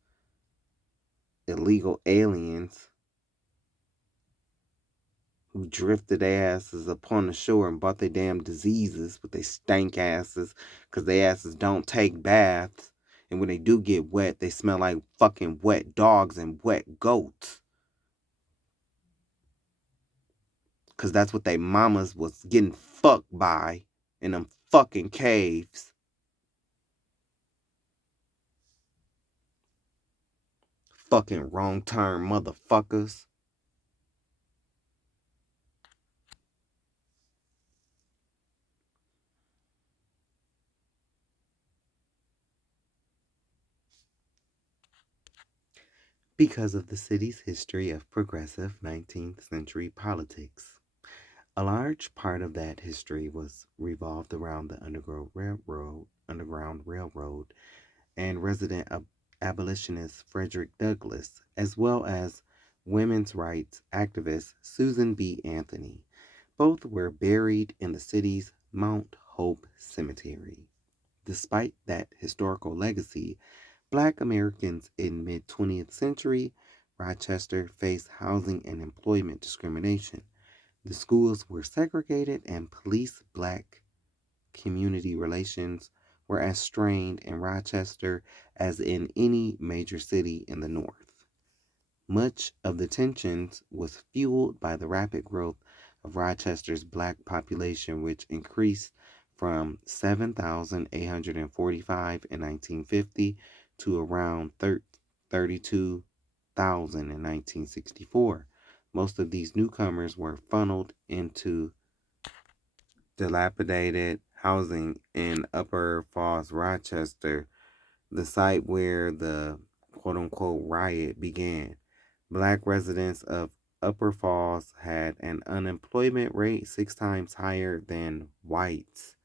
illegal aliens, who drifted their asses upon the shore and brought their damn diseases with their stank asses, because their asses don't take baths, and when they do get wet, they smell like fucking wet dogs and wet goats. Because that's what they mamas was getting fucked by in them fucking caves. Fucking wrong turn motherfuckers. Because of the city's history of progressive 19th century politics. A large part of that history was revolved around the Underground Railroad, and resident abolitionist Frederick Douglass, as well as women's rights activist Susan B. Anthony. Both were buried in the city's Mount Hope Cemetery. Despite that historical legacy, Black Americans in mid-20th century Rochester faced housing and employment discrimination. The schools were segregated and police-Black community relations were as strained in Rochester as in any major city in the North. Much of the tensions was fueled by the rapid growth of Rochester's Black population, which increased from 7,845 in 1950 to around 32,000 in 1964. Most of these newcomers were funneled into dilapidated housing in Upper Falls, Rochester, the site where the quote-unquote riot began. Black residents of Upper Falls had an unemployment rate 6 times higher than whites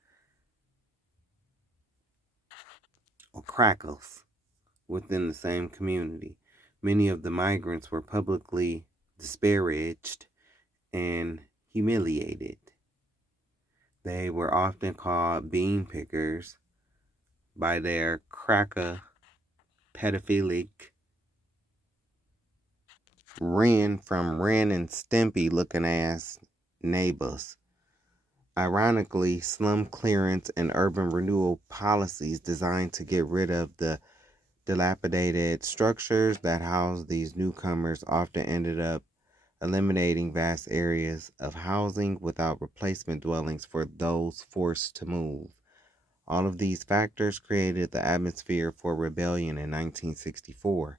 or crackers within the same community. Many of the migrants were publicly disparaged and humiliated. They were often called bean pickers by their cracker pedophilic Ren and Stimpy looking ass neighbors. Ironically, slum clearance and urban renewal policies designed to get rid of the dilapidated structures that housed these newcomers often ended up eliminating vast areas of housing without replacement dwellings for those forced to move. All of these factors created the atmosphere for rebellion in 1964.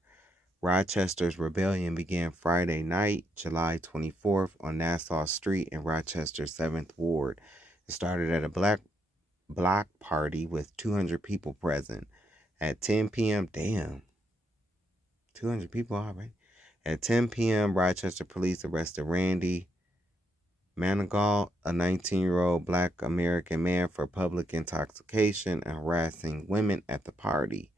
Rochester's rebellion began Friday night, July 24th, on Nassau Street in Rochester's 7th Ward. It started at a Black block party with 200 people present. At 10 p.m., damn, 200 people already. At 10 p.m., Rochester police arrested Randy Manigault, a 19-year-old black American man, for public intoxication and harassing women at the party.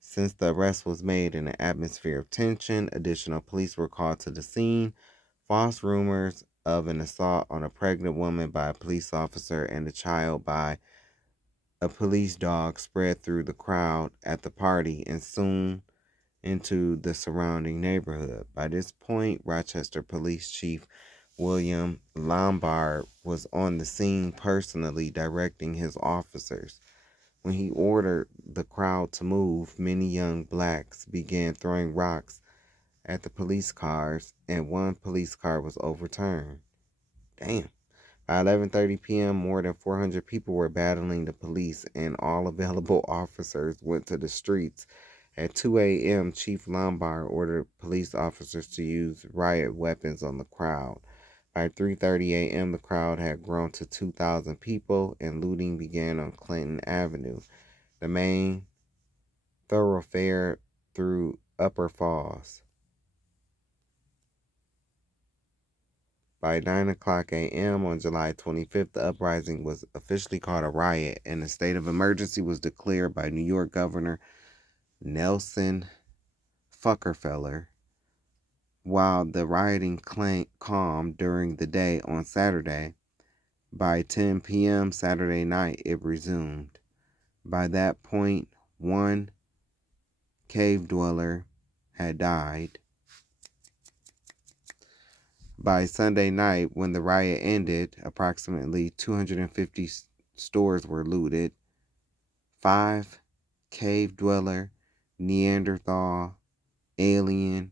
Since the arrest was made in an atmosphere of tension, additional police were called to the scene. False rumors of an assault on a pregnant woman by a police officer and a child by a police dog spread through the crowd at the party and soon into the surrounding neighborhood. By this point, Rochester Police Chief William Lombard was on the scene personally directing his officers. When he ordered the crowd to move, many young blacks began throwing rocks at the police cars, and one police car was overturned. Damn. By 11:30 p.m., more than 400 people were battling the police, and all available officers went to the streets. At 2 a.m., Chief Lombard ordered police officers to use riot weapons on the crowd. By 3:30 a.m., the crowd had grown to 2,000 people, and looting began on Clinton Avenue, the main thoroughfare through Upper Falls. By 9 o'clock a.m. on July 25th, the uprising was officially called a riot, and a state of emergency was declared by New York Governor Nelson Rockefeller. While the rioting calmed during the day on Saturday, by 10 p.m. Saturday night, it resumed. By that point, one cave dweller had died. By Sunday night, when the riot ended, approximately 250 stores were looted. 5 cave dweller, Neanderthal, alien,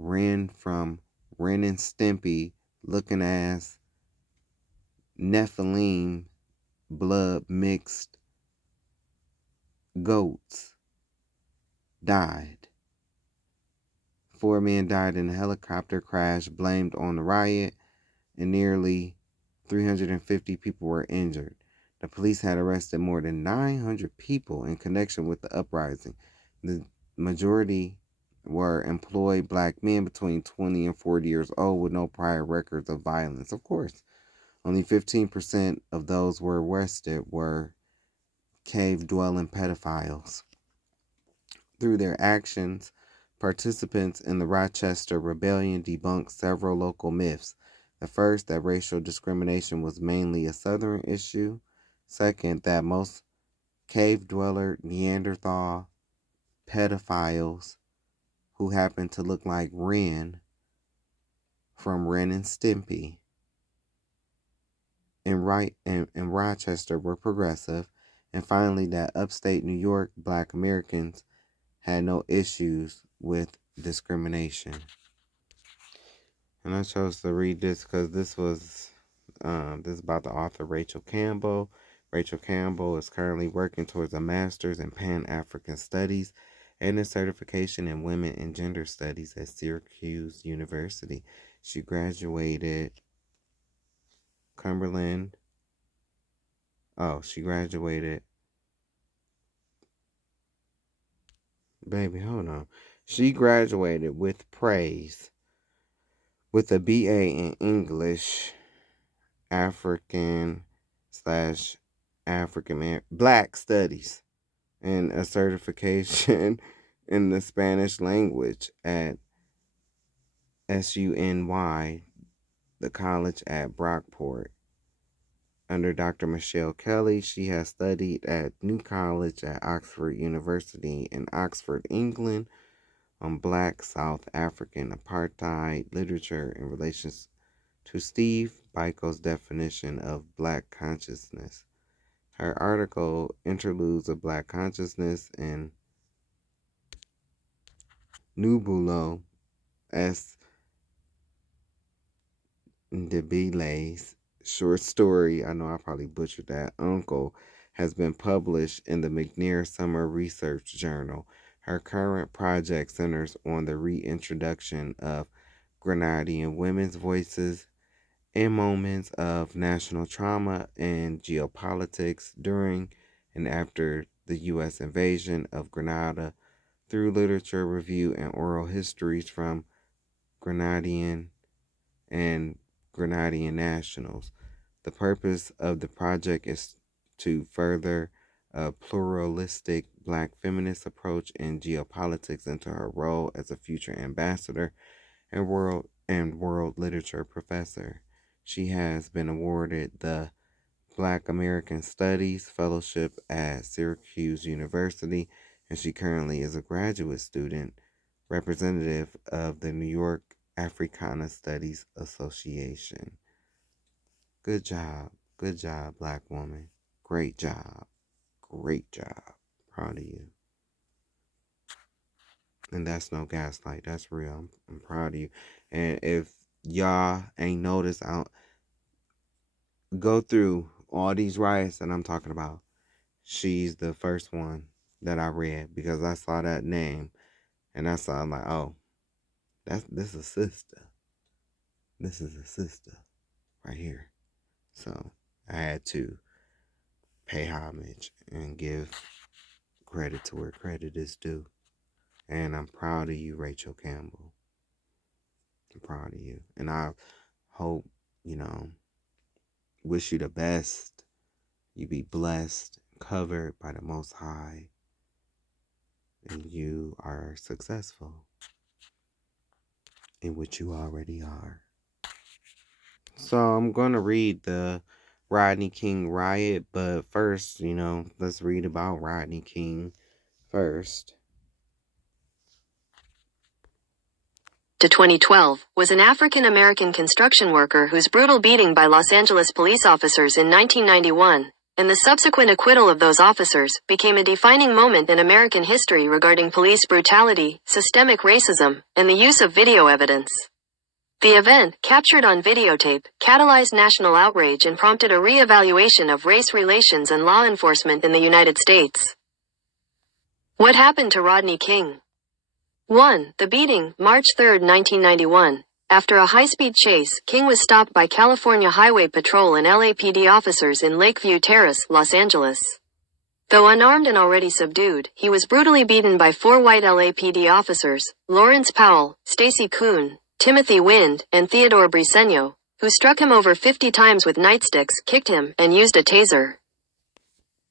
Ren from Ren and Stimpy looking ass, Nephilim blood mixed goats died. 4 men died in a helicopter crash blamed on the riot, and nearly 350 people were injured. The police had arrested more than 900 people in connection with the uprising. The majority were employed black men between 20 and 40 years old with no prior records of violence. Of course, only 15% of those were arrested were cave-dwelling pedophiles. Through their actions, participants in the Rochester Rebellion debunked several local myths. The first, that racial discrimination was mainly a Southern issue. Second, that most cave-dweller Neanderthal pedophiles who happened to look like Ren from Ren and Stimpy in Rochester were progressive. And finally, that upstate New York black Americans had no issues with discrimination. And I chose to read this because this is about the author Rachel Campbell. Rachel Campbell is currently working towards a master's in Pan-African Studies and a certification in Women and Gender Studies at Syracuse University. She graduated She graduated with praise with a BA in English, African Black Studies, and a certification in the Spanish language at SUNY, the college at Brockport. Under Dr. Michelle Kelly, she has studied at New College at Oxford University in Oxford, England, on Black South African apartheid literature in relation to Steve Biko's definition of Black consciousness. Her article, Interludes of Black Consciousness in Nubulo S. Ndebile's short story, I know I probably butchered that, Uncle, has been published in the McNair Summer Research Journal. Her current project centers on the reintroduction of Grenadian women's voices In moments of national trauma and geopolitics during and after the U.S. invasion of Grenada, through literature review and oral histories from Grenadian and Grenadian nationals. The purpose of the project is to further a pluralistic Black feminist approach in geopolitics into her role as a future ambassador and world literature professor. She has been awarded the Black American Studies Fellowship at Syracuse University, and she currently is a graduate student representative of the New York Africana Studies Association. Good job, Black woman. Great job, proud of you. And that's no gaslight, that's real. I'm proud of you. And if y'all ain't noticed, I'll go through all these riots that I'm talking about. She's the first one that I read because I saw that name and I saw like, oh, this is a sister. This is a sister right here. So I had to pay homage and give credit to where credit is due. And I'm proud of you, Rachel Campbell. I'm proud of you. And I hope, wish you the best. You be blessed, covered by the Most High. And you are successful in which you already are. So I'm going to read the Rodney King riot, but first, let's read about Rodney King first. To 2012 was an African-American construction worker whose brutal beating by Los Angeles police officers in 1991, and the subsequent acquittal of those officers, became a defining moment in American history regarding police brutality, systemic racism, and the use of video evidence. The event, captured on videotape, catalyzed national outrage and prompted a re-evaluation of race relations and law enforcement in the United States. What happened to Rodney King? 1. The beating, March 3, 1991. After a high-speed chase, King was stopped by California Highway Patrol and LAPD officers in Lakeview Terrace, Los Angeles. Though unarmed and already subdued, he was brutally beaten by 4 white LAPD officers, Lawrence Powell, Stacy Kuhn, Timothy Wind, and Theodore Briseño, who struck him over 50 times with nightsticks, kicked him, and used a taser.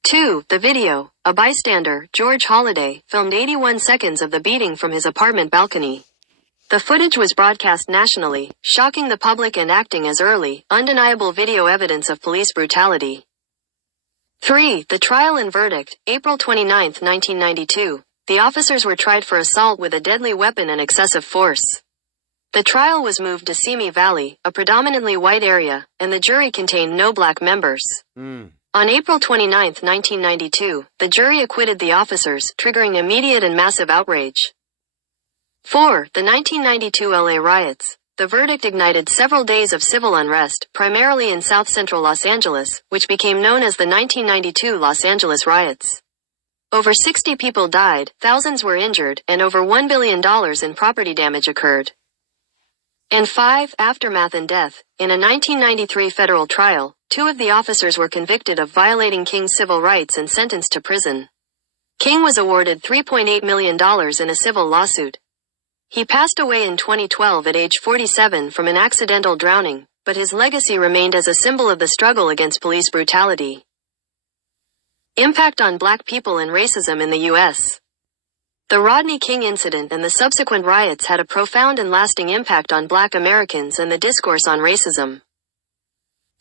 2. The video. A bystander, George Holliday, filmed 81 seconds of the beating from his apartment balcony. The footage was broadcast nationally, shocking the public and acting as early, undeniable video evidence of police brutality. 3. The trial and verdict. April 29, 1992. The officers were tried for assault with a deadly weapon and excessive force. The trial was moved to Simi Valley, a predominantly white area, and the jury contained no Black members. On April 29, 1992, the jury acquitted the officers, triggering immediate and massive outrage. 4. The 1992 LA riots. The verdict ignited several days of civil unrest, primarily in south-central Los Angeles, which became known as the 1992 Los Angeles riots. Over 60 people died, thousands were injured, and over $1 billion in property damage occurred. And 5. Aftermath and death. In a 1993 federal trial, 2 of the officers were convicted of violating King's civil rights and sentenced to prison. King was awarded $3.8 million in a civil lawsuit. He passed away in 2012 at age 47 from an accidental drowning, but his legacy remained as a symbol of the struggle against police brutality. Impact on Black people and racism in the U.S. The Rodney King incident and the subsequent riots had a profound and lasting impact on Black Americans and the discourse on racism.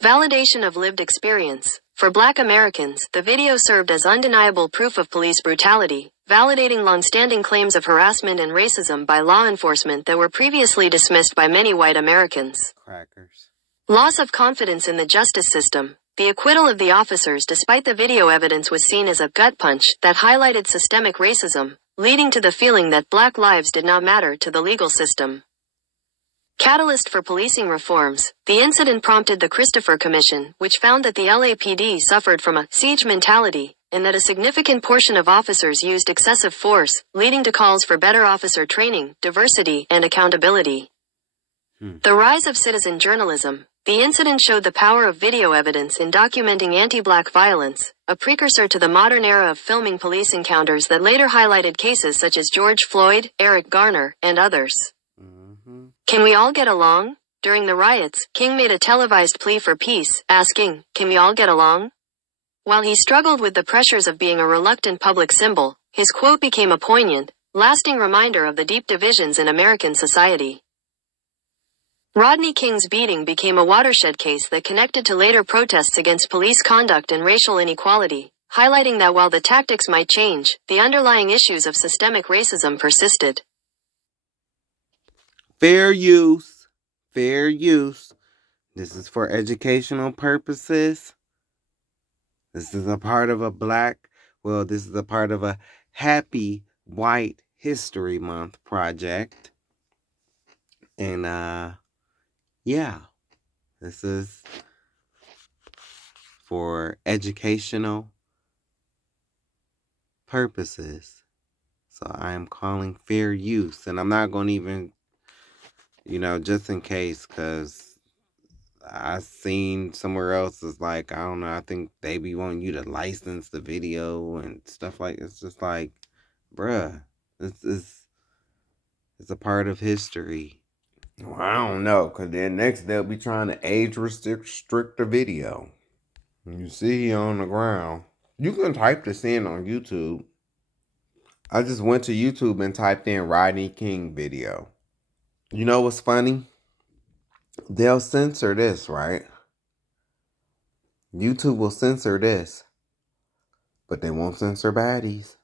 Validation of lived experience. For Black Americans, the video served as undeniable proof of police brutality, validating long-standing claims of harassment and racism by law enforcement that were previously dismissed by many white Americans. Loss of confidence in the justice system. The acquittal of the officers despite the video evidence was seen as a gut punch that highlighted systemic racism, leading to the feeling that Black lives did not matter to the legal system. Catalyst for policing reforms. The incident prompted the Christopher Commission, which found that the LAPD suffered from a siege mentality, and that a significant portion of officers used excessive force, leading to calls for better officer training, diversity, and accountability. The rise of citizen journalism. The incident showed the power of video evidence in documenting anti-black violence, a precursor to the modern era of filming police encounters that later highlighted cases such as George Floyd, Eric Garner, and others. Can we all get along? During the riots, King made a televised plea for peace, asking, "Can we all get along?" While he struggled with the pressures of being a reluctant public symbol, his quote became a poignant, lasting reminder of the deep divisions in American society. Rodney King's beating became a watershed case that connected to later protests against police conduct and racial inequality, highlighting that while the tactics might change, the underlying issues of systemic racism persisted. Fair use. Fair use. This is for educational purposes. This is a part of this is a part of a Happy White History Month project. And, yeah, this is for educational purposes. So I am calling fair use. And I'm not going to even, just in case, because I seen somewhere else is like, I don't know, I think they be wanting you to license the video and stuff like, it's just like, bruh, it's a part of history. Well, I don't know, because then next they'll be trying to age restrict the video. You see on the ground. You can type this in on YouTube. I just went to YouTube and typed in Rodney King video. You know what's funny? They'll censor this, right? YouTube will censor this, but they won't censor baddies.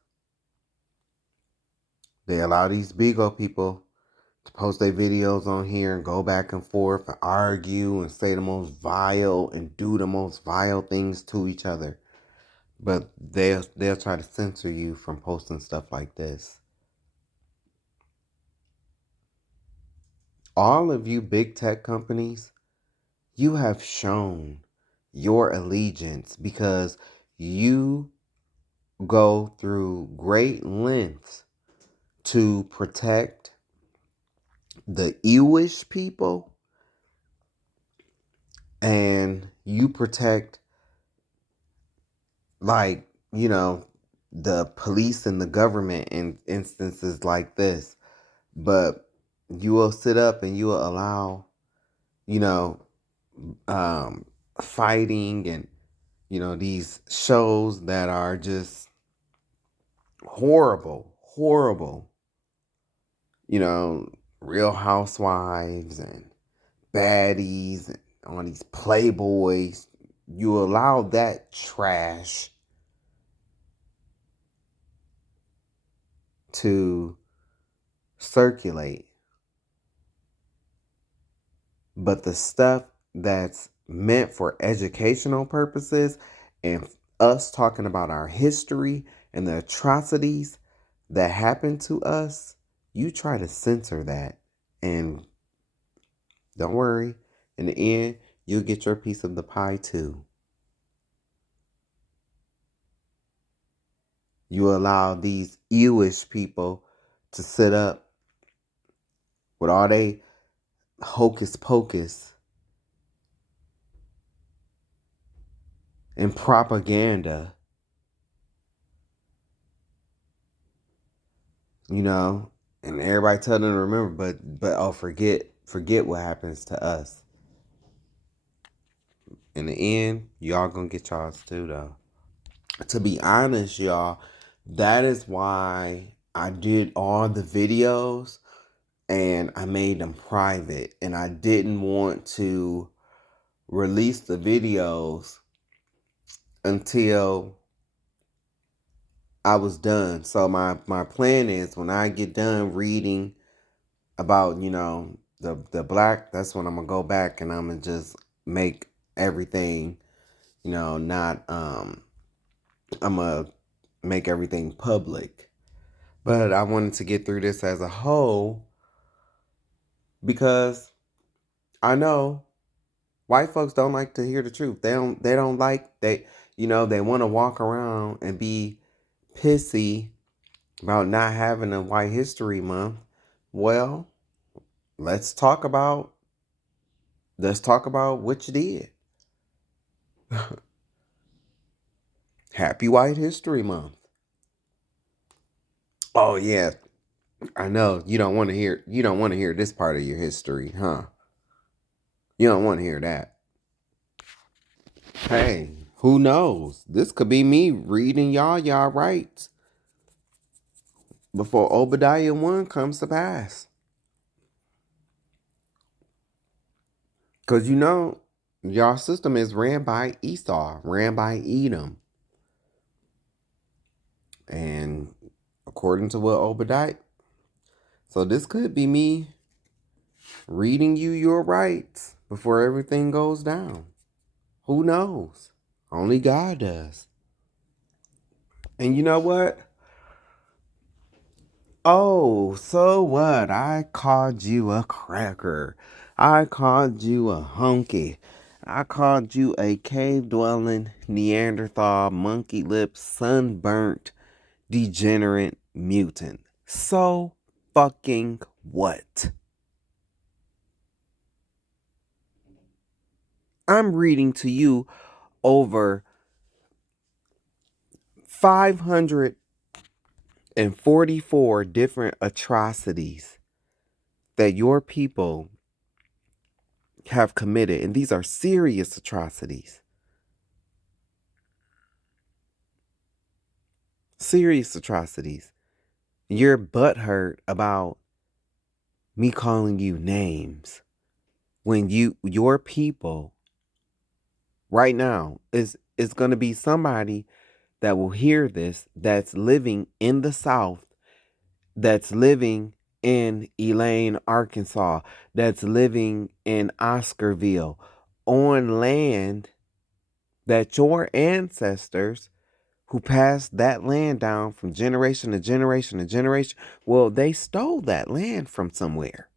They allow these Bigo people to post their videos on here and go back and forth and argue and say the most vile and do the most vile things to each other. But they'll try to censor you from posting stuff like this. All of you big tech companies, you have shown your allegiance because you go through great lengths to protect the Jewish people, and you protect, like, the police and the government in instances like this. But you will sit up and you will allow, fighting and, these shows that are just horrible, Real Housewives and baddies and all these playboys. You allow that trash to circulate. But the stuff that's meant for educational purposes and us talking about our history and the atrocities that happened to us, you try to censor that. And don't worry, in the end, you'll get your piece of the pie too. You allow these Jewish people to sit up with all they hocus pocus and propaganda, and everybody tell them to remember, but forget what happens to us. In the end, y'all gonna get y'all's too, though. To be honest, y'all, that is why I did all the videos and I made them private, and I didn't want to release the videos until I was done. So my plan is when I get done reading about, the black, that's when I'm gonna go back and I'm gonna just make everything, not I'm gonna make everything public. But I wanted to get through this as a whole because I know white folks don't like to hear the truth. They don't like, they want to walk around and be pissy about not having a White History Month. Well, let's talk about Let's talk about what you did. Happy White History Month. Oh yeah, I know you don't want to hear this part of your history, huh? You don't want to hear that. Hey, who knows? This could be me reading y'all rights before Obadiah 1 comes to pass. Because y'all system is ran by Esau, ran by Edom. And according to what Obadiah, so this could be me reading you your rights before everything goes down. Who knows? Only God does. And you know what? Oh, so what? I called you a cracker. I called you a hunky. I called you a cave-dwelling Neanderthal, monkey-lipped, sunburnt, degenerate mutant. So fucking what? I'm reading to you over 544 different atrocities that your people have committed, and these are serious atrocities. Serious atrocities. You're butthurt about me calling you names when your people right now is going to be somebody that will hear this, that's living in the South, that's living in Elaine, Arkansas, that's living in Oscarville, on land that your ancestors who passed that land down from generation to generation to generation, well, they stole that land from somewhere.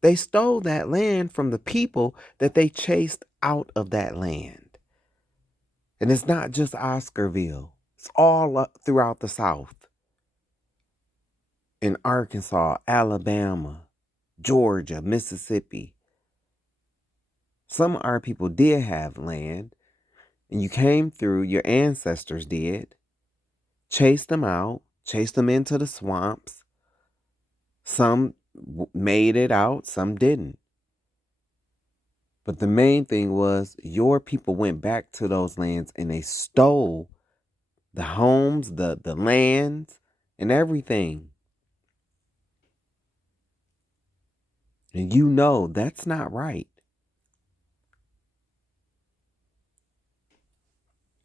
They stole that land from the people that they chased out of that land. And it's not just Oscarville. It's all up throughout the South. In Arkansas, Alabama, Georgia, Mississippi. Some of our people did have land, and you came through, your ancestors did, chased them out, chased them into the swamps. Some made it out, some didn't. But the main thing was your people went back to those lands and they stole the homes, the lands, and everything. And you know that's not right.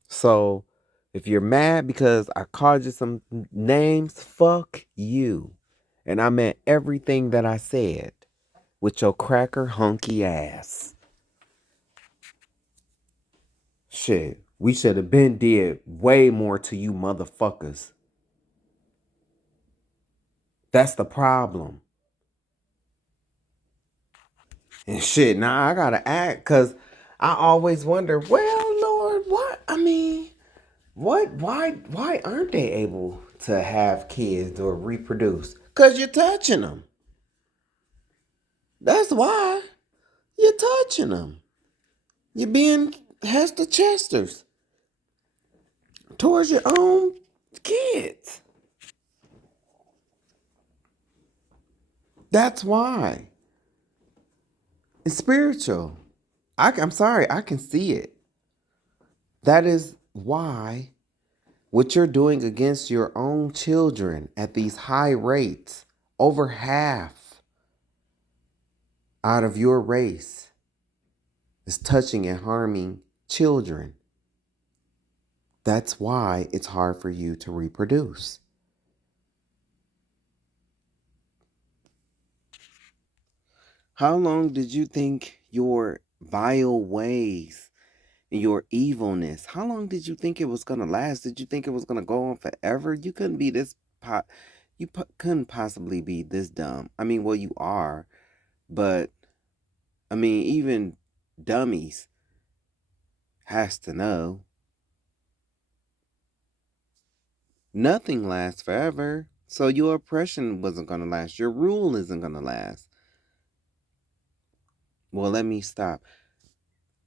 So if you're mad because I called you some names, fuck you. And I meant everything that I said with your cracker hunky ass. Shit, we should have been did way more to you motherfuckers. That's the problem. And shit, now I gotta act, because I always wonder, well, Lord, what? I mean, why aren't they able to have kids or reproduce? Because you're touching them. That's why. You're touching them. You're being Hester Chesters towards your own kids. That's why. It's spiritual. I'm sorry, I can see it. That is why what you're doing against your own children at these high rates, over half out of your race is touching and harming children. That's why it's hard for you to reproduce. How long did you think your vile ways and your evilness, how long did you think it was going to last? Did you think it was going to go on forever? You couldn't be this couldn't possibly be this dumb. I mean, well, you are, but I mean, even dummies has to know. Nothing lasts forever. So your oppression wasn't going to last. Your rule isn't going to last. Well, let me stop.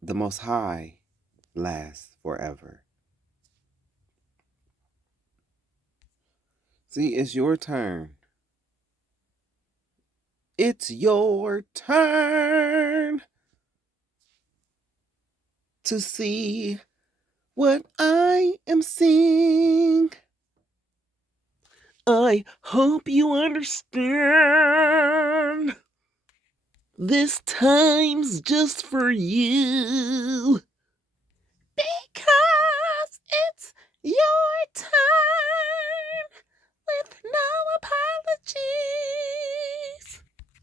The Most High lasts forever. See, it's your turn. It's your turn to see what I am seeing. I hope you understand. This time's just for you. Because it's your time with no apologies.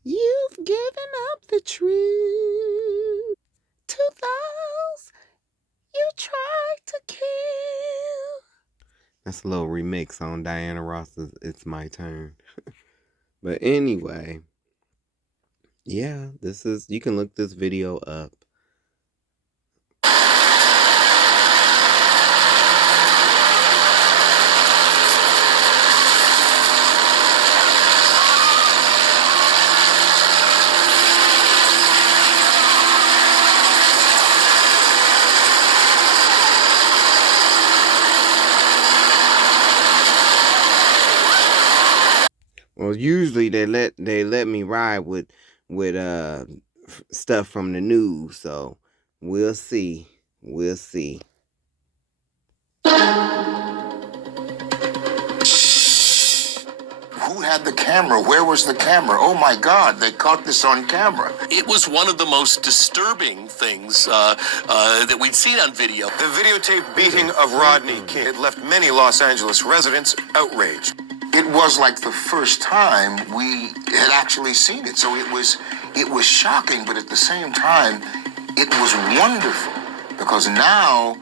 You've given up the truth to those you tried to kill. That's a little remix on Diana Ross's It's My Turn. But anyway, yeah, this is, you can look this video up. Well, usually they let me ride with stuff from the news, so we'll see. We'll see. Who had the camera? Where was the camera? Oh my God, they caught this on camera. It was one of the most disturbing things that we'd seen on video. The videotaped beating of Rodney King had left many Los Angeles residents outraged. It was like the first time we had actually seen it. So it was shocking, but at the same time, it was wonderful. Because now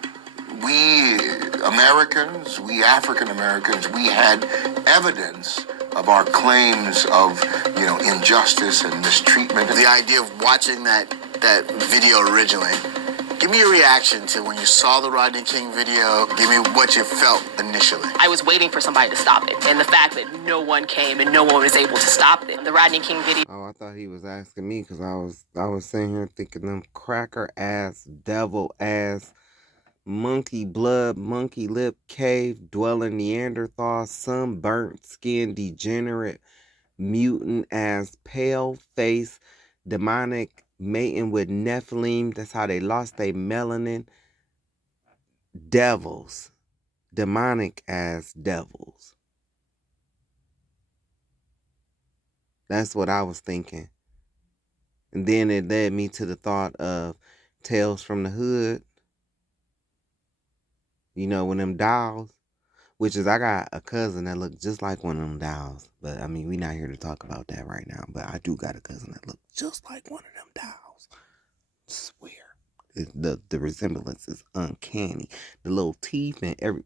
we Americans, we African Americans, we had evidence of our claims of, injustice and mistreatment. The idea of watching that video originally, give me your reaction to when you saw the Rodney King video. Give me what you felt initially. I was waiting for somebody to stop it, and the fact that no one came and no one was able to stop it. The Rodney King video. Oh, I thought he was asking me because I was sitting here thinking them cracker ass, devil ass, monkey blood, monkey lip, cave dwelling Neanderthal, sunburnt skin, degenerate, mutant ass, pale face, demonic, mating with Nephilim. That's how they lost their melanin. Devils. Demonic ass devils. That's what I was thinking. And then it led me to the thought of Tales from the Hood. When them dolls, which is, I got a cousin that looked just like one of them dolls. But, we not here to talk about that right now. But I do got a cousin that looked just like one of them dolls. I swear. The resemblance is uncanny. The little teeth and every...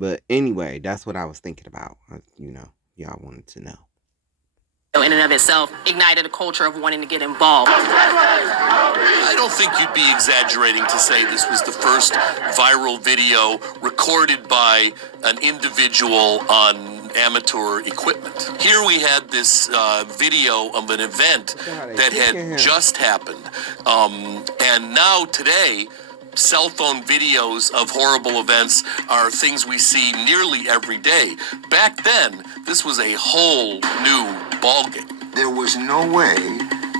But anyway, that's what I was thinking about. Y'all wanted to know. In and of itself, ignited a culture of wanting to get involved. I don't think you'd be exaggerating to say this was the first viral video recorded by an individual on amateur equipment. Here we had this video of an event that had just happened. And now today, cell phone videos of horrible events are things we see nearly every day. Back then, this was a whole new ballgame. There was no way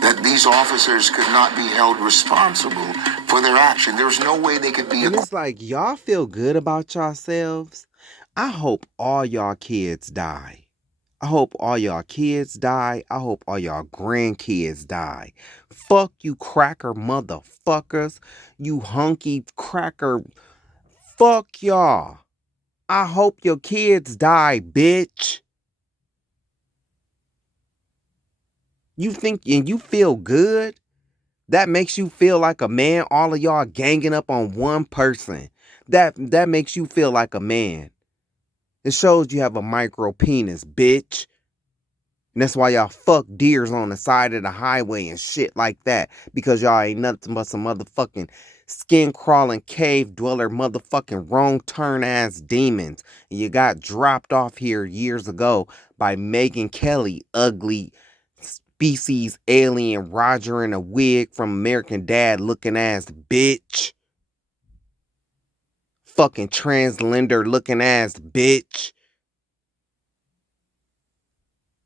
that these officers could not be held responsible for their action. There was no way they could be... And it's like, y'all feel good about yourselves? I hope all y'all kids die. I hope all y'all kids die. I hope all y'all grandkids die. Fuck you cracker motherfuckers. You hunky cracker. Fuck y'all. I hope your kids die, bitch. You think and you feel good? That makes you feel like a man, all of y'all ganging up on one person. That makes you feel like a man. It shows you have a micro penis, bitch. And that's why y'all fuck deers on the side of the highway and shit like that. Because y'all ain't nothing but some motherfucking skin-crawling, cave-dweller, motherfucking wrong-turn-ass demons. And you got dropped off here years ago by Megyn Kelly, ugly, species alien Roger in a wig from American Dad looking ass bitch. Fucking translender looking ass bitch.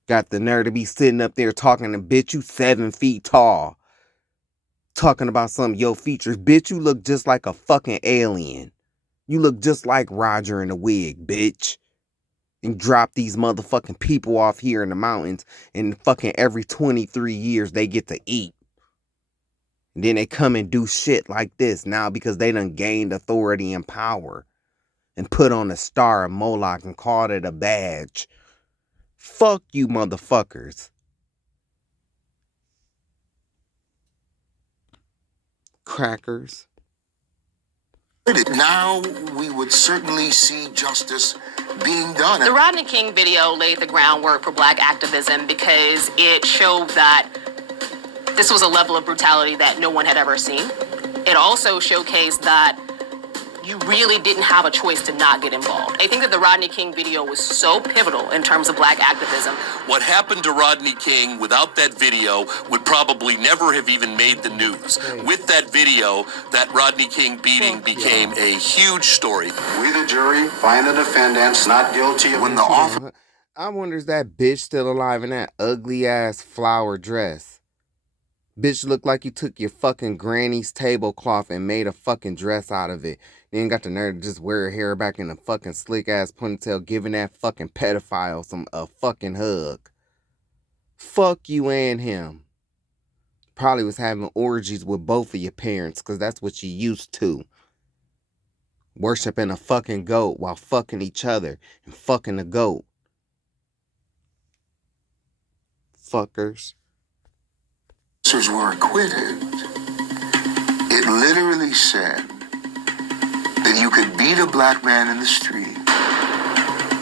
Got the nerve to be sitting up there talking to bitch, you 7 feet tall. Talking about some of your features. Bitch, you look just like a fucking alien. You look just like Roger in a wig, bitch. And drop these motherfucking people off here in the mountains, and fucking every 23 years they get to eat. And then they come and do shit like this now because they done gained authority and power and put on a star of Moloch and called it a badge. Fuck you motherfuckers. Crackers. Now we would certainly see justice being done. The Rodney King video laid the groundwork for black activism because it showed that this was a level of brutality that no one had ever seen. It also showcased that you really didn't have a choice to not get involved. I think that the Rodney King video was so pivotal in terms of black activism. What happened to Rodney King without that video would probably never have even made the news. With that video, that Rodney King beating became a huge story. We, the jury, find the defendants not guilty. When the offer... I wonder, is that bitch still alive in that ugly ass flower dress? Bitch looked like you took your fucking granny's tablecloth and made a fucking dress out of it. Then got the nerve to just wear her hair back in a fucking slick ass ponytail, giving that fucking pedophile a fucking hug. Fuck you and him. Probably was having orgies with both of your parents, cause that's what you used to. Worshipping a fucking goat while fucking each other and fucking the goat. Fuckers. Were acquitted. It literally said that you could beat a black man in the street,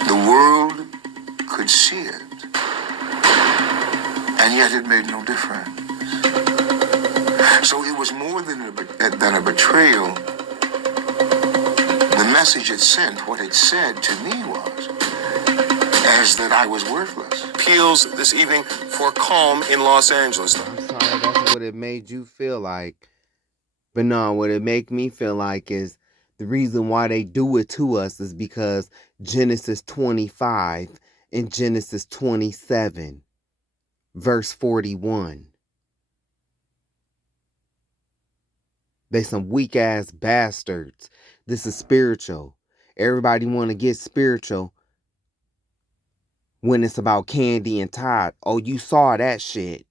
the world could see it, and yet it made no difference. So it was more than a betrayal. The message it sent, what it said to me was, as that I was worthless. Appeals this evening for calm in Los Angeles. That's what it made you feel like. But no, what it make me feel like is the reason why they do it to us is because Genesis 25 and Genesis 27, verse 41. They some weak ass bastards. This is spiritual. Everybody want to get spiritual when it's about Candy and Todd. Oh, you saw that shit.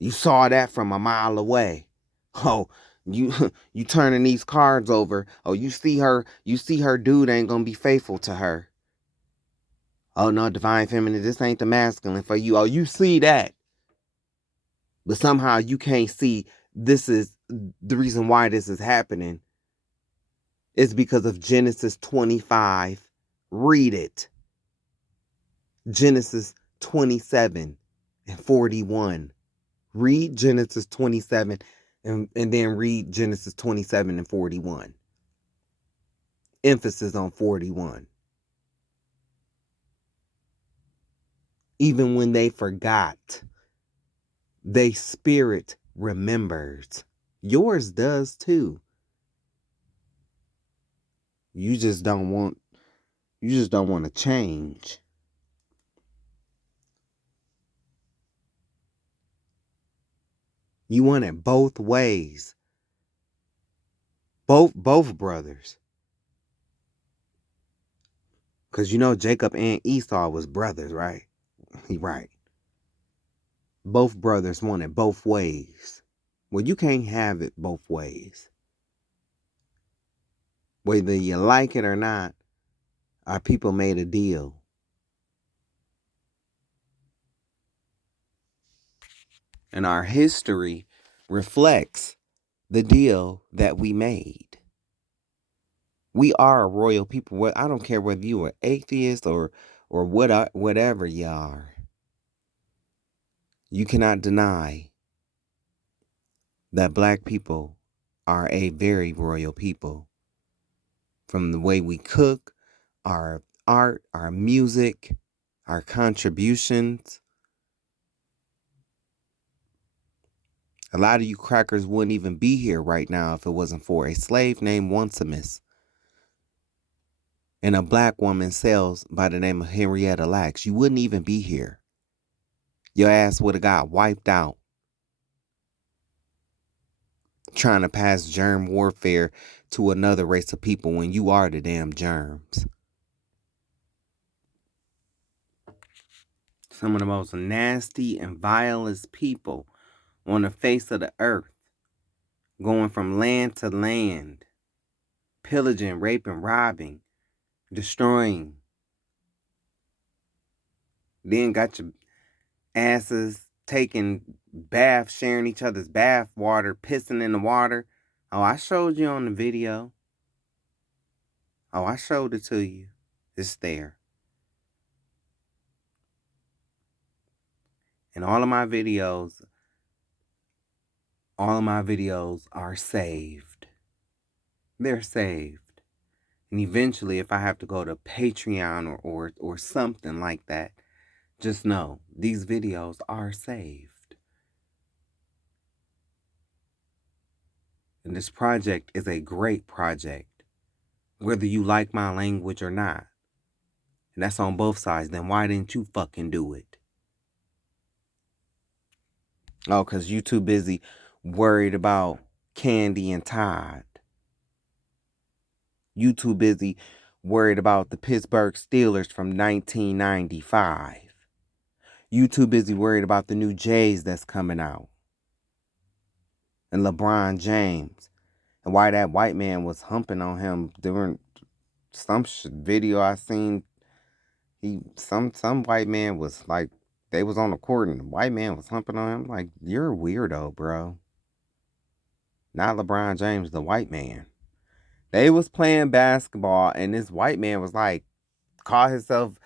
You saw that from a mile away. Oh, you turning these cards over. Oh, you see her dude ain't gonna be faithful to her. Oh no, divine feminine, this ain't the masculine for you. Oh, you see that. But somehow you can't see this is the reason why this is happening. It's because of Genesis 25. Read it. Genesis 27 and 41. Read Genesis 27 and then read Genesis 27 and 41. Emphasis on 41. Even when they forgot, they spirit remembers. Yours does too. You just don't want to change. You want it both ways. Both brothers. Because you know Jacob and Esau was brothers, right? Right. Both brothers want it both ways. Well, you can't have it both ways. Whether you like it or not, our people made a deal. And our history reflects the deal that we made. We are a royal people. I don't care whether you are atheist or whatever you are. You cannot deny that black people are a very royal people. From the way we cook, our art, our music, our contributions. A lot of you crackers wouldn't even be here right now if it wasn't for a slave named Onesimus and a black woman Sales by the name of Henrietta Lacks. You wouldn't even be here. Your ass would have got wiped out trying to pass germ warfare to another race of people when you are the damn germs. Some of the most nasty and vilest people on the face of the earth, going from land to land, pillaging, raping, robbing, destroying. Then got your asses taking baths, sharing each other's bath water, pissing in the water. Oh, I showed you on the video. Oh, I showed it to you. It's there. And all of my videos are saved. They're saved. And eventually, if I have to go to Patreon or something like that, just know these videos are saved. And this project is a great project, whether you like my language or not. And that's on both sides. Then why didn't you fucking do it? Oh, because you too busy worried about Candy and Todd. You too busy worried about the Pittsburgh Steelers from 1995. You too busy worried about the new Jays that's coming out. And LeBron James. And why that white man was humping on him during some video I seen. Some white man was like, they was on the court and the white man was humping on him. Like, you're a weirdo, bro. Not LeBron James, the white man. They was playing basketball and this white man was like, caught himself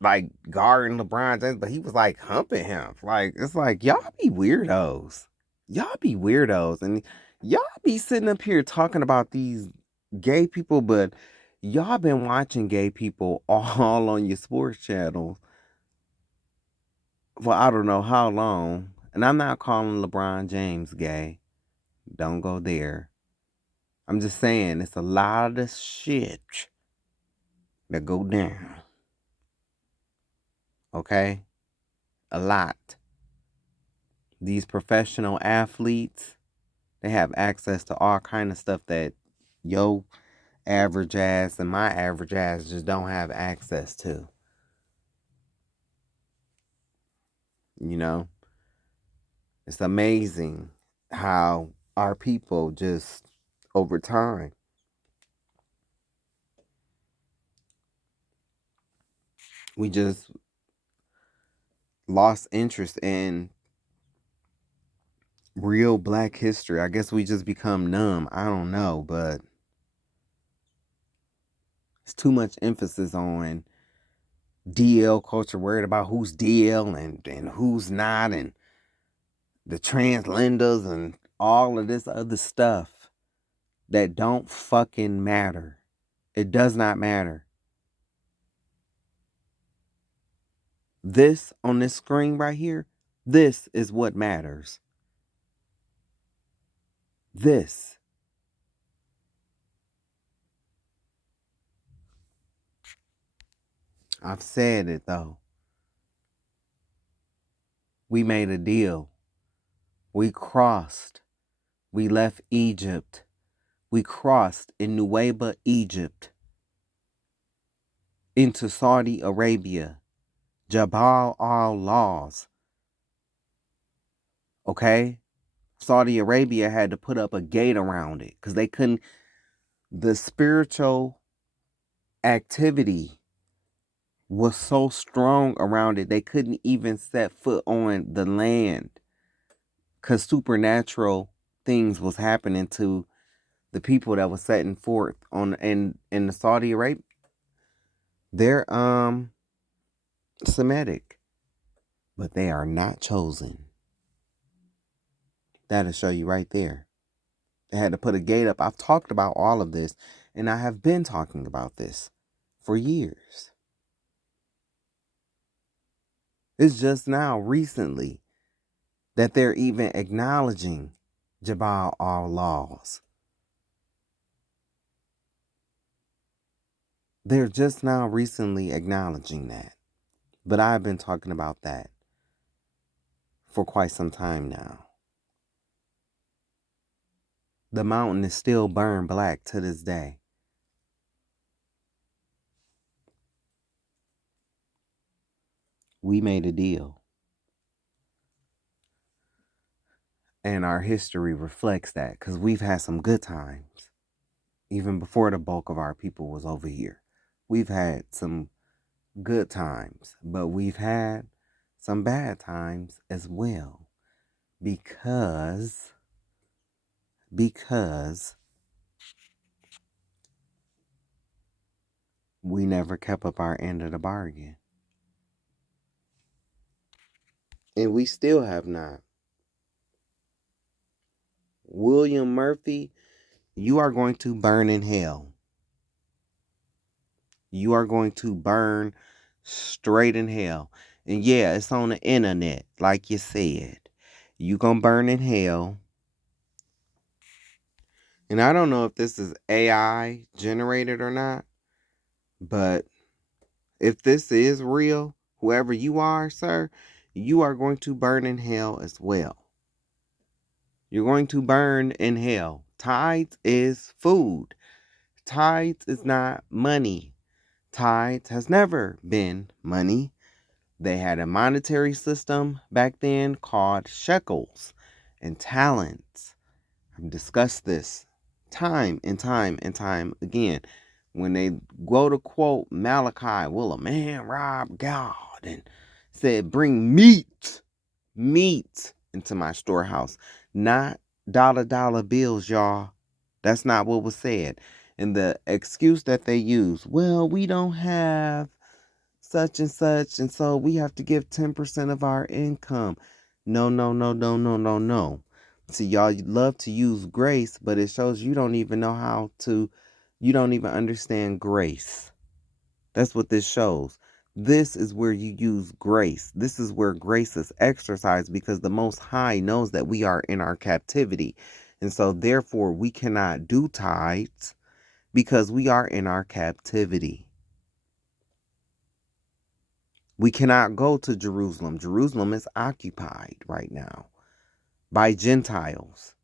like guarding LeBron James, but he was like humping him. Like, it's like, y'all be weirdos. Y'all be weirdos. And y'all be sitting up here talking about these gay people, but y'all been watching gay people all on your sports channels for I don't know how long. And I'm not calling LeBron James gay. Don't go there. I'm just saying it's a lot of shit that go down. Okay? A lot. These professional athletes, they have access to all kind of stuff that yo average ass and my average ass just don't have access to. You know? It's amazing how our people just over time we just lost interest in real black history. I guess we just become numb. I don't know, but it's too much emphasis on DL culture, worried about who's DL and who's not, and the translenders and all of this other stuff that don't fucking matter. It does not matter. This on this screen right here, this is what matters. This. I've said it though. We made a deal. We crossed. We left Egypt. We crossed in Nuweiba, Egypt, into Saudi Arabia, Jabal al-Laws. Okay? Saudi Arabia had to put up a gate around it because they couldn't, the spiritual activity was so strong around it, they couldn't even set foot on the land because supernatural things was happening to the people that was setting forth on in the Saudi Arabia. They're Semitic, but they are not chosen. That'll show you right there. They had to put a gate up. I've talked about all of this, and I have been talking about this for years. It's just now, recently, that they're even acknowledging Jabal al-Laws. They're just now recently acknowledging that. But I've been talking about that for quite some time now. The mountain is still burned black to this day. We made a deal. And our history reflects that, because we've had some good times. Even before the bulk of our people was over here. We've had some good times, but we've had some bad times as well. Because we never kept up our end of the bargain. And we still have not. William Murphy, you are going to burn in hell. You are going to burn straight in hell. And yeah, it's on the internet, like you said. You gonna burn in hell. And I don't know if this is AI generated or not, but if this is real, whoever you are, sir, you are going to burn in hell as well. You're going to burn in hell. Tithes is food. Tithes is not money. Tithes has never been money. They had a monetary system back then called shekels and talents. I've discussed this time and time and time again. When they go to quote Malachi, will a man rob God? And said, bring meat into my storehouse. Not dollar bills, y'all. That's not what was said. And the excuse that they use, well, we don't have such and such, and so we have to give 10% of our income. No. See, y'all love to use grace, but it shows you don't even know you don't even understand grace. That's what this shows. This is where you use grace. This is where grace is exercised, because the Most High knows that we are in our captivity. And so therefore we cannot do tithes because we are in our captivity. We cannot go to Jerusalem. Jerusalem is occupied right now by Gentiles.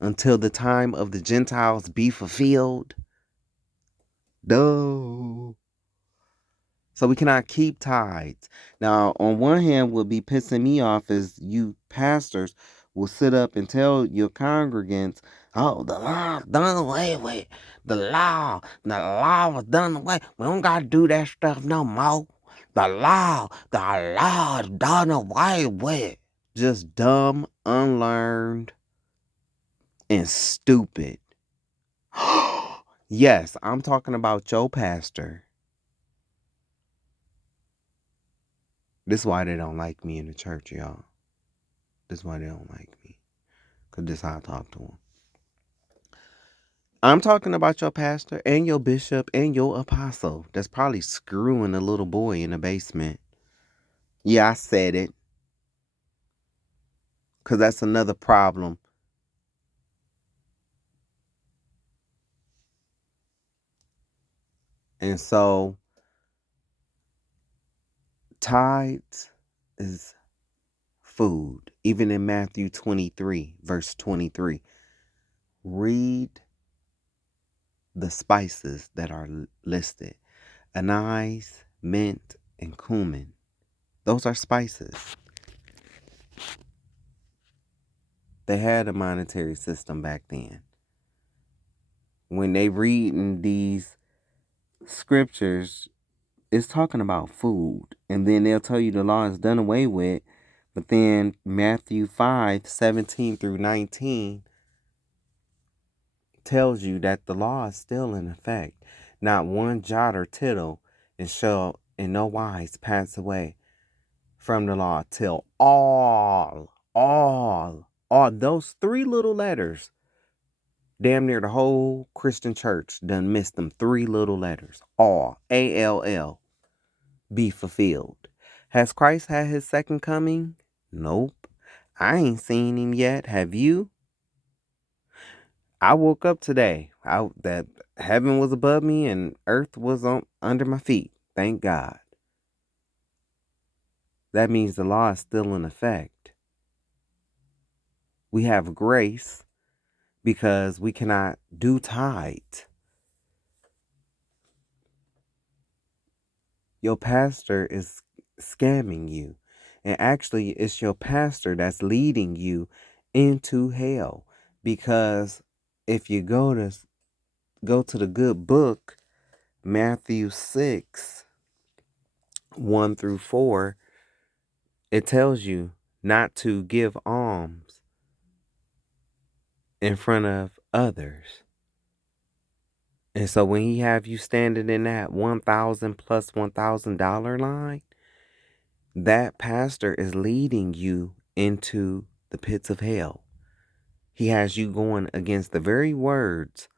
Until the time of the Gentiles be fulfilled. No. So we cannot keep tithes. Now, on one hand, what be pissing me off is you pastors will sit up and tell your congregants, oh, the law done away with. The law was done away. We don't got to do that stuff no more. The law is done away with. Just dumb, unlearned, and stupid. Yes, I'm talking about your pastor. This is why they don't like me in the church, y'all. This is why they don't like me. Because this is how I talk to them. I'm talking about your pastor and your bishop and your apostle that's probably screwing a little boy in the basement. Yeah, I said it. Because that's another problem. And so, tithes is food. Even in Matthew 23, verse 23. Read the spices that are listed. Anise, mint, and cumin. Those are spices. They had a monetary system back then. When they read in these scriptures, it's talking about food. And then they'll tell you the law is done away with. But then Matthew 5:17 through 19 tells you that the law is still in effect. Not one jot or tittle and shall in no wise pass away from the law till all those three little letters. Damn near the whole Christian church done missed them three little letters. All, A-L-L, be fulfilled. Has Christ had his second coming? Nope. I ain't seen him yet. Have you? I woke up today. That heaven was above me and earth was under my feet. Thank God. That means the law is still in effect. We have grace because we cannot do tithe. Your pastor is scamming you. And actually, it's your pastor that's leading you into hell. Because if you go to the good book, Matthew 6, 1 through 4, it tells you not to give alms in front of others. And so when he have you standing in that $1,000 plus $1,000 line, that pastor is leading you into the pits of hell. He has you going against the very words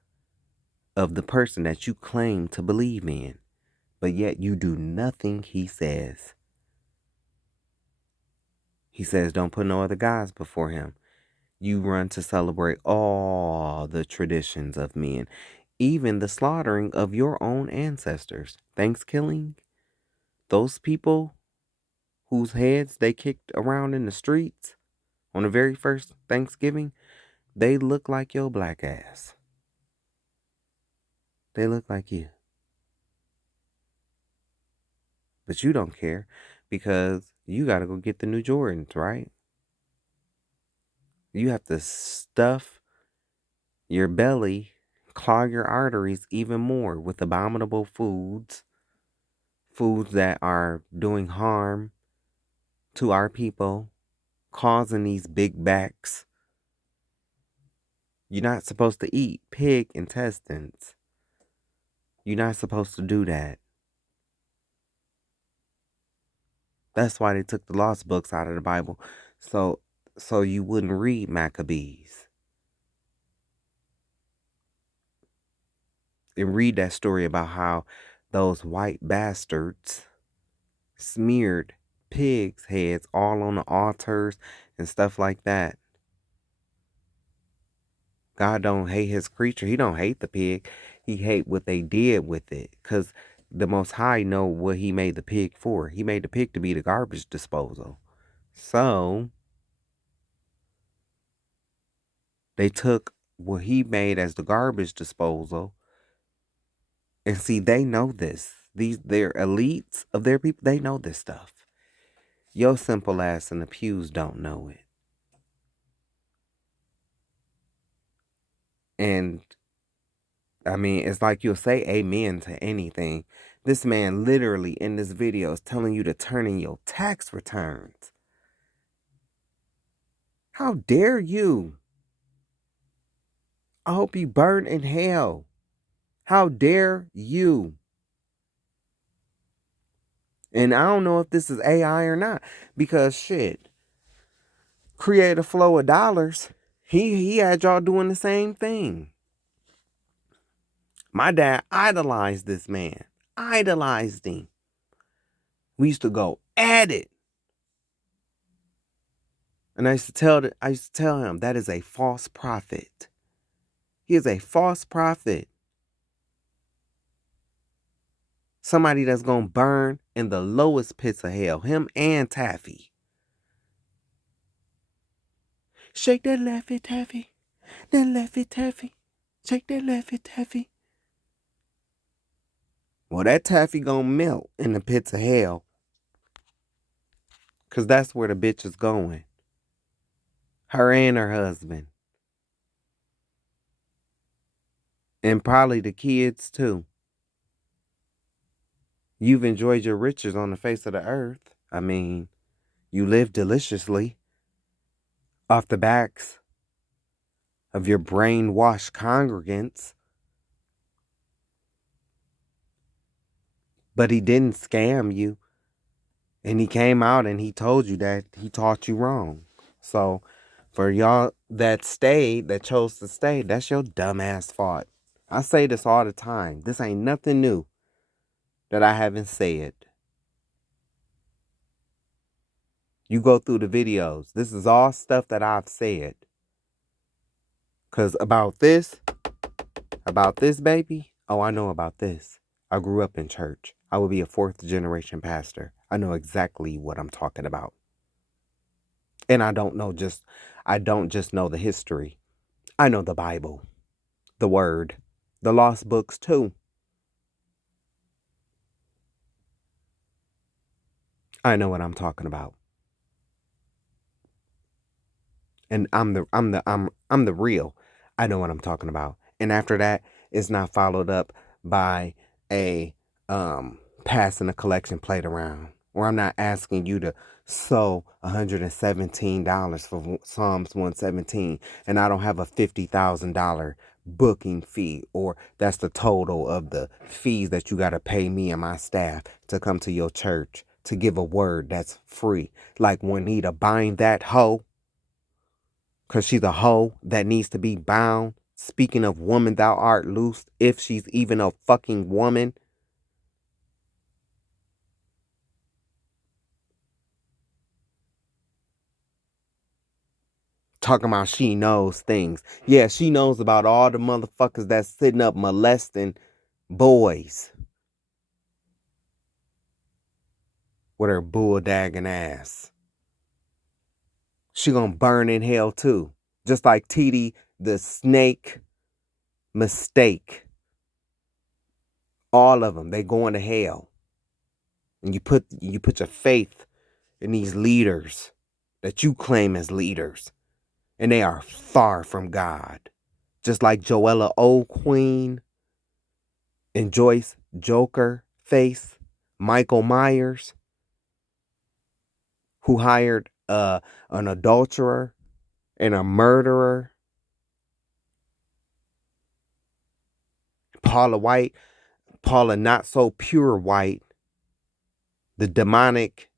of the person that you claim to believe in, but yet you do nothing he says. He says, don't put no other gods before him. You run to celebrate all the traditions of men, even the slaughtering of your own ancestors. Thanksgiving, those people whose heads they kicked around in the streets on the very first Thanksgiving, they look like your black ass. They look like you. But you don't care because you got to go get the new Jordans, right? You have to stuff your belly, clog your arteries even more with abominable foods that are doing harm to our people, causing these big backs. You're not supposed to eat pig intestines. You're not supposed to do that. That's why they took the lost books out of the Bible, so you wouldn't read Maccabees and read that story about how those white bastards smeared pigs' heads all on the altars and stuff like that. God don't hate his creature. He don't hate the pig. He hate what they did with it. Because the Most High know what he made the pig for. He made the pig to be the garbage disposal. So they took what he made as the garbage disposal. And see, they know this. They're elites of their people. They know this stuff. Your simple ass in the pews don't know it. And I mean, it's like you'll say amen to anything. This man literally in this video is telling you to turn in your tax returns. How dare you? I hope you burn in hell. How dare you? And I don't know if this is AI or not, because shit, create a flow of dollars. He had y'all doing the same thing. My dad idolized this man. Idolized him. We used to go at it. And I used to tell him that is a false prophet. He is a false prophet. Somebody that's going to burn in the lowest pits of hell. Him and Taffy. Shake that Laffy Taffy. That Laffy Taffy. Shake that Laffy Taffy. Well, that Taffy going to melt in the pits of hell. Because that's where the bitch is going. Her and her husband. And probably the kids too. You've enjoyed your riches on the face of the earth. I mean, you live deliciously off the backs of your brainwashed congregants. But he didn't scam you. And he came out and he told you that he taught you wrong. So for y'all that chose to stay, that's your dumbass fault. I say this all the time. This ain't nothing new that I haven't said. You go through the videos. This is all stuff that I've said. Because about this baby, oh, I know about this. I grew up in church. I would be a 4th generation pastor. I know exactly what I'm talking about. And I don't just know the history. I know the Bible, the Word, the lost books too. I know what I'm talking about. And I'm the real. I know what I'm talking about. And after that, it's not followed up by a passing a collection plate around. Or I'm not asking you to sow $117 for Psalms 117 and I don't have a $50,000 booking fee, or that's the total of the fees that you got to pay me and my staff to come to your church to give a word that's free. Like Juanita, bind that hoe. Because she's a hoe that needs to be bound. Speaking of woman, thou art loosed, if she's even a fucking woman. Talking about she knows things. Yeah, she knows about all the motherfuckers that's sitting up molesting boys. With her bulldagging ass. She gonna burn in hell too. Just like TD the snake mistake. All of them, they going to hell. And you put your faith in these leaders that you claim as leaders. And they are far from God. Just like Joella O. Queen and Joyce Joker Face, Michael Myers, who hired an adulterer and a murderer. Paula White, Paula Not So Pure White, the demonic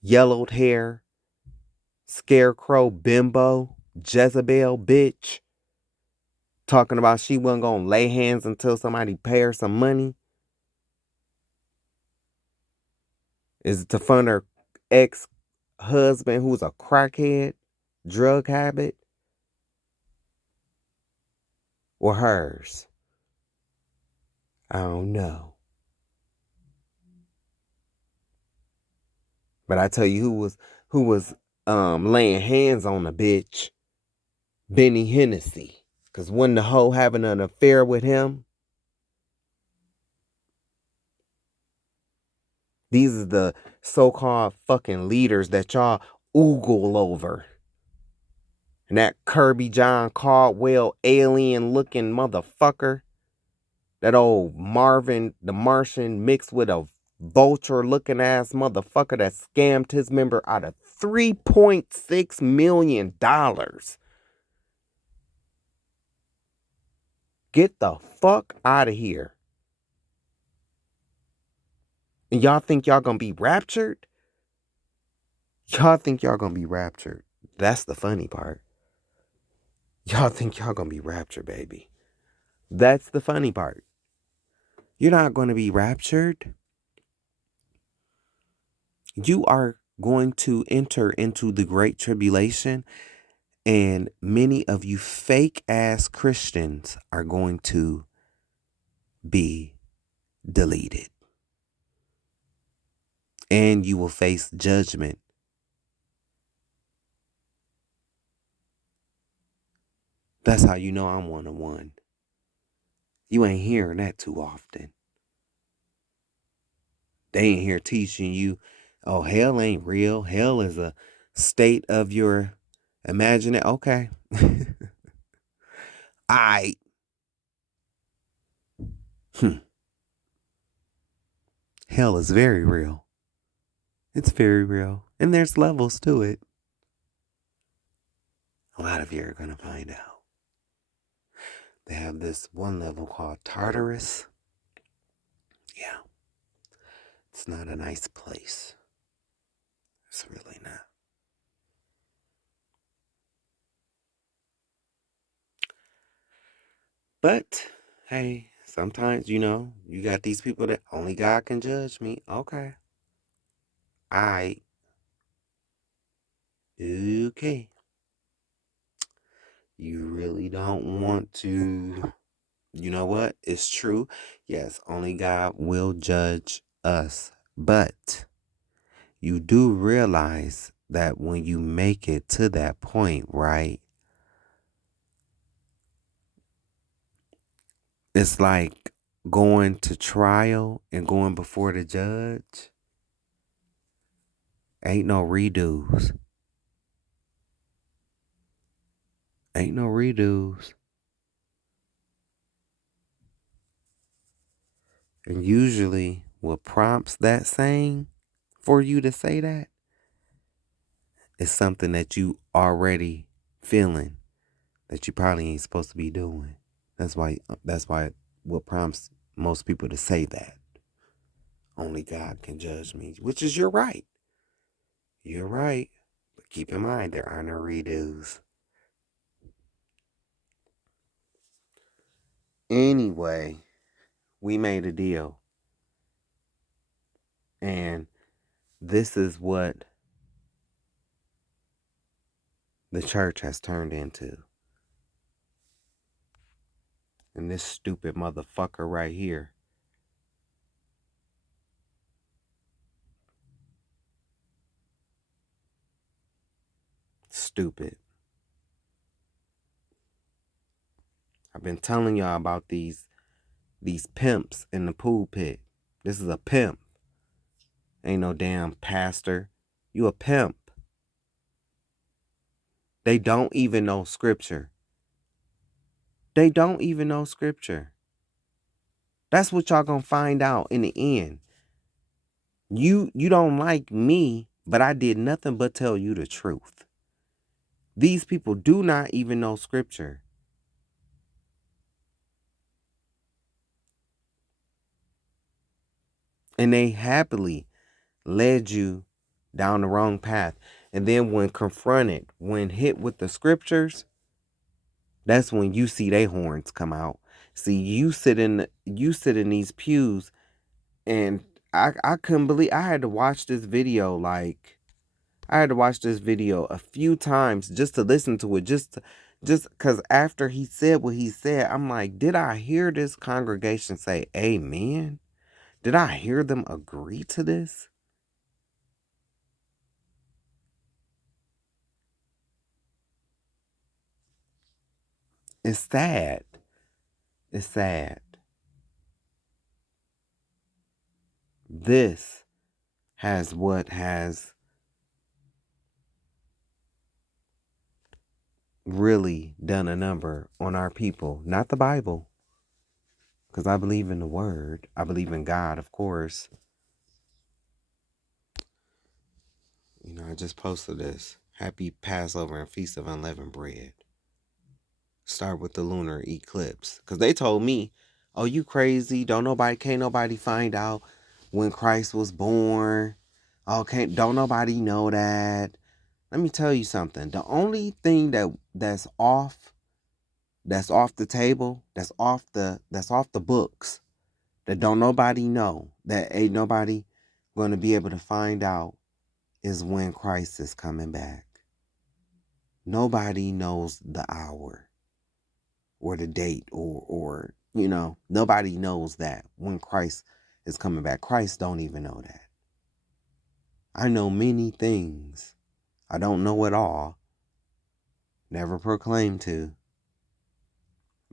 yellowed hair, scarecrow bimbo, Jezebel bitch, talking about she wasn't going to lay hands until somebody pay her some money. Is it to fund her ex-husband who's a crackhead, drug habit, or hers? I don't know. But I tell you who was laying hands on a bitch, Benny Hennessy. Because when the hoe having an affair with him, these are the so-called fucking leaders that y'all oogle over. And that Kirby John Caldwell alien-looking motherfucker, that old Marvin the Martian mixed with a vulture-looking ass motherfucker that scammed his member out of $3.6 million. Get the fuck out of here. And y'all think y'all gonna be raptured? Y'all think y'all gonna be raptured. That's the funny part. Y'all think y'all gonna be raptured, baby. That's the funny part. You're not gonna be raptured. You are going to enter into the great tribulation, and many of you fake ass Christians are going to be deleted. And you will face judgment. That's how you know I'm 101. You ain't hearing that too often. They ain't here teaching you, oh, hell ain't real. Hell is a state of your imagination. Okay. Hell is very real. It's very real. And there's levels to it. A lot of you are going to find out. They have this one level called Tartarus. Yeah. It's not a nice place. It's really not. But, hey, sometimes, you got these people that only God can judge me. Okay. Okay. You really don't want to. You know what? It's true. Yes, only God will judge us. But you do realize that when you make it to that point, right? It's like going to trial and going before the judge. Ain't no redos. Ain't no redos. And usually what prompts that saying for you to say that is something that you already feeling that you probably ain't supposed to be doing. That's why what prompts most people to say that. Only God can judge me, which is you're right. You're right. But keep in mind there are no redos. Anyway, we made a deal. And this is what the church has turned into. And this stupid motherfucker right here. Stupid. I've been telling y'all about these pimps in the pulpit. This is a pimp. Ain't no damn pastor. You a pimp. They don't even know scripture. They don't even know scripture. That's what y'all gonna find out in the end. You don't like me, but I did nothing but tell you the truth. These people do not even know scripture. And they happily led you down the wrong path. And then when confronted, when hit with the scriptures, that's when you see they horns come out. See, you sit in these pews, and I couldn't believe I had to watch this video a few times just to listen to it, just because after he said what he said, I'm like, did I hear this congregation say amen? Did I hear them agree to this? It's sad. It's sad. This has what has really done a number on our people. Not the Bible. Because I believe in the word. I believe in God, of course. You know, I just posted this. Happy Passover and Feast of Unleavened Bread. Start with the lunar eclipse. Because they told me, oh, you crazy. Can't nobody find out when Christ was born. Oh, don't nobody know that. Let me tell you something. The only thing that's off the table, that's off the books, that don't nobody know, that ain't nobody gonna be able to find out, is when Christ is coming back. Nobody knows the hour or the date or nobody knows that when Christ is coming back. Christ don't even know that. I know many things. I don't know it all. Never proclaim to.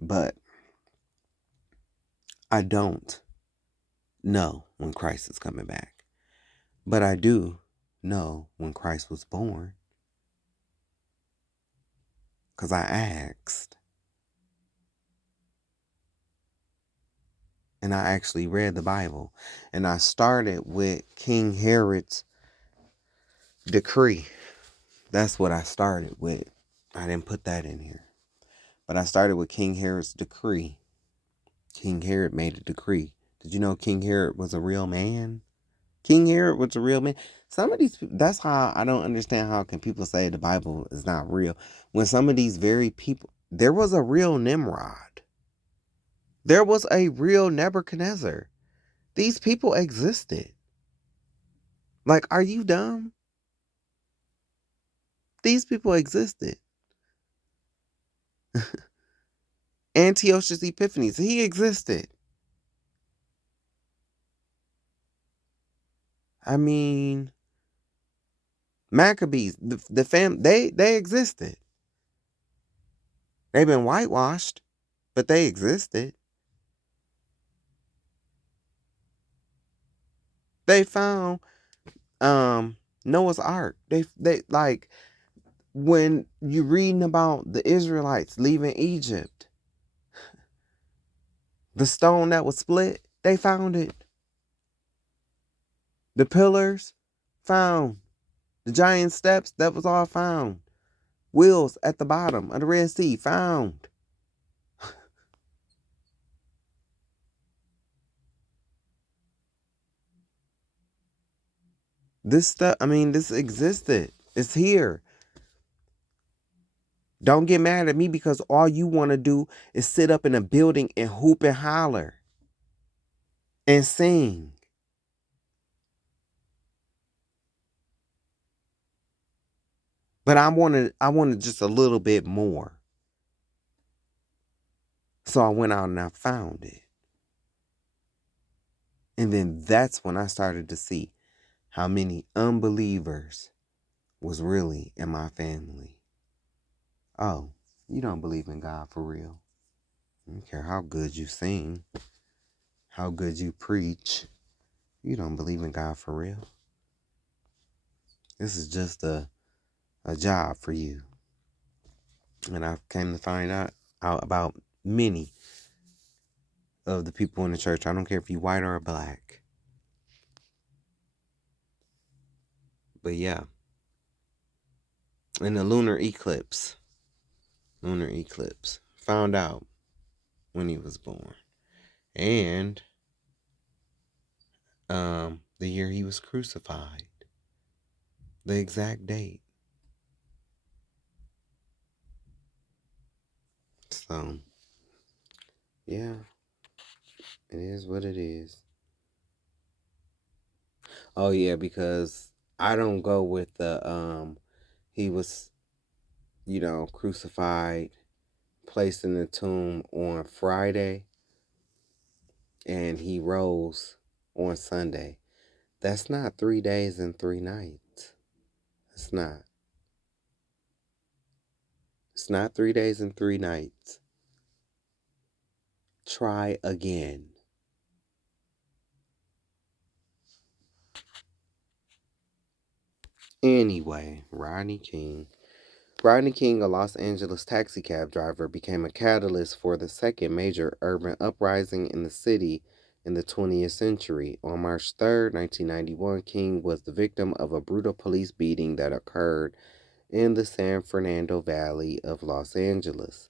But I don't know when Christ is coming back. But I do know when Christ was born. Because I asked. And I actually read the Bible. And I started with King Herod's decree. That's what I started with. I didn't put that in here. But I started with King Herod's decree. King Herod made a decree. Did you know King Herod was a real man? King Herod was a real man. Some of these people, that's how I don't understand how can people say the Bible is not real. When some of these very people, there was a real Nimrod. There was a real Nebuchadnezzar. These people existed. Like, are you dumb? These people existed. Antiochus Epiphanes, he existed. I mean, Maccabees, they existed. They've been whitewashed, but they existed. They found Noah's Ark. They like when you reading about the Israelites leaving Egypt, the stone that was split, they found it. The pillars found. The giant steps, that was all found. Wheels at the bottom of the Red Sea, found. This stuff, I mean, this existed. It's here. Don't get mad at me because all you want to do is sit up in a building and hoop and holler and sing. But I wanted just a little bit more. So I went out and I found it. And then that's when I started to see how many unbelievers was really in my family. Oh, you don't believe in God for real. I don't care how good you sing, how good you preach. You don't believe in God for real. This is just a job for you. And I came to find out about many of the people in the church. I don't care if you're white or black. But yeah. In the lunar eclipse. Found out when he was born. And the year he was crucified. The exact date. So, yeah. It is what it is. Oh yeah, because I don't go with the he was, crucified, placed in the tomb on Friday, and he rose on Sunday. That's not 3 days and 3 nights. It's not. It's not 3 days and 3 nights. Try again. Anyway, Rodney King, a Los Angeles taxicab driver, became a catalyst for the second major urban uprising in the city in the 20th century. On March 3rd, 1991, King was the victim of a brutal police beating that occurred in the San Fernando Valley of Los Angeles.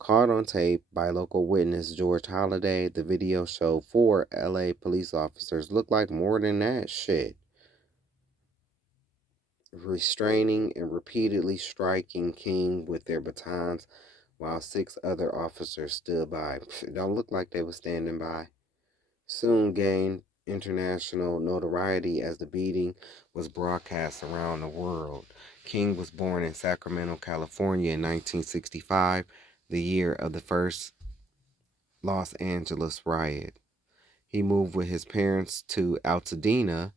Caught on tape by local witness George Holliday, the video showed 4 LA police officers look like more than that shit, restraining and repeatedly striking King with their batons while 6 other officers stood by. It don't look like they were standing by. Soon gained international notoriety as the beating was broadcast around the world. King was born in Sacramento, California in 1965, the year of the first Los Angeles riot. He moved with his parents to Altadena,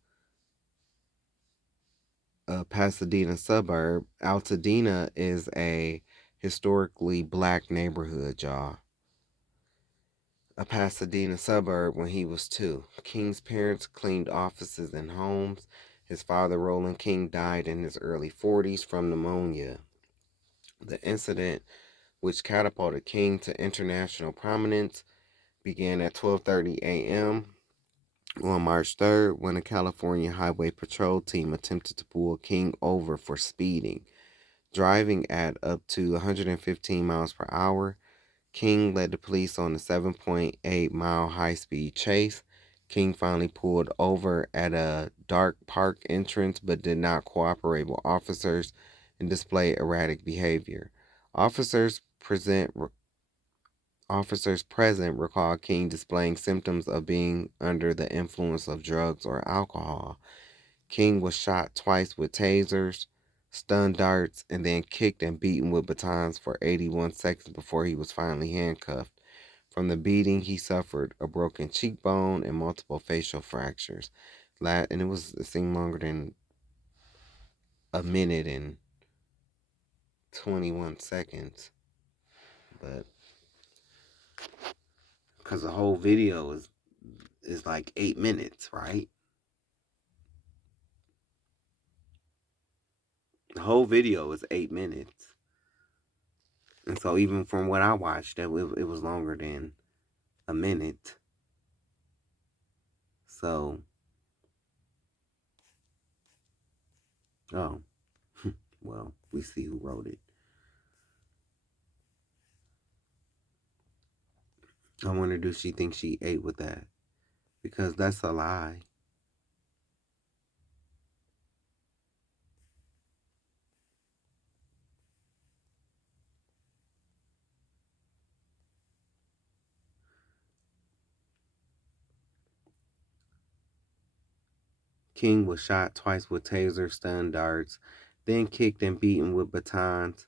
a Pasadena suburb. Altadena is a historically black neighborhood, y'all. A Pasadena suburb when he was 2. King's parents cleaned offices and homes. His father, Roland King, died in his early 40s from pneumonia. The incident, which catapulted King to international prominence, began at 12:30 a.m. on March 3rd when a California Highway Patrol team attempted to pull King over for speeding. Driving at up to 115 miles per hour, King led the police on a 7.8-mile high-speed chase. King finally pulled over at a dark park entrance but did not cooperate with officers and displayed erratic behavior. Officers present recall King displaying symptoms of being under the influence of drugs or alcohol. King was shot twice with tasers, stunned darts, and then kicked and beaten with batons for 81 seconds before he was finally handcuffed. From the beating, he suffered a broken cheekbone and multiple facial fractures. And it seemed longer than a minute and 21 seconds. But because the whole video is like 8 minutes, right? The whole video is 8 minutes. And so even from what I watched, it was longer than a minute. So, oh, well, we see who wrote it. I wonder, does she think she ate with that? Because that's a lie. King was shot twice with taser stun darts, then kicked and beaten with batons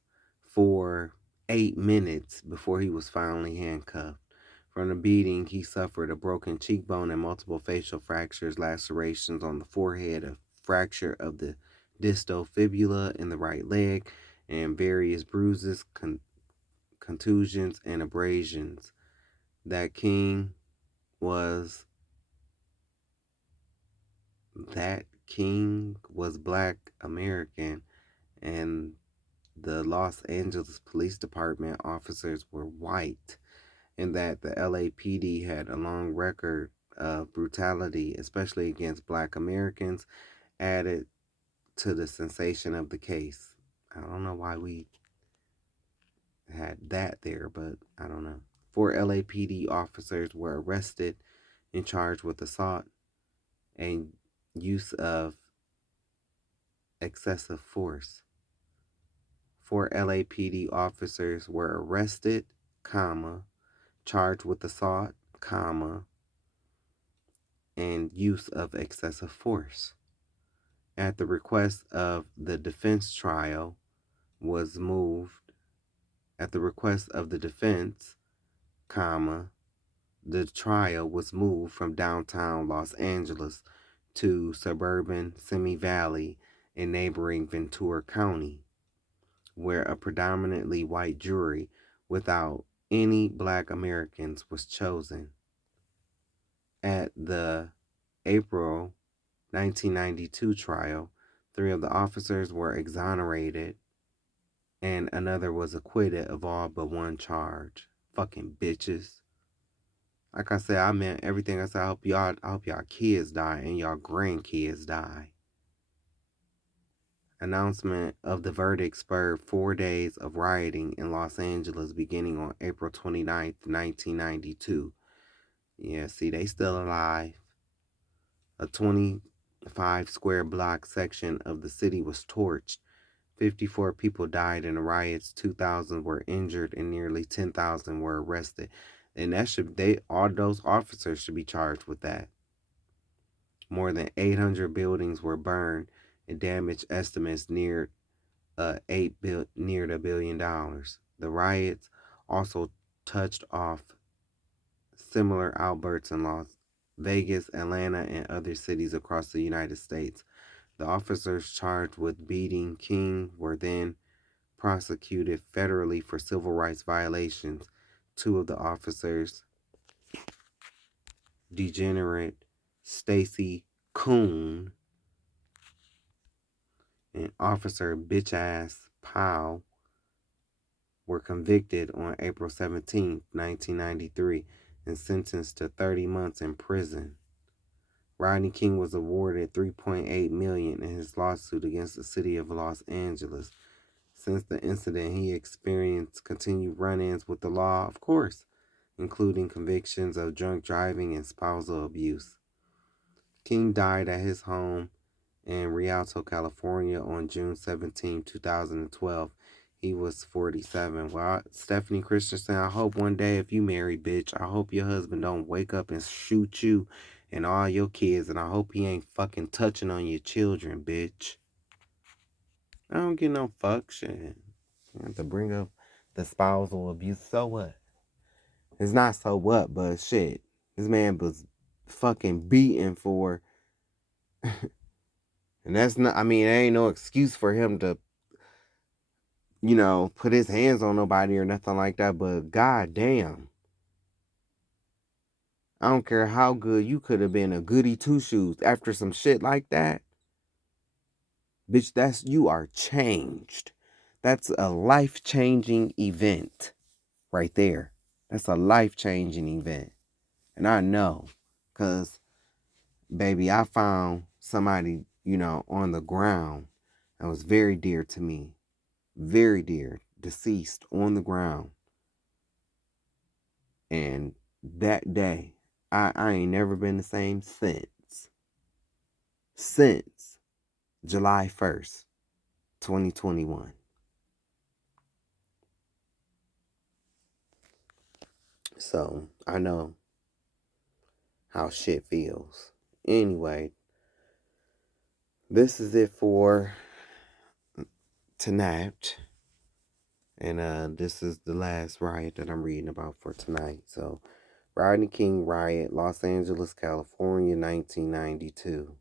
for 8 minutes before he was finally handcuffed. From the beating, he suffered a broken cheekbone and multiple facial fractures, lacerations on the forehead, a fracture of the distal fibula in the right leg, and various bruises, contusions, and abrasions. That King was Black American, and the Los Angeles Police Department officers were white, and that the LAPD had a long record of brutality, especially against Black Americans, added to the sensation of the case. I don't know why we had that there, but I don't know. 4 LAPD officers were arrested and charged with assault and use of excessive force. 4 LAPD officers were arrested, charged with assault, and use of excessive force. At the request of the defense, trial was moved. At the request of the defense, the trial was moved from downtown Los Angeles to suburban Simi Valley in neighboring Ventura County, where a predominantly white jury without any Black Americans was chosen. At the April 1992 trial, 3 of the officers were exonerated and another was acquitted of all but 1 charge. Fucking bitches. Like I said, I meant everything I said. I hope y'all kids die and y'all grandkids die. Announcement of the verdict spurred 4 days of rioting in Los Angeles beginning on April 29th, 1992. Yeah, see, they still alive. A 25 square block section of the city was torched. 54 people died in the riots, 2,000 were injured, and nearly 10,000 were arrested. And all those officers should be charged with that. More than 800 buildings were burned, and damage estimates neared $1 billion. The riots also touched off similar outbursts in Las Vegas, Atlanta, and other cities across the United States. The officers charged with beating King were then prosecuted federally for civil rights violations. 2 of the officers, Degenerate Stacy Coon and Officer Bitch-Ass Powell, were convicted on April 17, 1993, and sentenced to 30 months in prison. Rodney King was awarded $3.8 million in his lawsuit against the city of Los Angeles. Since the incident, he experienced continued run-ins with the law, of course, including convictions of drunk driving and spousal abuse. King died at his home in Riots, California on June 17, 2012. He was 47. Well, Stephanie Christensen, I hope one day if you marry, bitch, I hope your husband don't wake up and shoot you and all your kids, and I hope he ain't fucking touching on your children, bitch. I don't get no fuck shit. I have to bring up the spousal abuse. So what? It's not so what, but shit. This man was fucking beaten for. And that's not, I mean, there ain't no excuse for him to, put his hands on nobody or nothing like that, but goddamn. I don't care how good you could have been a goody two shoes after some shit like that. Bitch, you are changed. That's a life-changing event right there. That's a life-changing event. And I know, because, baby, I found somebody, on the ground that was very dear to me. Very dear. Deceased on the ground. And that day, I ain't never been the same since. Since July 1st, 2021. So, I know how shit feels. Anyway, this is it for tonight. And this is the last riot that I'm reading about for tonight. So, Rodney King riot, Los Angeles, California, 1992.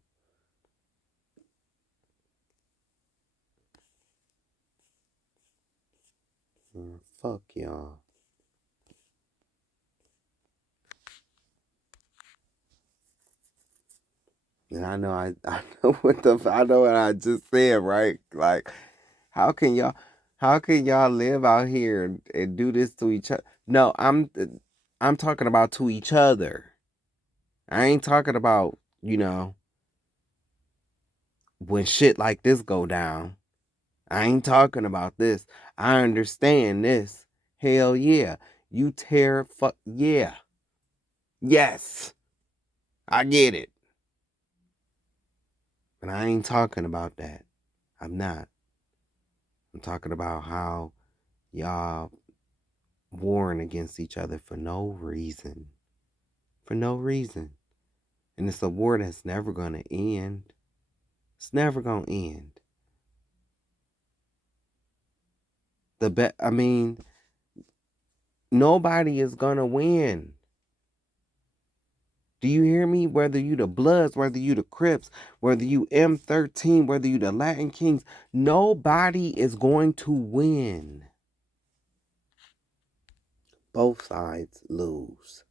Fuck y'all. And I know I know what I just said, right? Like, how can y'all live out here and do this to each other? No, I'm talking about to each other. I ain't talking about, when shit like this go down. I ain't talking about this. I understand this. Hell yeah. You yeah. Yes. I get it. But I ain't talking about that. I'm not. I'm talking about how y'all warring against each other for no reason. For no reason. And it's a war that's never going to end. It's never going to end. Nobody is going to win. Do you hear me? Whether you the Bloods, whether you the Crips, whether you M13, whether you the Latin Kings, nobody is going to win. Both sides lose.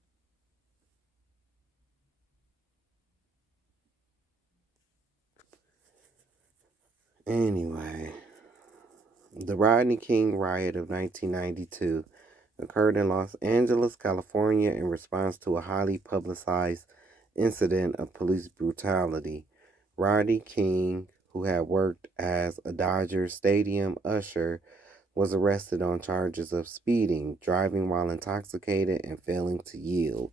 Anyway, the Rodney King riot of 1992 occurred in Los Angeles, California in response to a highly publicized incident of police brutality. Rodney King, who had worked as a Dodger Stadium usher, was arrested on charges of speeding, driving while intoxicated, and failing to yield.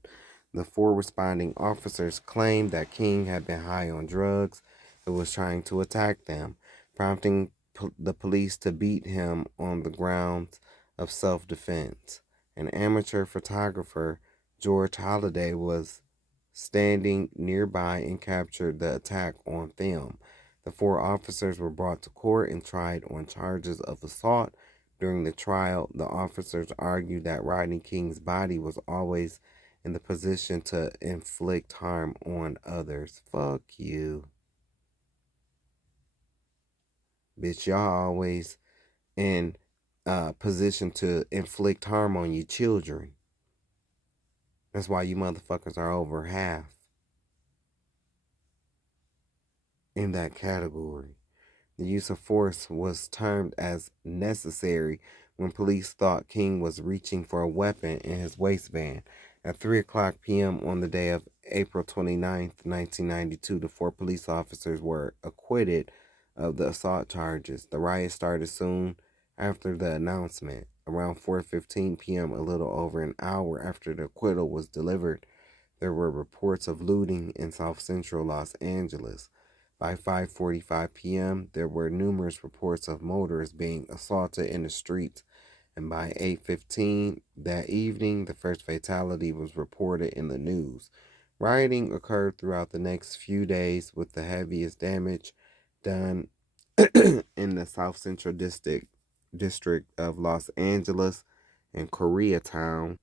The 4 responding officers claimed that King had been high on drugs and was trying to attack them, prompting the police to beat him on the grounds of self-defense. An amateur photographer, George Holliday, was standing nearby and captured the attack on film. The 4 officers were brought to court and tried on charges of assault. During the trial, the officers argued that Rodney King's body was always in the position to inflict harm on others. Fuck you. Bitch, y'all always in position to inflict harm on you children. That's why you motherfuckers are over half in that category. The use of force was termed as necessary when police thought King was reaching for a weapon in his waistband. At 3:00 p.m. on the day of April 29th, 1992, the 4 police officers were acquitted of the assault charges. The riot started soon after the announcement. Around 4:15 p.m., a little over an hour after the acquittal was delivered, there were reports of looting in South Central Los Angeles. By 5:45 p.m., there were numerous reports of motorists being assaulted in the streets, and by 8:15 that evening, the first fatality was reported in the news. Rioting occurred throughout the next few days, with the heaviest damage done in the South Central District of Los Angeles and Koreatown,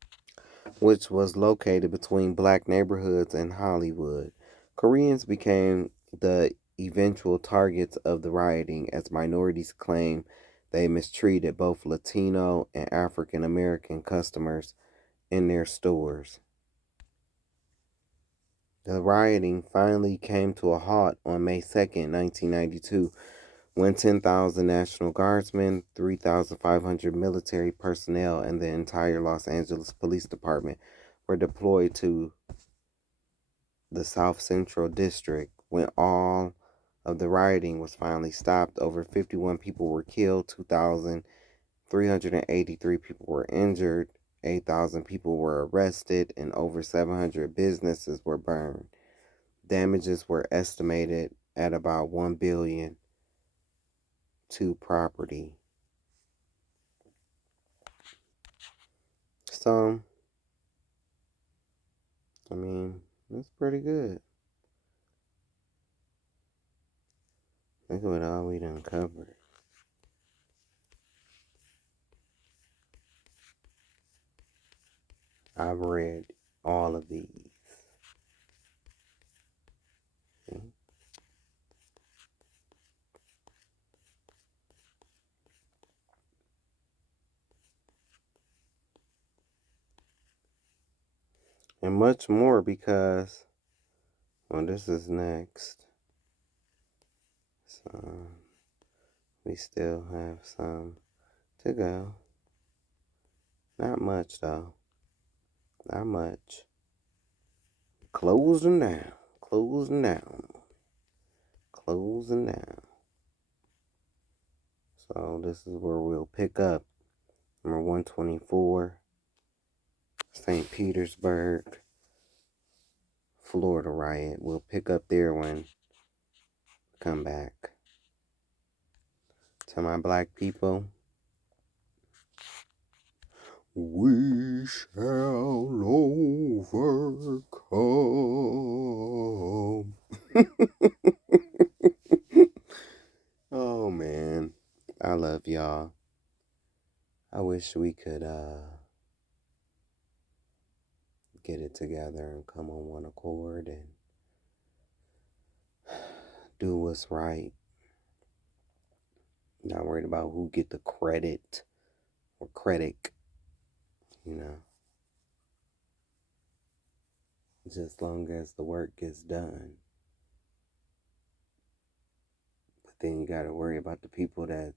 which was located between black neighborhoods and Hollywood. Koreans became the eventual targets of the rioting as minorities claimed they mistreated both Latino and African American customers in their stores. The rioting finally came to a halt on May 2nd, 1992, when 10,000 National Guardsmen, 3,500 military personnel, and the entire Los Angeles Police Department were deployed to the South Central District. When all of the rioting was finally stopped, over 51 people were killed, 2,383 people were injured, 8,000 people were arrested, and over 700 businesses were burned. Damages were estimated at about $1 billion to property. So, I mean, that's pretty good. Look at what all we done covered. I've read all of these. See? And much more because, well, this is next. So, we still have some to go. Not much, though. Not much. Closing down. Closing down. Closing down. So, this is where we'll pick up. Number 124. St. Petersburg, Florida riot. We'll pick up there when we come back. To my black people, we shall overcome. Oh man, I love y'all. I wish we could get it together and come on one accord and do what's right. Not worried about who get the credit or critic, you know. Just as long as the work gets done. But then you got to worry about the people that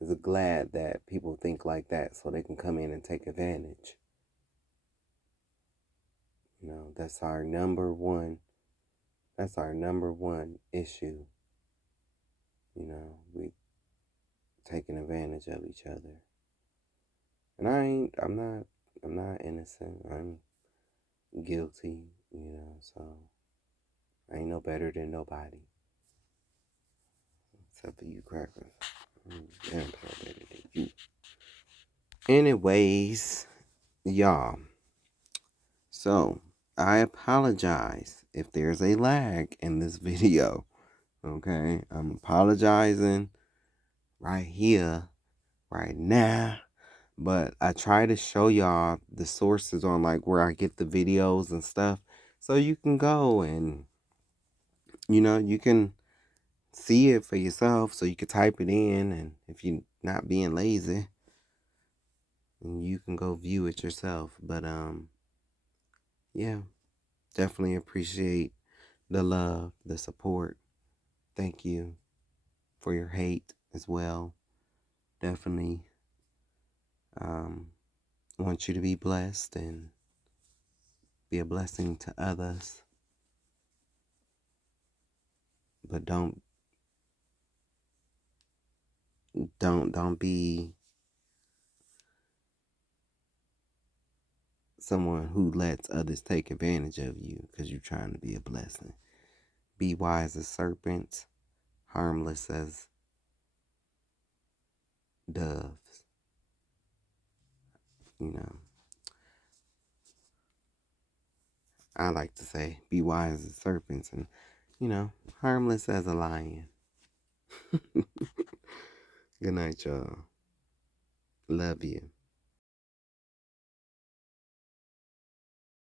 is glad that people think like that so they can come in and take advantage. You know, that's our number one issue. You know, we taking advantage of each other. And I'm not innocent. I'm guilty, you know, so I ain't no better than nobody. Except for you crackers. I'm damn sure better than you. Anyways, y'all. So, I apologize if there's a lag in this video. Okay? I'm apologizing right here, right now. But I try to show y'all the sources on like where I get the videos and stuff. So you can go and, you know, you can see it for yourself. So you can type it in. And if you're not being lazy, and you can go view it yourself. But, yeah, definitely appreciate the love, the support. Thank you for your hate as well. Definitely want you to be blessed and be a blessing to others. But don't be someone who lets others take advantage of you because you're trying to be a blessing. Be wise as serpents, harmless as doves. You know, I like to say be wise as serpents and, you know, harmless as a lion. Good night, y'all. Love you.